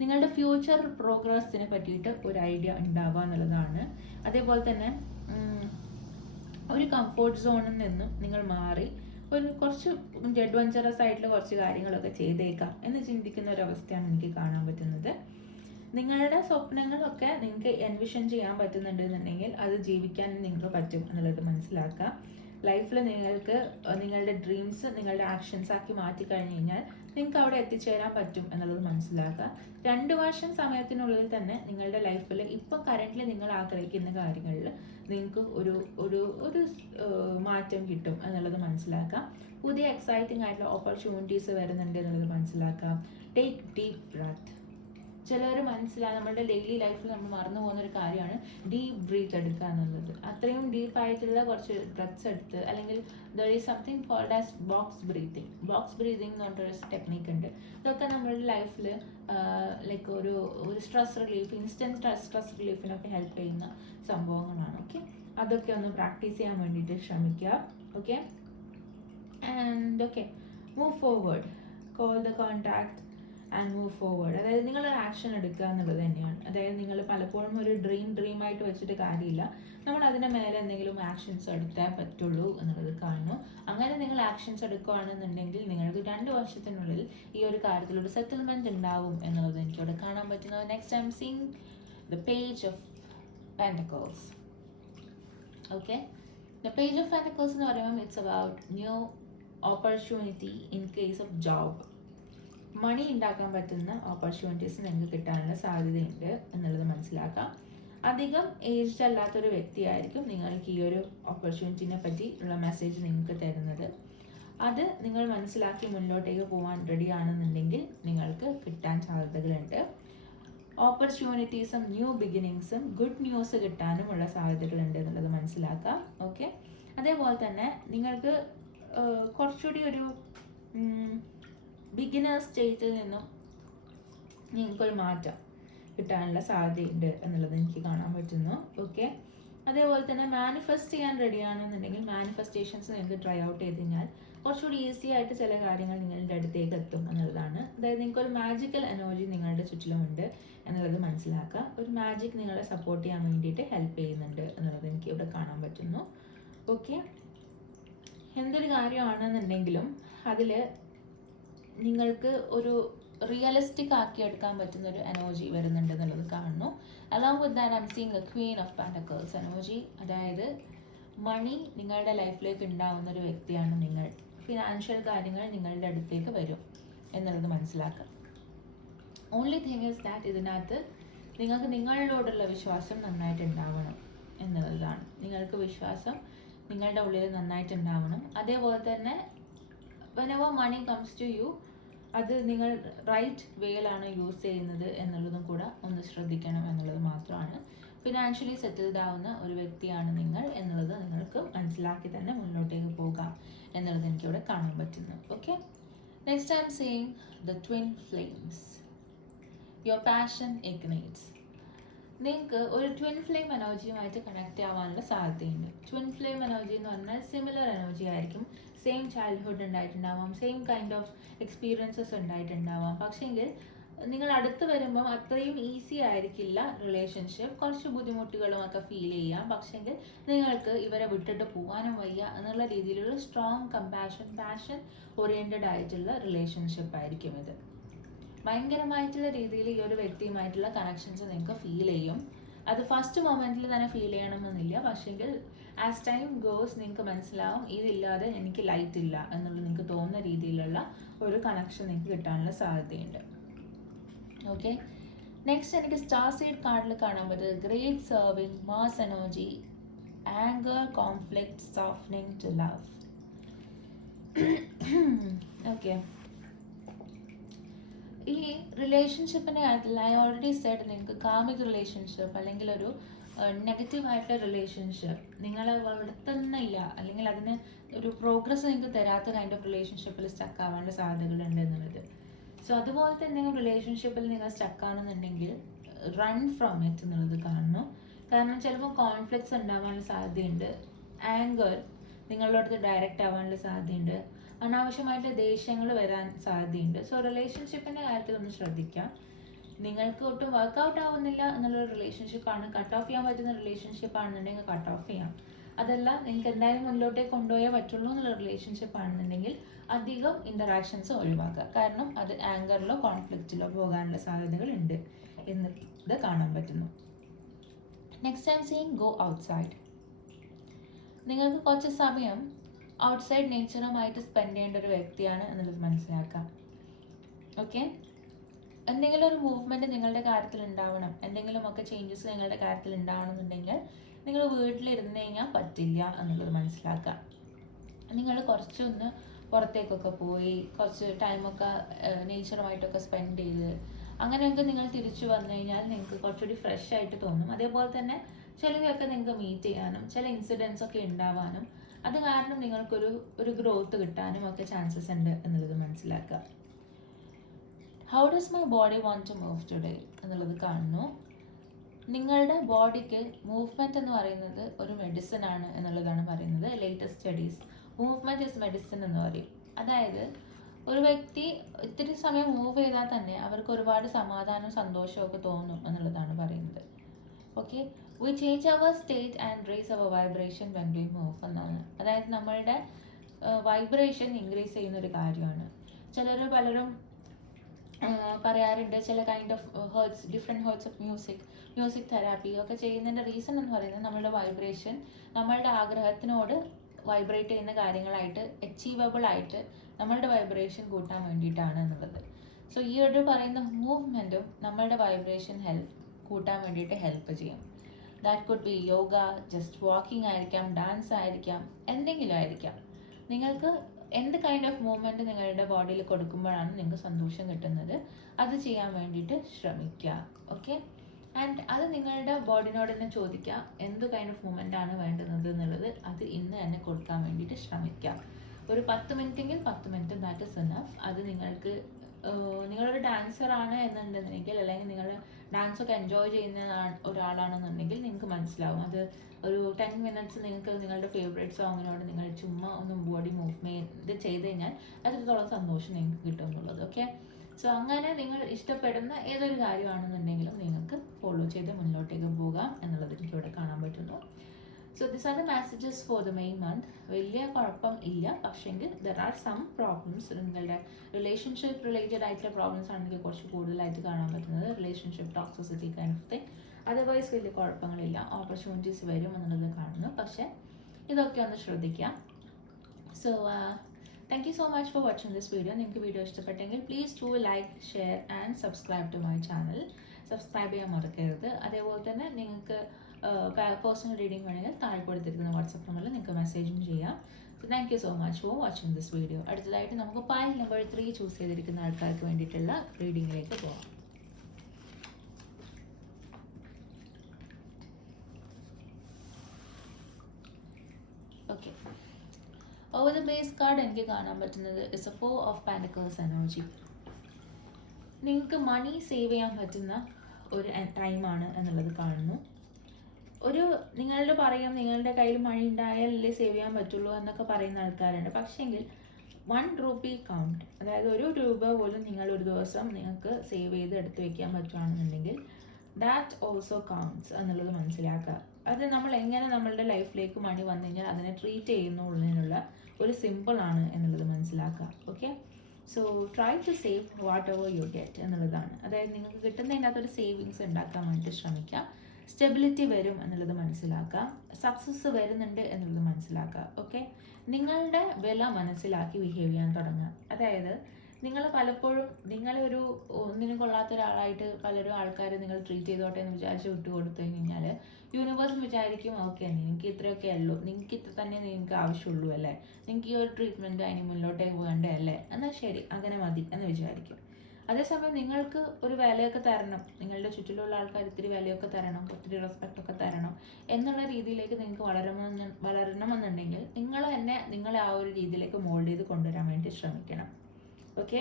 നിങ്ങളുടെ ഫ്യൂച്ചർ പ്രോഗ്രസ്സിനെ പറ്റിയിട്ട് ഒരു ഐഡിയ ഉണ്ടാവുക എന്നുള്ളതാണ്. അതേപോലെ തന്നെ ഒരു കംഫോർട്ട് സോണിൽ നിന്നും നിങ്ങൾ മാറി ഒരു കുറച്ച് അഡ്വഞ്ചറസ് ആയിട്ടുള്ള കുറച്ച് കാര്യങ്ങളൊക്കെ ചെയ്തേക്കാം എന്ന് ചിന്തിക്കുന്ന ഒരു അവസ്ഥയാണ് എനിക്ക് കാണാൻ പറ്റുന്നത്. നിങ്ങളുടെ സ്വപ്നങ്ങളൊക്കെ നിങ്ങൾക്ക് എൻവിഷൻ ചെയ്യാൻ പറ്റുന്നുണ്ടെന്നുണ്ടെങ്കിൽ അത് ജീവിക്കാൻ നിങ്ങൾക്ക് പറ്റും എന്നുള്ളത് മനസ്സിലാക്കുക. ലൈഫിൽ നിങ്ങൾക്ക് നിങ്ങളുടെ ഡ്രീംസ് നിങ്ങളുടെ ആക്ഷൻസ് ആക്കി മാറ്റി കഴിഞ്ഞ് കഴിഞ്ഞാൽ നിങ്ങൾക്ക് അവിടെ എത്തിച്ചേരാൻ പറ്റും എന്നുള്ളത് മനസ്സിലാക്കുക. 2 വർഷം സമയത്തിനുള്ളിൽ തന്നെ നിങ്ങളുടെ ലൈഫിൽ ഇപ്പം കറൻ്റ്ലി നിങ്ങൾ ആഗ്രഹിക്കുന്ന കാര്യങ്ങളിൽ നിങ്ങൾക്ക് ഒരു ഒരു ഒരു മാറ്റം കിട്ടും എന്നുള്ളത് മനസ്സിലാക്കാം. പുതിയ എക്സൈറ്റിംഗ് ആയിട്ടുള്ള ഓപ്പർച്യൂണിറ്റീസ് വരുന്നുണ്ട് എന്നുള്ളത് മനസ്സിലാക്കാം. Take deep breath. ചിലർ നമ്മളുടെ ഡെയിലി ലൈഫിൽ നമ്മൾ മറന്നു പോകുന്ന ഒരു കാര്യമാണ് ഡീപ്പ് ബ്രീത്ത് എടുക്കുക എന്നുള്ളത്. അത്രയും ഡീപ്പായിട്ടുള്ള കുറച്ച് ബ്രത്ത്സ് എടുത്ത്, അല്ലെങ്കിൽ there is something called as box breathing എന്ന് പറഞ്ഞൊരു ടെക്നിക്ക് ഉണ്ട്. ഇതൊക്കെ നമ്മളുടെ ലൈഫിൽ ലൈക്ക് ഒരു സ്ട്രെസ് റിലീഫ്, ഇൻസ്റ്റൻറ്റ് സ്ട്രെസ് റിലീഫിനൊക്കെ ഹെൽപ്പ് ചെയ്യുന്ന സംഭവങ്ങളാണ്. ഓക്കെ, അതൊക്കെ ഒന്ന് പ്രാക്ടീസ് ചെയ്യാൻ വേണ്ടിയിട്ട് ശ്രമിക്കുക. Okay, and okay, move forward, call the contact and move forward. അതായത് നിങ്ങളൊരു ആക്ഷൻ എടുക്കുക എന്നുള്ളത് തന്നെയാണ്. അതായത് നിങ്ങൾ പലപ്പോഴും ഒരു ഡ്രീമായിട്ട് വെച്ചിട്ട് കാര്യമില്ല, നമ്മൾ അതിൻ്റെ മേലെ എന്തെങ്കിലും ആക്ഷൻസ് എടുത്തേ പറ്റുള്ളൂ എന്നുള്ളത് കാണുന്നു. അങ്ങനെ നിങ്ങൾ ആക്ഷൻസ് എടുക്കുകയാണെന്നുണ്ടെങ്കിൽ നിങ്ങൾക്ക് 2 വർഷത്തിനുള്ളിൽ ഈ ഒരു കാര്യത്തിൽ ഒരു സെറ്റിൽമെൻറ്റ് ഉണ്ടാവും എന്നുള്ളത് എനിക്കിവിടെ കാണാൻ പറ്റുന്നത്. Next I'm seeing the page of pentacles. Okay, the page of pentacles എന്ന് പറയുമ്പോൾ it's about new opportunity in case of job. Money ഉണ്ടാക്കാൻ പറ്റുന്ന ഓപ്പർച്യൂണിറ്റീസ് നിങ്ങൾക്ക് കിട്ടാനുള്ള സാധ്യതയുണ്ട് എന്നുള്ളത് മനസ്സിലാക്കാം. അധികം ഏജ്ഡ് അല്ലാത്തൊരു വ്യക്തിയായിരിക്കും നിങ്ങൾക്ക് ഈ ഒരു ഓപ്പർച്യൂണിറ്റിനെ പറ്റി ഉള്ള മെസ്സേജ് നിങ്ങൾക്ക് തരുന്നത്. അത് നിങ്ങൾ മനസ്സിലാക്കി മുന്നോട്ടേക്ക് പോകാൻ റെഡി ആണെന്നുണ്ടെങ്കിൽ നിങ്ങൾക്ക് കിട്ടാൻ സാധ്യതകളുണ്ട്. ഓപ്പർച്യൂണിറ്റീസും ന്യൂ ബിഗിനിങ്സും ഗുഡ് ന്യൂസ് കിട്ടാനുമുള്ള സാധ്യതകളുണ്ട് എന്നുള്ളത് മനസ്സിലാക്കാം. ഓക്കെ, അതേപോലെ തന്നെ നിങ്ങൾക്ക് കുറച്ചുകൂടി ഒരു ബിഗിനേഴ്സ് സ്റ്റേജിൽ നിന്നും നിങ്ങൾക്കൊരു മാറ്റം കിട്ടാനുള്ള സാധ്യതയുണ്ട് എന്നുള്ളത് എനിക്ക് കാണാൻ പറ്റുന്നു. ഓക്കെ, അതേപോലെ തന്നെ മാനിഫെസ്റ്റ് ചെയ്യാൻ റെഡിയാണെന്നുണ്ടെങ്കിൽ മാനിഫെസ്റ്റേഷൻസ് നിങ്ങൾക്ക് ട്രൈ ഔട്ട് ചെയ്ത് കഴിഞ്ഞാൽ കുറച്ചുകൂടി ഈസി ആയിട്ട് ചില കാര്യങ്ങൾ നിങ്ങളുടെ അടുത്തേക്ക് എത്തും എന്നുള്ളതാണ്. അതായത് നിങ്ങൾക്കൊരു മാജിക്കൽ എനർജി നിങ്ങളുടെ ചുറ്റിലുമുണ്ട് എന്നുള്ളത് മനസ്സിലാക്കുക. ഒരു മാജിക് നിങ്ങളെ സപ്പോർട്ട് ചെയ്യാൻ വേണ്ടിയിട്ട് ഹെൽപ്പ് ചെയ്യുന്നുണ്ട് എന്നുള്ളത് എനിക്ക് ഇവിടെ കാണാൻ പറ്റുന്നു. ഓക്കെ, എന്തൊരു കാര്യമാണെന്നുണ്ടെങ്കിലും അതിൽ നിങ്ങൾക്ക് ഒരു റിയലിസ്റ്റിക് ആക്കി എടുക്കാൻ പറ്റുന്ന ഒരു എനർജി വരുന്നുണ്ട് എന്നുള്ളത് കാണുന്നു. Along with that I M seeing the Queen of pentacles energy. അതായത് മണി നിങ്ങളുടെ ലൈഫിലേക്ക് ഉണ്ടാവുന്ന ഒരു വ്യക്തിയാണ് നിങ്ങൾ. ഫിനാൻഷ്യൽ കാര്യങ്ങൾ നിങ്ങളുടെ അടുത്തേക്ക് വരും എന്നുള്ളത് മനസ്സിലാക്കുക. ഓൺലി തിങ് ഈസ് ദാറ്റ് ഇതിനകത്ത് നിങ്ങൾക്ക് നിങ്ങളോടുള്ള വിശ്വാസം നന്നായിട്ടുണ്ടാവണം എന്നുള്ളതാണ്. നിങ്ങൾക്ക് വിശ്വാസം നിങ്ങളുടെ ഉള്ളിൽ നന്നായിട്ടുണ്ടാവണം. അതേപോലെ തന്നെ whenever money comes to you, അത് നിങ്ങൾ റൈറ്റ് വേയിലാണ് യൂസ് ചെയ്യുന്നത് എന്നുള്ളതും കൂടെ ഒന്ന് ശ്രദ്ധിക്കണം എന്നുള്ളത് മാത്രമാണ്. ഫിനാൻഷ്യലി സെറ്റിൽഡ് ആവുന്ന ഒരു വ്യക്തിയാണ് നിങ്ങൾ എന്നുള്ളത് നിങ്ങൾക്ക് മനസ്സിലാക്കി തന്നെ മുന്നോട്ടേക്ക് പോകാം എന്നുള്ളത് എനിക്കിവിടെ കാണാൻ പറ്റുന്നു. Okay, next I'm seeing the twin flames. Your passion ignites. നിങ്ങൾക്ക് ഒരു ട്വിൻ ഫ്ലെയിം എനർജിയുമായിട്ട് കണക്ട് ആവാനുള്ള സാധ്യതയുണ്ട്. ട്വിൻ ഫ്ലെയിം എനർജി എന്ന് പറഞ്ഞാൽ സിമിലർ എനർജി ആയിരിക്കും. സെയിം ചൈൽഡ്ഹുഡ് ഉണ്ടായിട്ടുണ്ടാവാം, സെയിം കൈൻഡ് ഓഫ് എക്സ്പീരിയൻസസ് ഉണ്ടായിട്ടുണ്ടാവാം. പക്ഷേങ്കിൽ നിങ്ങൾ അടുത്ത് വരുമ്പം അത്രയും ഈസി ആയിരിക്കില്ല റിലേഷൻഷിപ്പ്. കുറച്ച് ബുദ്ധിമുട്ടുകളും ഒക്കെ ഫീൽ ചെയ്യാം. പക്ഷേങ്കിൽ നിങ്ങൾക്ക് ഇവരെ വിട്ടിട്ട് പോകാനും വയ്യ എന്നുള്ള രീതിയിലുള്ള സ്ട്രോങ് കമ്പാഷൻ, പാഷൻ ഓറിയൻറ്റഡ് ആയിട്ടുള്ള റിലേഷൻഷിപ്പ് ആയിരിക്കും ഇത്. ഭയങ്കരമായിട്ടുള്ള രീതിയിൽ ഈ ഒരു വ്യക്തിയുമായിട്ടുള്ള കണക്ഷൻസ് നിങ്ങൾക്ക് ഫീൽ ചെയ്യും. അത് ഫസ്റ്റ് മൊമെന്റിൽ തന്നെ ഫീൽ ചെയ്യണമെന്നില്ല. പക്ഷേങ്കിൽ ആസ് ടൈം ഗോസ് നിങ്ങൾക്ക് മനസ്സിലാവും ഇതില്ലാതെ എനിക്ക് ലൈറ്റ് ഇല്ല എന്നുള്ളത് നിങ്ങൾക്ക് തോന്നുന്ന രീതിയിലുള്ള ഒരു കണക്ഷൻ നിങ്ങൾക്ക് കിട്ടാനുള്ള സാധ്യതയുണ്ട്. ഓക്കെ, നെക്സ്റ്റ് എനിക്ക് സ്റ്റാർ സീഡ് കാർഡിൽ കാണാൻ പറ്റുന്നത് great serving, mass energy, anger, conflict, softening to love. Okay, ഈ റിലേഷൻഷിപ്പിൻ്റെ കാര്യത്തിൽ ഐ ഓൾറെഡി സെഡ് നിങ്ങൾക്ക് കാമിക് റിലേഷൻഷിപ്പ് അല്ലെങ്കിൽ ഒരു നെഗറ്റീവ് ആയിട്ടുള്ള റിലേഷൻഷിപ്പ് നിങ്ങളെ വളർത്തുന്നില്ല അല്ലെങ്കിൽ അതിന് ഒരു പ്രോഗ്രസ് നിങ്ങൾക്ക് തരാത്ത കൈൻഡ് ഓഫ് റിലേഷൻഷിപ്പിൽ സ്റ്റക്ക് ആവാനുള്ള സാധ്യതകളുണ്ട് എന്നുള്ളത്. സോ അതുപോലത്തെ എന്തെങ്കിലും റിലേഷൻഷിപ്പിൽ നിങ്ങൾ സ്റ്റക്ക് ആണെന്നുണ്ടെങ്കിൽ റൺ ഫ്രം ഇറ്റ് എന്നുള്ളത് കാണുന്നു. കാരണം ചിലപ്പോൾ കോൺഫ്ലിക്ട്സ് ഉണ്ടാവാനുള്ള സാധ്യതയുണ്ട്. ആംഗർ നിങ്ങളുടെ അടുത്ത് ഡയറക്റ്റ് ആവാനുള്ള സാധ്യതയുണ്ട്. അനാവശ്യമായിട്ട് ദേഷ്യങ്ങൾ വരാൻ സാധ്യതയുണ്ട്. സോ റിലേഷൻഷിപ്പിൻ്റെ കാര്യത്തിൽ ഒന്ന് ശ്രദ്ധിക്കാം. നിങ്ങൾക്ക് ഒട്ടും വർക്കൗട്ട് ആവുന്നില്ല എന്നുള്ള റിലേഷൻഷിപ്പാണ്, കട്ട് ഓഫ് ചെയ്യാൻ പറ്റുന്ന റിലേഷൻഷിപ്പ് ആണെന്നുണ്ടെങ്കിൽ കട്ട് ഓഫ് ചെയ്യാം. അതല്ല നിങ്ങൾക്ക് എന്തായാലും മുന്നോട്ടേക്ക് കൊണ്ടുപോയേ പറ്റുള്ളൂ എന്നുള്ള റിലേഷൻഷിപ്പ് ആണെന്നുണ്ടെങ്കിൽ അധികം ഇൻ്ററാക്ഷൻസ് ഒഴിവാക്കുക. കാരണം അത് ആങ്കറിലോ കോൺഫ്ലിക്റ്റിലോ പോകാനുള്ള സാധ്യതകൾ ഉണ്ട് എന്നത് കാണാൻ പറ്റുന്നു. Next time seeing go outside. നിങ്ങൾക്ക് കുറച്ച് സമയം ഔട്ട്സൈഡ് നേച്ചറുമായിട്ട് സ്പെൻഡ് ചെയ്യേണ്ട ഒരു വ്യക്തിയാണ് എന്നുള്ളത് മനസ്സിലാക്കാം. ഓക്കെ, എന്തെങ്കിലും ഒരു മൂവ്മെൻറ്റ് നിങ്ങളുടെ കാര്യത്തിൽ ഉണ്ടാവണം, എന്തെങ്കിലുമൊക്കെ ചേഞ്ചസ് നിങ്ങളുടെ കാര്യത്തിൽ ഉണ്ടാവണമെന്നുണ്ടെങ്കിൽ നിങ്ങൾ വീട്ടിലിരുന്ന് കഴിഞ്ഞാൽ പറ്റില്ല എന്നുള്ളത് മനസ്സിലാക്കാം. നിങ്ങൾ കുറച്ചൊന്ന് പുറത്തേക്കൊക്കെ പോയി കുറച്ച് ടൈമൊക്കെ നേച്ചറുമായിട്ടൊക്കെ സ്പെൻഡ് ചെയ്ത് അങ്ങനെയൊക്കെ നിങ്ങൾ തിരിച്ചു വന്നു കഴിഞ്ഞാൽ നിങ്ങൾക്ക് കുറച്ചുകൂടി ഫ്രഷ് ആയിട്ട് തോന്നും. അതേപോലെ തന്നെ ചിലവയൊക്കെ നിങ്ങൾക്ക് മീറ്റ് ചെയ്യാനും ചില ഇൻസിഡൻസ് ഒക്കെ ഉണ്ടാവാനും അത് കാരണം നിങ്ങൾക്കൊരു ഗ്രോത്ത് കിട്ടാനും ഒക്കെ ചാൻസസ് ഉണ്ട് എന്നുള്ളത് മനസ്സിലാക്കുക. How does my body want to move today എന്നുള്ളത് കാണുന്നു. നിങ്ങളുടെ ബോഡിക്ക് മൂവ്മെൻറ്റ് എന്ന് പറയുന്നത് ഒരു മെഡിസിൻ ആണ് എന്നുള്ളതാണ് പറയുന്നത്. Latest studies movement is medicine എന്ന് പറയും. അതായത് ഒരു വ്യക്തി ഇത്തിരി സമയം മൂവ് ചെയ്താൽ തന്നെ അവർക്ക് ഒരുപാട് സമാധാനം സന്തോഷവും ഒക്കെ തോന്നും എന്നുള്ളതാണ് പറയുന്നത്. Okay, we change our state and raise our vibration when we move എന്നാണ്. അതായത് നമ്മളുടെ വൈബ്രേഷൻ ഇൻക്രീസ് ചെയ്യുന്ന ഒരു കാര്യമാണ്. പലരും പറയാറുണ്ട് ചില kind of hertz, different hertz of music therapy ഒക്കെ ചെയ്യുന്നതിൻ്റെ റീസൺ എന്ന് പറയുന്നത് നമ്മളുടെ വൈബ്രേഷൻ നമ്മളുടെ ആഗ്രഹത്തിനോട് വൈബ്രേറ്റ് ചെയ്യുന്ന കാര്യങ്ങളായിട്ട് അച്ചീവബിൾ ആയിട്ട് നമ്മളുടെ വൈബ്രേഷൻ കൂട്ടാൻ വേണ്ടിയിട്ടാണ് എന്നുള്ളത്. സോ ഈ ഒരു പറയുന്ന മൂവ്മെൻറ്റും നമ്മളുടെ വൈബ്രേഷൻ കൂട്ടാൻ വേണ്ടിയിട്ട് ഹെൽപ്പ് ചെയ്യും. That could be yoga, just walking ആയിരിക്കാം, ഡാൻസ് ആയിരിക്കാം, എന്തെങ്കിലും ആയിരിക്കാം. നിങ്ങൾക്ക് എന്ത് കൈൻഡ് ഓഫ് മൂവ്മെൻറ്റ് നിങ്ങളുടെ ബോഡിയിൽ കൊടുക്കുമ്പോഴാണ് നിങ്ങൾക്ക് സന്തോഷം കിട്ടുന്നത് അത് ചെയ്യാൻ വേണ്ടിയിട്ട് ശ്രമിക്കുക. ഓക്കെ, ആൻഡ് അത് നിങ്ങളുടെ ബോഡിനോട് തന്നെ ചോദിക്കുക എന്ത് കൈൻഡ് ഓഫ് മൂവ്മെൻ്റ് ആണ് വേണ്ടുന്നത് എന്നുള്ളത്. അത് ഇന്ന് തന്നെ കൊടുക്കാൻ വേണ്ടിയിട്ട് ശ്രമിക്കുക. ഒരു 10 മിനിറ്റെങ്കിൽ 10 മിനിറ്റ്, ദാറ്റ് ഇസ് എനഫ്. അത് നിങ്ങളൊരു ഡാൻസർ ആണ് എന്നുണ്ടെന്നുണ്ടെങ്കിൽ അല്ലെങ്കിൽ നിങ്ങൾ ഡാൻസൊക്കെ എൻജോയ് ചെയ്യുന്ന ഒരാളാണെന്നുണ്ടെങ്കിൽ നിങ്ങൾക്ക് മനസ്സിലാവും. അത് ഒരു 10 മിനിറ്റ്സ് നിങ്ങൾക്ക് നിങ്ങളുടെ ഫേവറേറ്റ് സോങ്ങിനോട് നിങ്ങൾ ചുമ്മാ ഒന്ന് ബോഡി മൂവ്മെൻറ്റ് ചെയ്ത് കഴിഞ്ഞാൽ അത്രത്തോളം സന്തോഷം നിങ്ങൾക്ക് കിട്ടും എന്നുള്ളത്. ഓക്കെ, സോ അങ്ങനെ നിങ്ങൾ ഇഷ്ടപ്പെടുന്ന ഏതൊരു കാര്യമാണെന്നുണ്ടെങ്കിലും നിങ്ങൾക്ക് ഫോളോ ചെയ്ത് മുന്നോട്ടേക്ക് പോകാം എന്നുള്ളത് എനിക്കിവിടെ കാണാൻ പറ്റുന്നു. So this are the messages for the May month. വലിയ കുഴപ്പം ഇല്ല, പക്ഷേങ്കിൽ ദർ ആർ സം പ്രോബ്ലംസ്. നിങ്ങളുടെ റിലേഷൻഷിപ്പ് റിലേറ്റഡ് ആയിട്ടുള്ള പ്രോബ്ലംസ് ആണ് എനിക്ക് കുറച്ച് കൂടുതലായിട്ട് കാണാൻ പറ്റുന്നത്. Relationship toxicity kind of thing. Otherwise വലിയ കുഴപ്പങ്ങളില്ല, ഓപ്പർച്യൂണിറ്റീസ് വരും എന്നുള്ളത് കാണുന്നു. പക്ഷേ ഇതൊക്കെ ഒന്ന് ശ്രദ്ധിക്കാം. So thank you so much for watching this video. നിങ്ങൾക്ക് വീഡിയോ ഇഷ്ടപ്പെട്ടെങ്കിൽ please do like, share and subscribe to my channel. Subscribe ചെയ്യാൻ മറക്കരുത്. അതേപോലെ തന്നെ നിങ്ങൾക്ക് പേഴ്സണൽ റീഡിംഗ് വേണമെങ്കിൽ താഴെ കൊടുത്തിരിക്കുന്ന വാട്സപ്പ് നമ്പറിൽ നിങ്ങൾക്ക് മെസ്സേജും ചെയ്യാം. So thank you so much for watching this video. അടുത്തതായിട്ട് നമുക്ക് പൈൽ നമ്പർ 3 ചൂസ് ചെയ്തിരിക്കുന്ന ആൾക്കാർക്ക് വേണ്ടിയിട്ടുള്ള റീഡിങ്ങിലേക്ക് പോകാം. Okay, over the base card എനിക്ക് കാണാൻ പറ്റുന്നത് is A 4 of pentacles energy. നിങ്ങൾക്ക് മണി സേവ് ചെയ്യാൻ പറ്റുന്ന ഒരു ടൈമാണ് എന്നുള്ളത് കാണുന്നു. നിങ്ങളുടെ പറയാം നിങ്ങളുടെ കയ്യിൽ മണി ഉണ്ടായാലല്ലേ സേവ് ചെയ്യാൻ പറ്റുള്ളൂ എന്നൊക്കെ പറയുന്ന ആൾക്കാരുണ്ട്. പക്ഷേങ്കിൽ 1 rupee കൗണ്ട്, അതായത് 1 രൂപ പോലും നിങ്ങൾ ഒരു ദിവസം നിങ്ങൾക്ക് സേവ് ചെയ്ത് എടുത്ത് വെക്കാൻ പറ്റുകയാണെന്നുണ്ടെങ്കിൽ ദാറ്റ് ഓൾസോ കൗണ്ട്സ് എന്നുള്ളത് മനസ്സിലാക്കുക. അത് നമ്മൾ എങ്ങനെ നമ്മളുടെ ലൈഫിലേക്ക് മണി വന്നു കഴിഞ്ഞാൽ അതിനെ ട്രീറ്റ് ചെയ്യുന്നതിനുള്ള ഒരു സിമ്പിളാണ് എന്നുള്ളത് മനസ്സിലാക്കുക. Okay, so try to save whatever you get എന്നുള്ളതാണ്. അതായത് നിങ്ങൾക്ക് കിട്ടുന്നതിൻ്റെ അകത്തൊരു സേവിങ്സ് ഉണ്ടാക്കാൻ വേണ്ടി ശ്രമിക്കുക. സ്റ്റെബിലിറ്റി വരും എന്നുള്ളത് മനസ്സിലാക്കുക. സക്സസ് വരുന്നുണ്ട് എന്നുള്ളത് മനസ്സിലാക്കുക. ഓക്കെ, നിങ്ങളുടെ വില മനസ്സിലാക്കി ബിഹേവ് ചെയ്യാൻ തുടങ്ങുക. അതായത് നിങ്ങൾ പലപ്പോഴും നിങ്ങളൊരു ഒന്നിനും കൊള്ളാത്ത ഒരാളായിട്ട് പലരും ആൾക്കാർ നിങ്ങൾ ട്രീറ്റ് ചെയ്തോട്ടെ എന്ന് വിചാരിച്ച് വിട്ടുകൊടുത്തു കഴിഞ്ഞാൽ യൂണിവേഴ്സ് വിചാരിക്കും ഓക്കെ നിങ്ങൾക്ക് ഇത്രയൊക്കെ ഉള്ളൂ, നിങ്ങൾക്ക് ഇത്ര തന്നെ നിങ്ങൾക്ക് ആവശ്യമുള്ളൂ അല്ലേ, നിങ്ങൾക്ക് ഈ ഒരു ട്രീറ്റ്മെൻറ്റ് അതിന് മുന്നോട്ടേക്ക് പോകണ്ടേ അല്ലേ, എന്നാൽ ശരി അങ്ങനെ മതി എന്ന് വിചാരിക്കും. അതേസമയം നിങ്ങൾക്ക് ഒരു വിലയൊക്കെ തരണം, നിങ്ങളുടെ ചുറ്റിലുള്ള ആൾക്കാർ ഇത്തിരി വിലയൊക്കെ തരണം, ഒത്തിരി റെസ്പെക്റ്റ് ഒക്കെ തരണം എന്നുള്ള രീതിയിലേക്ക് നിങ്ങൾക്ക് വളരണമെന്നുണ്ടെങ്കിൽ നിങ്ങൾ തന്നെ നിങ്ങളെ ആ ഒരു രീതിയിലേക്ക് മോൾഡ് ചെയ്ത് കൊണ്ടുവരാൻ വേണ്ടി ശ്രമിക്കണം. ഓക്കെ,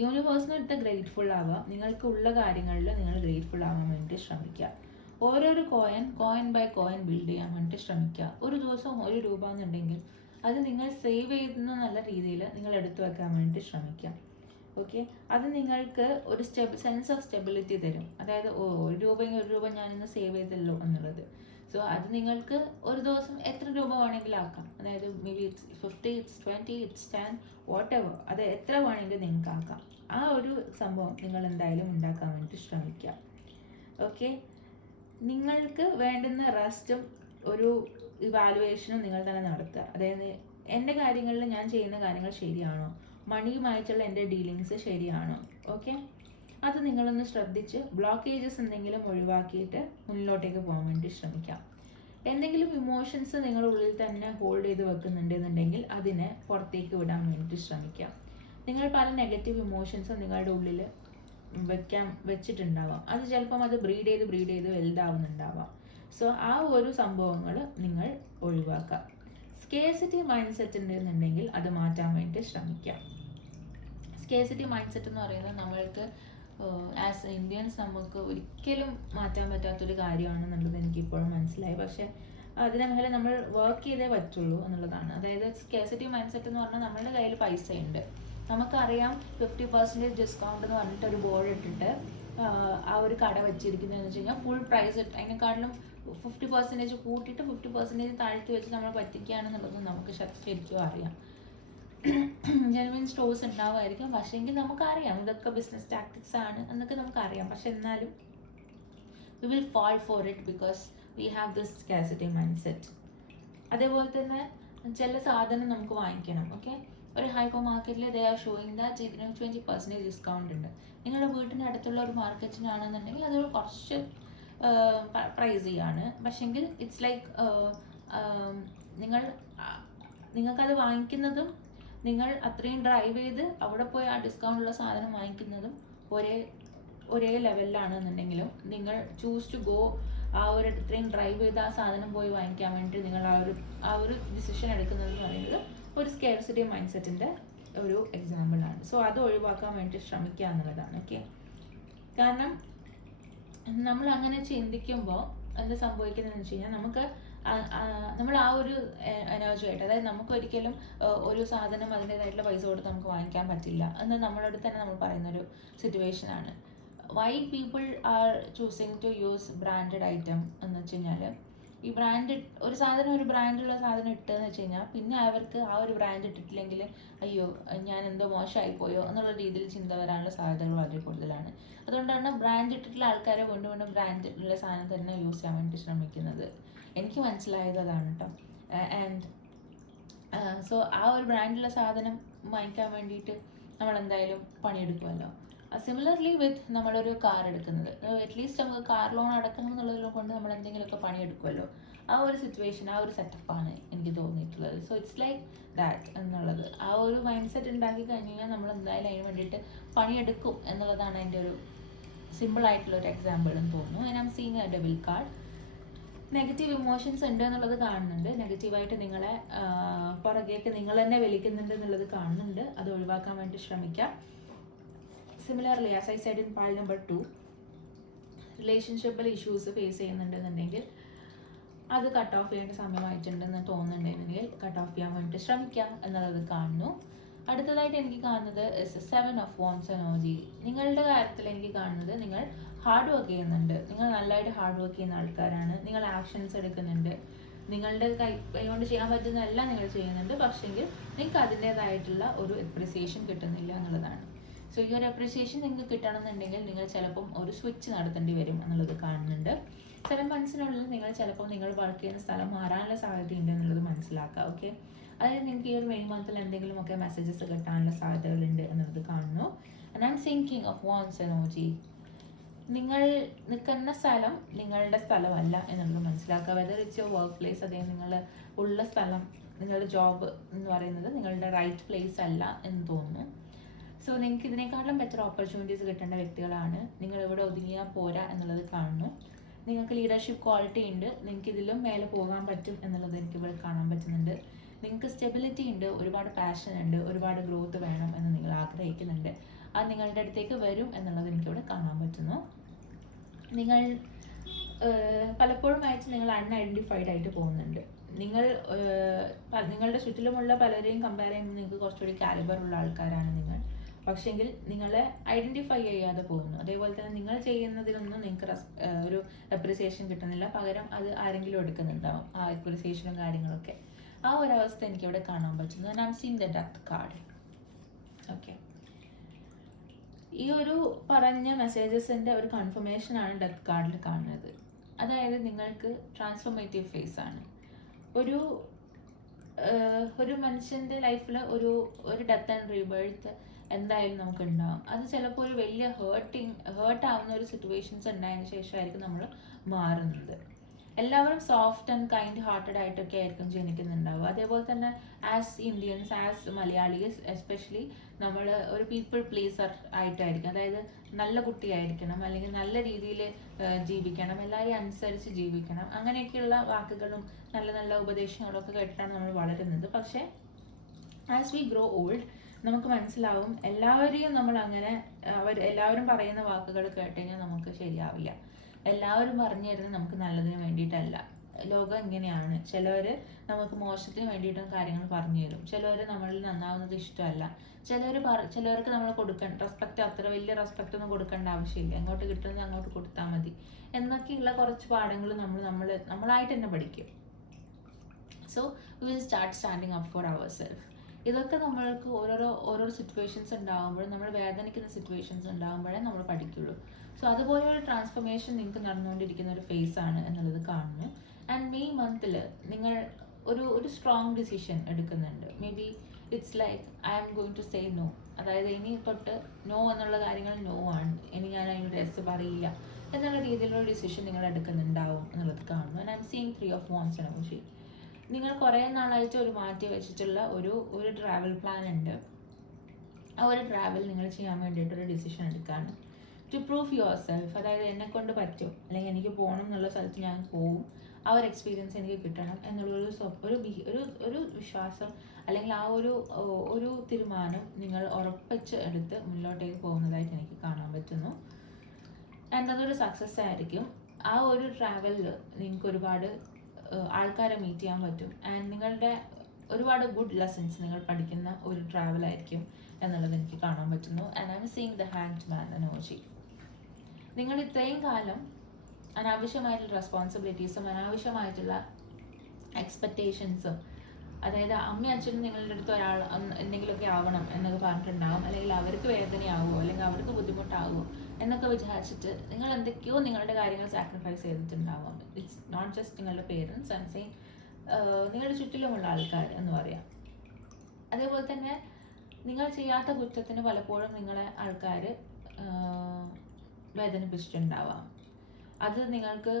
യൂണിവേഴ്സിന് അടുത്ത് ഗ്രേറ്റ്ഫുൾ ആവുക. നിങ്ങൾക്കുള്ള കാര്യങ്ങളിൽ നിങ്ങൾ ഗ്രേറ്റ്ഫുൾ ആവാൻ വേണ്ടി ശ്രമിക്കുക. ഓരോരോ കോയിൻ ബൈ കോയിൻ ബിൽഡ് ചെയ്യാൻ വേണ്ടി ശ്രമിക്കുക. ഒരു ദിവസം 1 രൂപ എന്നുണ്ടെങ്കിൽ അത് നിങ്ങൾ സേവ് ചെയ്യുന്ന നല്ല രീതിയിൽ നിങ്ങൾ എടുത്തു വെക്കാൻ വേണ്ടി ശ്രമിക്കുക. ഓക്കെ, അത് നിങ്ങൾക്ക് ഒരു സെൻസ് ഓഫ് സ്റ്റെബിലിറ്റി തരും. അതായത് 1 രൂപ ഞാനിന്ന് സേവ് ചെയ്തല്ലോ എന്നുള്ളത്. സോ അത് നിങ്ങൾക്ക് ഒരു ദിവസം എത്ര രൂപ വേണമെങ്കിലും ആക്കാം. അതായത് may be it's 50, it's 20, it's 10, what ever, അത് എത്ര വേണമെങ്കിലും നിങ്ങൾക്ക് ആക്കാം. ആ ഒരു സംഭവം നിങ്ങൾ എന്തായാലും ഉണ്ടാക്കാൻ വേണ്ടി ശ്രമിക്കുക. ഓക്കെ, നിങ്ങൾക്ക് വേണ്ടുന്ന റെസ്റ്റും ഒരു ഇവാലുവേഷനും നിങ്ങൾ തന്നെ നടത്തുക. അതായത് എൻ്റെ കാര്യങ്ങളിൽ ഞാൻ ചെയ്യുന്ന കാര്യങ്ങൾ ശരിയാണോ, മണിയുമായിട്ടുള്ള എൻ്റെ ഡീലിങ്സ് ശരിയാണോ, ഓക്കെ, അത് നിങ്ങളൊന്ന് ശ്രദ്ധിച്ച് ബ്ലോക്കേജസ് എന്തെങ്കിലും ഒഴിവാക്കിയിട്ട് മുന്നിലോട്ടേക്ക് പോകാൻ വേണ്ടി ശ്രമിക്കാം. എന്തെങ്കിലും ഇമോഷൻസ് നിങ്ങളുടെ ഉള്ളിൽ തന്നെ ഹോൾഡ് ചെയ്ത് വെക്കുന്നുണ്ടെന്നുണ്ടെങ്കിൽ അതിനെ പുറത്തേക്ക് വിടാൻ വേണ്ടി ശ്രമിക്കാം. നിങ്ങൾ പല നെഗറ്റീവ് ഇമോഷൻസും നിങ്ങളുടെ ഉള്ളിൽ വെച്ചിട്ടുണ്ടാവാം. അത് ചിലപ്പം അത് ബ്രീഡ് ചെയ്ത് വലുതാവുന്നുണ്ടാവാം. സോ ആ ഒരു സംഭവങ്ങൾ നിങ്ങൾ ഒഴിവാക്കുക. സ്കേസിറ്റി മൈൻഡ് സെറ്റ് ഉണ്ടെന്നുണ്ടെങ്കിൽ അത് മാറ്റാൻ വേണ്ടി ശ്രമിക്കാം. സ്കേസിറ്റി മൈൻഡ് സെറ്റ് എന്ന് പറയുന്നത് നമ്മൾക്ക് ആസ് ഇന്ത്യൻസ് നമുക്ക് ഒരിക്കലും മാറ്റാൻ പറ്റാത്തൊരു കാര്യമാണെന്നുള്ളത് എനിക്കിപ്പോഴും മനസ്സിലായി. പക്ഷേ അതിനെ മേലെ നമ്മൾ വർക്ക് ചെയ്തേ പറ്റുള്ളൂ എന്നുള്ളതാണ്. അതായത് സ്കേസിറ്റി മൈൻഡ് സെറ്റ് എന്ന് പറഞ്ഞാൽ നമ്മളുടെ കയ്യിൽ പൈസ ഉണ്ട്, നമുക്കറിയാം 50% ഡിസ്കൗണ്ട് എന്ന് പറഞ്ഞിട്ട് ഒരു ബോർഡ് ഇട്ടിട്ട് ആ ഒരു കട വെച്ചിരിക്കുന്നതെന്ന് വെച്ച് കഴിഞ്ഞാൽ ഫുൾ പ്രൈസ് അതിനെക്കാട്ടിലും 50% കൂട്ടിയിട്ട് 50% താഴ്ത്തി വെച്ച് നമ്മൾ പറ്റിക്കുകയാണെന്നുള്ളത് നമുക്ക് ശരിക്കും അറിയാം. ജെനുവിൻ സ്റ്റോഴ്സ് ഉണ്ടാവുമായിരിക്കും, പക്ഷേ എങ്കിൽ നമുക്കറിയാം ഇതൊക്കെ ബിസിനസ് ടാക്ടിക്സ് ആണ് എന്നൊക്കെ നമുക്കറിയാം. പക്ഷെ എന്നാലും we will fall for it because we have this scarcity mind set. അതേപോലെ തന്നെ ചില സാധനം നമുക്ക് വാങ്ങിക്കണം. ഓക്കെ, ഒരു ഹൈപ്പർ മാർക്കറ്റിൽ ദേ ആർ ഷോയിങ് ദാറ്റ് ഇതിന് 20% ഡിസ്കൗണ്ട് ഉണ്ട്. നിങ്ങളുടെ വീട്ടിൻ്റെ അടുത്തുള്ള ഒരു മാർക്കറ്റിനാണെന്നുണ്ടെങ്കിൽ അതൊരു കുറച്ച് പ്രൈസിയാണ്. പക്ഷെങ്കിൽ ഇറ്റ്സ് ലൈക്ക് നിങ്ങൾക്കത് വാങ്ങിക്കുന്നതും നിങ്ങൾ അത്രയും ഡ്രൈവ് ചെയ്ത് അവിടെ പോയി ആ ഡിസ്കൗണ്ടുള്ള സാധനം വാങ്ങിക്കുന്നതും ഒരേ ലെവലിലാണെന്നുണ്ടെങ്കിലും നിങ്ങൾ ചൂസ് ടു ഗോ ആ ഒരു ഇത്രയും ഡ്രൈവ് ചെയ്ത് ആ സാധനം പോയി വാങ്ങിക്കാൻ വേണ്ടി നിങ്ങൾ ആ ഒരു ഡിസിഷൻ എടുക്കുന്നതെന്ന് പറയുന്നത് ഒരു സ്കേർസിറ്റി മൈൻഡ് സെറ്റിൻ്റെ ഒരു എക്സാമ്പിളാണ്. സോ അത് ഒഴിവാക്കാൻ വേണ്ടി ശ്രമിക്കുക എന്നുള്ളതാണ്. ഓക്കെ, കാരണം നമ്മൾ അങ്ങനെ ചിന്തിക്കുമ്പോൾ എന്താ സംഭവിക്കുന്നതെന്ന് വെച്ച് കഴിഞ്ഞാൽ നമ്മൾ ആ ഒരു എനർജി ആയിട്ട്, അതായത് നമുക്കൊരിക്കലും ഒരു സാധനം അതിൻ്റെതായിട്ടുള്ള പൈസ കൊടുത്ത് നമുക്ക് വാങ്ങിക്കാൻ പറ്റില്ല എന്ന് നമ്മളോട് തന്നെ നമ്മൾ പറയുന്നൊരു സിറ്റുവേഷനാണ്. Why people are choosing to use branded item എന്ന് വെച്ച് കഴിഞ്ഞാൽ ഈ ഒരു ബ്രാൻഡുള്ള സാധനം ഇട്ടെന്ന് വെച്ച് കഴിഞ്ഞാൽ പിന്നെ അവർക്ക് ആ ഒരു ബ്രാൻഡ് ഇട്ടിട്ടില്ലെങ്കിൽ അയ്യോ ഞാൻ എന്തോ മോശമായിപ്പോയോ എന്നുള്ള രീതിയിൽ ചിന്ത വരാനുള്ള സാധ്യതകൾ വളരെ കൂടുതലാണ്. അതുകൊണ്ടാണ് ബ്രാൻഡ് ഇട്ടിട്ടുള്ള ആൾക്കാരെ വീണ്ടും ബ്രാൻഡിലുള്ള സാധനം തന്നെ യൂസ് ചെയ്യാൻ വേണ്ടി ശ്രമിക്കുന്നത്. എനിക്ക് മനസ്സിലായത് അതാണ് കേട്ടോ. ആൻഡ് സോ ആ ഒരു ബ്രാൻഡിലുള്ള സാധനം വാങ്ങിക്കാൻ വേണ്ടിയിട്ട് നമ്മൾ എന്തായാലും പണിയെടുക്കുമല്ലോ. സിമിലർലി വിത്ത് നമ്മളൊരു കാർ എടുക്കുന്നത്, അറ്റ്ലീസ്റ്റ് നമുക്ക് കാർ ലോൺ അടക്കണം എന്നുള്ളത് കൊണ്ട് നമ്മൾ എന്തെങ്കിലുമൊക്കെ പണിയെടുക്കുമല്ലോ. ആ ഒരു സിറ്റുവേഷൻ, ആ ഒരു സെറ്റപ്പാണ് എനിക്ക് തോന്നിയിട്ടുള്ളത്. സോ ഇറ്റ്സ് ലൈക്ക് ദാറ്റ് എന്നുള്ളത്. ആ ഒരു മൈൻഡ് സെറ്റ് ഉണ്ടാക്കി കഴിഞ്ഞാൽ നമ്മൾ എന്തായാലും അതിന് വേണ്ടിയിട്ട് പണിയെടുക്കും എന്നുള്ളതാണ് എൻ്റെ ഒരു സിമ്പിൾ ആയിട്ടുള്ള ഒരു എക്സാമ്പിൾ എന്ന് തോന്നുന്നു. And I am seeing a devil card. Negative emotions ഉണ്ട് എന്നുള്ളത് കാണുന്നുണ്ട്. നെഗറ്റീവായിട്ട് നിങ്ങളെ പുറകേക്ക് നിങ്ങൾ തന്നെ വലിക്കുന്നുണ്ട് എന്നുള്ളത് കാണുന്നുണ്ട്. അത് ഒഴിവാക്കാൻ വേണ്ടി ശ്രമിക്കാം. Similarly as I said in pile number 2, റിലേഷൻഷിപ്പിൽ ഇഷ്യൂസ് ഫേസ് ചെയ്യുന്നുണ്ടെന്നുണ്ടെങ്കിൽ അത് കട്ട് ഓഫ് ചെയ്യേണ്ട സമയമായിട്ടുണ്ടെന്ന് തോന്നുന്നുണ്ടെങ്കിൽ കട്ട് ഓഫ് ചെയ്യാൻ വേണ്ടി ശ്രമിക്കാം എന്നുള്ളത് കാണുന്നു. അടുത്തതായിട്ട് എനിക്ക് കാണുന്നത് 7 of Wands എനർജി. നിങ്ങളുടെ കാര്യത്തിൽ എനിക്ക് കാണുന്നത് നിങ്ങൾ ഹാർഡ് വർക്ക് ചെയ്യുന്നുണ്ട്. നിങ്ങൾ നല്ലതായിട്ട് ഹാർഡ് വർക്ക് ചെയ്യുന്ന ആൾക്കാരാണ്. നിങ്ങൾ ആക്ഷൻസ് എടുക്കുന്നുണ്ട്. നിങ്ങളുടെ കൈകൊണ്ട് ചെയ്യാൻ പറ്റുന്ന എല്ലാം നിങ്ങൾ ചെയ്യുന്നുണ്ട്. പക്ഷെങ്കിൽ നിങ്ങൾക്ക് അതിൻ്റേതായിട്ടുള്ള ഒരു അപ്രിസിയേഷൻ കിട്ടുന്നില്ല എന്നുള്ളതാണ്. സോ ഈ ഒരു അപ്രിസിയേഷൻ നിങ്ങൾക്ക് കിട്ടണമെന്നുണ്ടെങ്കിൽ നിങ്ങൾ ചിലപ്പം ഒരു സ്വിച്ച് നടത്തേണ്ടി വരും എന്നുള്ളത് കാണുന്നുണ്ട്. 7 monthsനുള്ളിൽ നിങ്ങൾ ചിലപ്പോൾ നിങ്ങൾ വർക്ക് ചെയ്യുന്ന സ്ഥലം മാറാനുള്ള സാധ്യതയുണ്ട് എന്നുള്ളത് മനസ്സിലാക്കുക. ഓക്കെ, അതായത് നിങ്ങൾക്ക് ഈ ഒരു മെയ് മന്തിൽ എന്തെങ്കിലുമൊക്കെ മെസ്സേജസ് കിട്ടാനുള്ള സാധ്യതകളുണ്ട് എന്നുള്ളത് കാണുന്നു. And I M thinking of wands energy. നിങ്ങൾ നിൽക്കുന്ന സ്ഥലം നിങ്ങളുടെ സ്ഥലമല്ല എന്നുള്ളത് മനസ്സിലാക്കുക. Whether it's your work place, അതായത് നിങ്ങൾ ഉള്ള സ്ഥലം, നിങ്ങളുടെ ജോബ് എന്ന് പറയുന്നത് നിങ്ങളുടെ റൈറ്റ് പ്ലേസ് അല്ല എന്ന് തോന്നുന്നു. സോ നിങ്ങൾക്ക് ഇതിനേക്കാളും ബെറ്റർ ഓപ്പർച്യൂണിറ്റീസ് കിട്ടേണ്ട വ്യക്തികളാണ്. നിങ്ങൾ ഇവിടെ ഒതുങ്ങിയാൽ പോരാ എന്നുള്ളത് കാണുന്നു. നിങ്ങൾക്ക് ലീഡർഷിപ്പ് ക്വാളിറ്റി ഉണ്ട്. നിങ്ങൾക്ക് ഇതിലും മേലെ പോകാൻ പറ്റും എന്നുള്ളത് എനിക്ക് ഇവിടെ കാണാൻ പറ്റുന്നുണ്ട്. നിങ്ങൾക്ക് സ്റ്റെബിലിറ്റി ഉണ്ട്, ഒരുപാട് പാഷൻ ഉണ്ട്, ഒരുപാട് ഗ്രോത്ത് വേണം എന്ന് നിങ്ങൾ ആഗ്രഹിക്കുന്നുണ്ട്. അത് നിങ്ങളുടെ അടുത്തേക്ക് വരും എന്നുള്ളത് എനിക്കിവിടെ കാണാൻ പറ്റുന്നു. നിങ്ങൾ പലപ്പോഴും ആയിട്ട് നിങ്ങൾ അൺഐഡൻറ്റിഫൈഡ് ആയിട്ട് പോകുന്നുണ്ട്. നിങ്ങളുടെ ചുറ്റിലുമുള്ള പലരെയും കമ്പയർ ചെയ്യുമ്പോൾ നിങ്ങൾക്ക് കുറച്ചുകൂടി കാലിബർ ഉള്ള ആൾക്കാരാണ് നിങ്ങൾ. പക്ഷെങ്കിൽ നിങ്ങളെ ഐഡൻറ്റിഫൈ ചെയ്യാതെ പോകുന്നു. അതേപോലെ തന്നെ നിങ്ങൾ ചെയ്യുന്നതിനൊന്നും നിങ്ങൾക്ക് ഒരു അപ്രിസിയേഷൻ കിട്ടുന്നില്ല. പകരം അത് ആരെങ്കിലും എടുക്കുന്നുണ്ടാവും, ആ അപ്രിസിയേഷനും കാര്യങ്ങളൊക്കെ. ആ ഒരവസ്ഥ എനിക്കിവിടെ കാണാൻ പറ്റുന്നു. And I am seeing the death card. Okay, ഈ ഒരു പറഞ്ഞ മെസ്സേജസിൻ്റെ ഒരു കൺഫർമേഷൻ ആണ് ഡെത്ത് കാർഡിൽ കാണുന്നത്. അതായത് നിങ്ങൾക്ക് ട്രാൻസ്ഫോർമേറ്റീവ് ഫേസ് ആണ്. ഒരു മനുഷ്യൻ്റെ ലൈഫിൽ ഒരു ഡെത്ത് ആൻഡ് റീബേർത്ത് എന്തായാലും നമുക്ക് ഉണ്ടാവും. അത് ചിലപ്പോൾ ഒരു വലിയ ഹേർട്ട് ആവുന്ന ഒരു സിറ്റുവേഷൻസ് ഉണ്ടായതിനു ശേഷമായിരിക്കും നമ്മൾ മാറുന്നത്. എല്ലാവരും സോഫ്റ്റ് ആൻഡ് കൈൻഡ് ഹാർട്ടഡ് ആയിട്ടൊക്കെ ആയിരിക്കും ജനിക്കുന്നുണ്ടാവുക. അതേപോലെ തന്നെ as Indians, as Malayalees especially നമ്മൾ ഒരു പീപ്പിൾ പ്ലീസർ ആയിട്ടായിരിക്കും. അതായത് നല്ല കുട്ടിയായിരിക്കണം, അല്ലെങ്കിൽ നല്ല രീതിയിൽ ജീവിക്കണം, എല്ലാവരെയും അനുസരിച്ച് ജീവിക്കണം, അങ്ങനെയൊക്കെയുള്ള വാക്കുകളും നല്ല നല്ല ഉപദേശങ്ങളും ഒക്കെ കേട്ടിട്ടാണ് നമ്മൾ വളരുന്നത്. പക്ഷേ ആസ് വി ഗ്രോ ഓൾഡ് നമുക്ക് മനസ്സിലാവും എല്ലാവരെയും നമ്മൾ അങ്ങനെ എല്ലാവരും പറയുന്ന വാക്കുകൾ കേട്ട് കഴിഞ്ഞാൽ നമുക്ക് ശരിയാവില്ല. എല്ലാവരും പറഞ്ഞു തരുന്നത് നമുക്ക് നല്ലതിന് വേണ്ടിയിട്ടല്ല. ലോകം ഇങ്ങനെയാണ്. ചിലവർ നമുക്ക് മോശത്തിന് വേണ്ടിയിട്ടും കാര്യങ്ങൾ പറഞ്ഞു തരും. ചിലവർ നമ്മളിൽ നന്നാവുന്നത് ഇഷ്ടമല്ല. ചിലവർക്ക് നമ്മൾ റെസ്പെക്റ്റ്, അത്ര വലിയ റെസ്പെക്റ്റ് ഒന്നും കൊടുക്കേണ്ട ആവശ്യമില്ല. എങ്ങോട്ട് കിട്ടുന്നത് അങ്ങോട്ട് കൊടുത്താൽ മതി എന്നൊക്കെയുള്ള കുറച്ച് പാഠങ്ങൾ നമ്മളായിട്ട് തന്നെ പഠിക്കും. So we will start standing up for ourself. ഇതൊക്കെ നമ്മൾക്ക് ഓരോരോ സിറ്റുവേഷൻസ് ഉണ്ടാകുമ്പോഴും, നമ്മൾ വേദനിക്കുന്ന സിറ്റുവേഷൻസ് ഉണ്ടാകുമ്പോഴേ നമ്മൾ പഠിക്കുള്ളൂ. സോ അതുപോലെയുള്ള ട്രാൻസ്ഫോർമേഷൻ നിങ്ങൾക്ക് നടന്നുകൊണ്ടിരിക്കുന്ന ഒരു ഫേസ് ആണ് എന്നുള്ളത് കാണുന്നു. ആൻഡ് മെയ് മന്തിൽ നിങ്ങൾ ഒരു സ്ട്രോങ് ഡിസിഷൻ എടുക്കുന്നുണ്ട്. Maybe it's like I am going to say no. അതായത് ഇനി തൊട്ട് നോ എന്നുള്ള കാര്യങ്ങൾ നോ ആണ്, ഇനി ഞാൻ അതിനോട് യെസ് പറയില്ല എന്നുള്ള രീതിയിലുള്ള ഡിസിഷൻ നിങ്ങൾ എടുക്കുന്നുണ്ടാവും എന്നുള്ളത് കാണുന്നു. And I'm seeing 3 of Wands energy. നിങ്ങൾ കുറേ നാളായിട്ട് മാറ്റി വെച്ചിട്ടുള്ള ഒരു ട്രാവൽ പ്ലാൻ ഉണ്ട്. ആ ഒരു ട്രാവൽ നിങ്ങൾ ചെയ്യാൻ വേണ്ടിയിട്ടൊരു ഡിസിഷൻ എടുക്കുകയാണ്. ടു പ്രൂവ് യുവർ സെൽഫ്, അതായത് എന്നെ കൊണ്ട് പറ്റും, അല്ലെങ്കിൽ എനിക്ക് പോകണം എന്നുള്ള സ്ഥലത്ത് ഞാൻ പോവും, ആ ഒരു എക്സ്പീരിയൻസ് എനിക്ക് കിട്ടണം എന്നുള്ളൊരു വിശ്വാസം, അല്ലെങ്കിൽ ആ ഒരു തീരുമാനം നിങ്ങൾ ഉറപ്പിച്ച് എടുത്ത് മുന്നോട്ടേക്ക് പോകുന്നതായിട്ട് എനിക്ക് കാണാൻ പറ്റുന്നു. ആൻഡ് അതൊരു സക്സസ് ആയിരിക്കും. ആ ഒരു ട്രാവലിൽ നിങ്ങൾക്ക് ഒരുപാട് ആൾക്കാരെ മീറ്റ് ചെയ്യാൻ പറ്റും. ആൻഡ് നിങ്ങളുടെ ഒരുപാട് ഗുഡ് ലെസൺസ് നിങ്ങൾ പഠിക്കുന്ന ഒരു ട്രാവൽ ആയിരിക്കും എന്നുള്ളത് എനിക്ക് കാണാൻ പറ്റുന്നു. And I'm seeing the hanged man energy. നിങ്ങൾ ഇത്രയും കാലം അനാവശ്യമായിട്ടുള്ള റെസ്പോൺസിബിലിറ്റീസും അനാവശ്യമായിട്ടുള്ള എക്സ്പെക്റ്റേഷൻസും, അതായത് അമ്മയും അച്ഛനും നിങ്ങളുടെ അടുത്ത് ഒരാൾ എന്തെങ്കിലുമൊക്കെ ആവണം എന്നൊക്കെ പറഞ്ഞിട്ടുണ്ടാകും, അല്ലെങ്കിൽ അവർക്ക് വേദനയാവുമോ അല്ലെങ്കിൽ അവർക്ക് ബുദ്ധിമുട്ടാവുമോ എന്നൊക്കെ വിചാരിച്ചിട്ട് നിങ്ങൾ എന്തൊക്കെയോ നിങ്ങളുടെ കാര്യങ്ങൾ സാക്രിഫൈസ് ചെയ്തിട്ടുണ്ടാവാം. ഇറ്റ്സ് നോട്ട് ജസ്റ്റ് നിങ്ങളുടെ പേരൻസ്, ആൻഡ് സെയിം നിങ്ങളുടെ ചുറ്റിലുമുള്ള ആൾക്കാർ എന്ന് പറയാം. അതേപോലെ തന്നെ നിങ്ങൾ ചെയ്യാത്ത കുറ്റത്തിന് പലപ്പോഴും നിങ്ങളെ ആൾക്കാർ വേദനിപ്പിച്ചിട്ടുണ്ടാവാം. അത് നിങ്ങൾക്ക്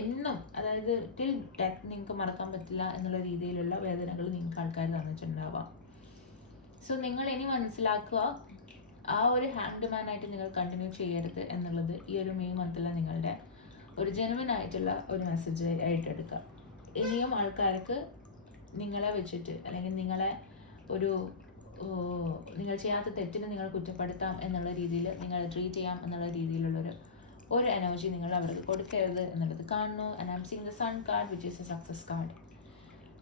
എന്നും, അതായത് ടിൽ ഡെത്ത് നിങ്ങൾക്ക് മറക്കാൻ പറ്റില്ല എന്നുള്ള രീതിയിലുള്ള വേദനകൾ നിങ്ങൾക്ക് ആൾക്കാർ തന്നിട്ടുണ്ടാവാം. സോ നിങ്ങൾ ഇനി മനസ്സിലാക്കുക, ആ ഒരു ഹാങ്ഡ് മാൻ ആയിട്ട് നിങ്ങൾ കണ്ടിന്യൂ ചെയ്യരുത് എന്നുള്ളത് ഈ ഒരു മെയ് മന്തിൽ നിങ്ങളുടെ ഒരു ജെനുവിൻ ആയിട്ടുള്ള ഒരു മെസ്സേജ് ആയിട്ട് എടുക്കുക. ഇനിയും ആൾക്കാർക്ക് നിങ്ങളെ വെച്ചിട്ട്, അല്ലെങ്കിൽ നിങ്ങളെ ഒരു നിങ്ങൾ ചെയ്യാത്ത തെറ്റിന് നിങ്ങൾ കുറ്റപ്പെടുത്താം എന്നുള്ള രീതിയിൽ, നിങ്ങളെ ട്രീറ്റ് ചെയ്യാം എന്നുള്ള രീതിയിലുള്ളൊരു എനർജി നിങ്ങൾ അവർക്ക് കൊടുക്കരുത് എന്നുള്ളത് കാണുന്നു. And I'm seeing the sun card which is a success card.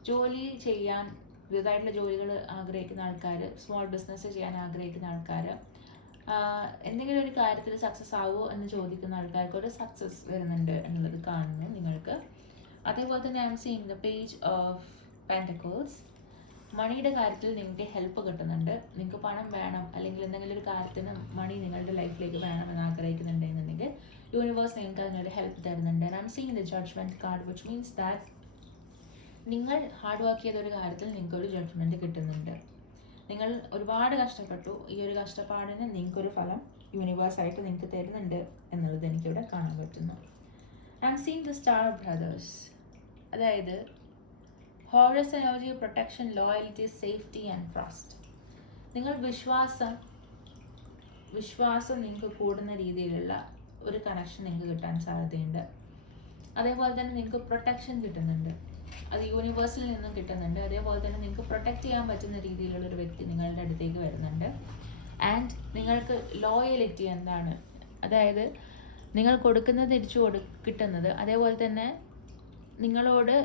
ജോലി ചെയ്യാൻ, പുതുതായിട്ടുള്ള ജോലികൾ ആഗ്രഹിക്കുന്ന ആൾക്കാർ, സ്മോൾ ബിസിനസ് ചെയ്യാൻ ആഗ്രഹിക്കുന്ന ആൾക്കാർ, എന്തെങ്കിലും ഒരു കാര്യത്തിൽ സക്സസ് ആവുമോ എന്ന് ചോദിക്കുന്ന ആൾക്കാർക്ക് ഒരു സക്സസ് വരുന്നുണ്ട് എന്നുള്ളത് കാണുന്നു നിങ്ങൾക്ക്. അതേപോലെ തന്നെ I M seeing the page of pentacles. മണിയുടെ കാര്യത്തിൽ നിങ്ങൾക്ക് ഹെൽപ്പ് കിട്ടുന്നുണ്ട്. നിങ്ങൾക്ക് പണം വേണം, അല്ലെങ്കിൽ എന്തെങ്കിലും ഒരു കാര്യത്തിന് മണി നിങ്ങളുടെ ലൈഫിലേക്ക് വേണമെന്ന് ആഗ്രഹിക്കുന്നുണ്ടെന്നുണ്ടെങ്കിൽ യൂണിവേഴ്സ് നിങ്ങൾക്ക് അതിനൊരു ഹെൽപ്പ് തരുന്നുണ്ട്. I'm seeing the judgement card which means that നിങ്ങൾ ഹാർഡ് വർക്ക് ചെയ്തൊരു കാര്യത്തിൽ നിങ്ങൾക്കൊരു ജഡ്ജ്മെന്റ് കിട്ടുന്നുണ്ട്. നിങ്ങൾ ഒരുപാട് കഷ്ടപ്പെട്ടു, ഈ ഒരു കഷ്ടപ്പാടിന് നിങ്ങൾക്കൊരു ഫലം യൂണിവേഴ്സായിട്ട് നിങ്ങൾക്ക് തരുന്നുണ്ട് എന്നുള്ളത് എനിക്കിവിടെ കാണാൻ പറ്റുന്നു. I'm seeing the star brothers. അതായത് Horus energy, protection, loyalty, safety and trust. നിങ്ങൾ വിശ്വാസം നിങ്ങൾക്ക് കൂടുന്ന രീതിയിലുള്ള ഒരു കണക്ഷൻ നിങ്ങൾക്ക് കിട്ടാൻ സാധ്യതയുണ്ട്. അതേപോലെ തന്നെ നിങ്ങൾക്ക് പ്രൊട്ടക്ഷൻ കിട്ടുന്നുണ്ട്, അത് യൂണിവേഴ്സിൽ നിന്നും കിട്ടുന്നുണ്ട്. അതേപോലെ തന്നെ നിങ്ങൾക്ക് പ്രൊട്ടക്റ്റ് ചെയ്യാൻ പറ്റുന്ന രീതിയിലുള്ളൊരു വ്യക്തി നിങ്ങളുടെ അടുത്തേക്ക് വരുന്നുണ്ട്. ആൻഡ് നിങ്ങൾക്ക് ലോയലിറ്റി എന്താണ്, അതായത് നിങ്ങൾ കൊടുക്കുന്നത് തിരിച്ചു കിട്ടുന്നത്, അതേപോലെ തന്നെ നിങ്ങളോട്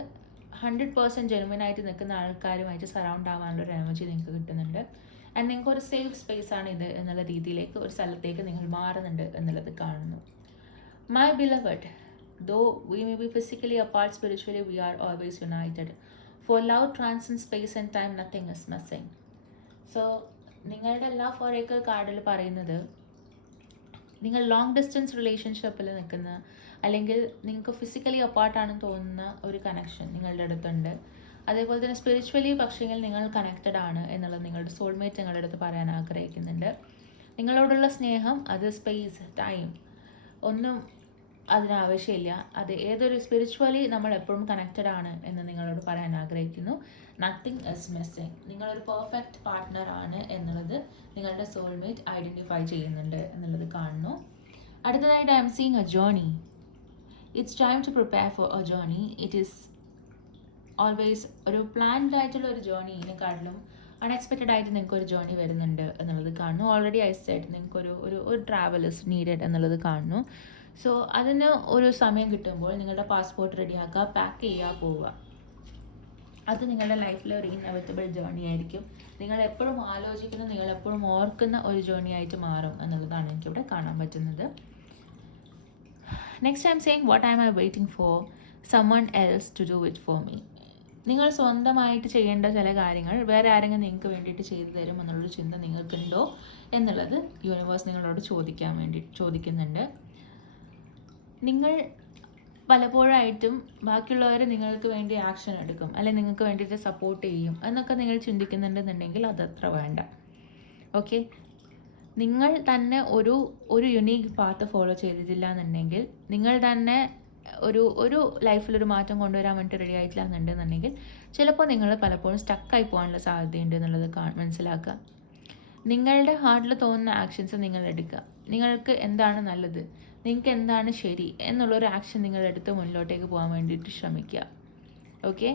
100% ജെനുവിനായിട്ട് നിൽക്കുന്ന ആൾക്കാരുമായിട്ട് സറൗണ്ട് ആവാനുള്ളൊരു എനർജി നിങ്ങൾക്ക് കിട്ടുന്നുണ്ട്. ആൻഡ് നിങ്ങൾക്ക് ഒരു സേഫ് സ്പേസ് ആണ് ഇത് എന്നുള്ള രീതിയിലേക്ക്, ഒരു സ്ഥലത്തേക്ക് നിങ്ങൾ മാറുന്നുണ്ട് എന്നുള്ളത് കാണുന്നു. My beloved, though we may be physically apart, spiritually we are always united. For love transcends space and time, nothing is missing. So നിങ്ങളുടെ എല്ലാ ഫോറേക്കൽ കാർഡിൽ പറയുന്നത്, നിങ്ങൾ ലോങ് ഡിസ്റ്റൻസ് റിലേഷൻഷിപ്പിൽ നിൽക്കുന്ന, അല്ലെങ്കിൽ നിങ്ങൾക്ക് ഫിസിക്കലി അപ്പാർട്ടാണെന്ന് തോന്നുന്ന ഒരു കണക്ഷൻ നിങ്ങളുടെ അടുത്തുണ്ട്. അതേപോലെ തന്നെ സ്പിരിച്വലി പക്ഷെങ്കിൽ നിങ്ങൾ കണക്റ്റഡ് ആണ് എന്നുള്ളത് നിങ്ങളുടെ സോൾമേറ്റ് നിങ്ങളുടെ അടുത്ത് പറയാൻ ആഗ്രഹിക്കുന്നുണ്ട്. നിങ്ങളോടുള്ള സ്നേഹം, അത് സ്പേസ്, ടൈം ഒന്നും അതിനാവശ്യമില്ല. അത് ഏതൊരു സ്പിരിച്വലി നമ്മൾ എപ്പോഴും കണക്റ്റഡ് ആണ് എന്ന് നിങ്ങളോട് പറയാൻ ആഗ്രഹിക്കുന്നു. Nothing is missing. നിങ്ങളൊരു പെർഫെക്റ്റ് പാർട്ട്ണർ ആണ് എന്നുള്ളത് നിങ്ങളുടെ സോൾമേറ്റ് ഐഡൻറ്റിഫൈ ചെയ്യുന്നുണ്ട് എന്നുള്ളത് കാണുന്നു. അടുത്തതായിട്ട് I'm seeing a journey. It's time to prepare for a journey. It is always ഒരു പ്ലാൻഡ് ആയിട്ടുള്ള ഒരു ജേർണിനെക്കാട്ടിലും അൺഎക്സ്പെക്റ്റഡ് ആയിട്ട് നിങ്ങൾക്ക് ഒരു ജേർണി വരുന്നുണ്ട് എന്നുള്ളത് കാണുന്നു. ഓൾറെഡി ഐ സെഡ് നിങ്ങൾക്കൊരു ഒരു ട്രാവൽ ഇസ് നീഡഡ് എന്നുള്ളത് കാണുന്നു. സോ അതിന് ഒരു സമയം കിട്ടുമ്പോൾ നിങ്ങളുടെ പാസ്പോർട്ട് റെഡിയാക്കുക, പാക്ക് ചെയ്യുക, പോവുക. അത് നിങ്ങളുടെ ലൈഫിലെ ഒരു ഇൻഎവിറ്റബിൾ ജേർണി ആയിരിക്കും. നിങ്ങൾ എപ്പോഴും ആലോചിക്കുന്ന, നിങ്ങൾ എപ്പോഴും ഓർക്കുന്ന ഒരു ജേർണി ആയിട്ട് മാറും എന്നുള്ളതാണ് എനിക്കിവിടെ കാണാൻ പറ്റുന്നത്. Next I M saying what I M waiting for someone else to do it for me. നിങ്ങൾ സ്വന്തമായിട്ട് ചെയ്യേണ്ട ചില കാര്യങ്ങൾ വേറെ ആരെങ്കിലും നിങ്ങൾക്ക് വേണ്ടിയിട്ട് ചെയ്തു തരും എന്നുള്ളൊരു ചിന്ത നിങ്ങൾക്കുണ്ടോ എന്നുള്ളത് യൂണിവേഴ്സ് നിങ്ങളോട് ചോദിക്കുന്നുണ്ട്. നിങ്ങൾ പലപ്പോഴായിട്ടും ബാക്കിയുള്ളവർ നിങ്ങൾക്ക് വേണ്ടി ആക്ഷൻ എടുക്കും, അല്ലെങ്കിൽ നിങ്ങൾക്ക് വേണ്ടിയിട്ട് സപ്പോർട്ട് ചെയ്യും എന്നൊക്കെ നിങ്ങൾ ചിന്തിക്കുന്നുണ്ടെന്നുണ്ടെങ്കിൽ അതത്ര വേണ്ട. ഓക്കെ, നിങ്ങൾ തന്നെ ഒരു യുണീക്ക് പാത്ത് ഫോളോ ചെയ്തിട്ടില്ല എന്നുണ്ടെങ്കിൽ, നിങ്ങൾ തന്നെ ഒരു ലൈഫിലൊരു മാറ്റം കൊണ്ടുവരാൻ വേണ്ടിയിട്ട് റെഡി ആയിട്ടില്ല എന്നുണ്ടെന്നുണ്ടെങ്കിൽ ചിലപ്പോൾ നിങ്ങൾ പലപ്പോഴും സ്റ്റക്കായി പോകാനുള്ള സാധ്യതയുണ്ട് എന്നുള്ളത് മനസ്സിലാക്കുക. നിങ്ങളുടെ ഹാർട്ടിൽ തോന്നുന്ന ആക്ഷൻസ് നിങ്ങൾ എടുക്കുക. നിങ്ങൾക്ക് എന്താണ് നല്ലത്, നിങ്ങൾക്ക് എന്താണ് ശരി എന്നുള്ളൊരു ആക്ഷൻ നിങ്ങളെടുത്ത് മുന്നോട്ടേക്ക് പോകാൻ വേണ്ടിയിട്ട് ശ്രമിക്കുക. ഓക്കെ,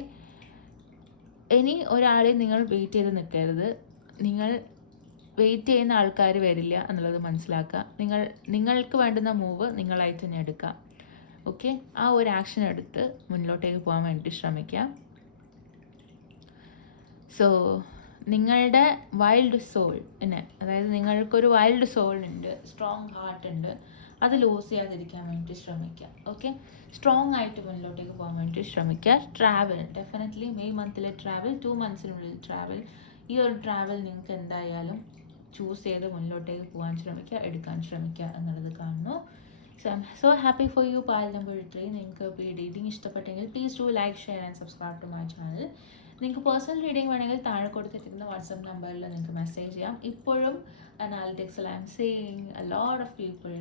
ഇനി ഒരാളെ നിങ്ങൾ വെയിറ്റ് ചെയ്ത് നിൽക്കരുത്. നിങ്ങൾ വെയിറ്റ് ചെയ്യുന്ന ആൾക്കാർ വരില്ല എന്നുള്ളത് മനസ്സിലാക്കുക. നിങ്ങൾക്ക് വേണ്ടുന്ന മൂവ് നിങ്ങളായിട്ട് തന്നെ എടുക്കുക. ഓക്കെ, ആ ഒരു ആക്ഷൻ എടുത്ത് മുന്നിലോട്ടേക്ക് പോകാൻ വേണ്ടി ശ്രമിക്കുക. സോ നിങ്ങളുടെ വൈൽഡ് സോൾ അതായത് നിങ്ങൾക്കൊരു വൈൽഡ് സോൾ ഉണ്ട്, സ്ട്രോങ് ഹാർട്ട് ഉണ്ട്, അത് ലൂസ് ചെയ്യാതിരിക്കാൻ വേണ്ടി ശ്രമിക്കുക. ഓക്കെ, സ്ട്രോങ് ആയിട്ട് മുന്നിലോട്ടേക്ക് പോകാൻ വേണ്ടി ശ്രമിക്കുക. ട്രാവൽ ഡെഫിനറ്റ്ലി മെയ് മന്തിലെ ട്രാവൽ, 2 monthsനുള്ളിൽ ട്രാവൽ, ഈ ഒരു ട്രാവൽ നിങ്ങൾക്ക് എന്തായാലും ചൂസ് ചെയ്ത് മുന്നിലോട്ടേക്ക് പോകാൻ ശ്രമിക്കുക, എടുക്കാൻ ശ്രമിക്കുക എന്നുള്ളത് കാണുന്നു. So I'm so happy for you pile number 3. നിങ്ങൾക്ക് ഈ റീഡിങ് ഇഷ്ടപ്പെട്ടെങ്കിൽ please do like, share and subscribe to my channel. നിങ്ങൾക്ക് പേഴ്സണൽ റീഡിംഗ് വേണമെങ്കിൽ താഴെ കൊടുത്തിരിക്കുന്ന വാട്സപ്പ് നമ്പറിൽ നിങ്ങൾക്ക് മെസ്സേജ് ചെയ്യാം. ഇപ്പോഴും അനാലിറ്റിക്സിൽ I'm seeing a lot of people,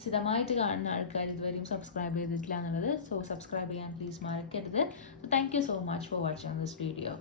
സ്ഥിരമായിട്ട് കാണുന്ന ആൾക്കാർ ഇതുവരെയും സബ്സ്ക്രൈബ് ചെയ്തിട്ടില്ല എന്നുള്ളത്. സോ സബ്സ്ക്രൈബ് ചെയ്യാൻ പ്ലീസ് മറക്കരുത്. Thank you so much for watching this video.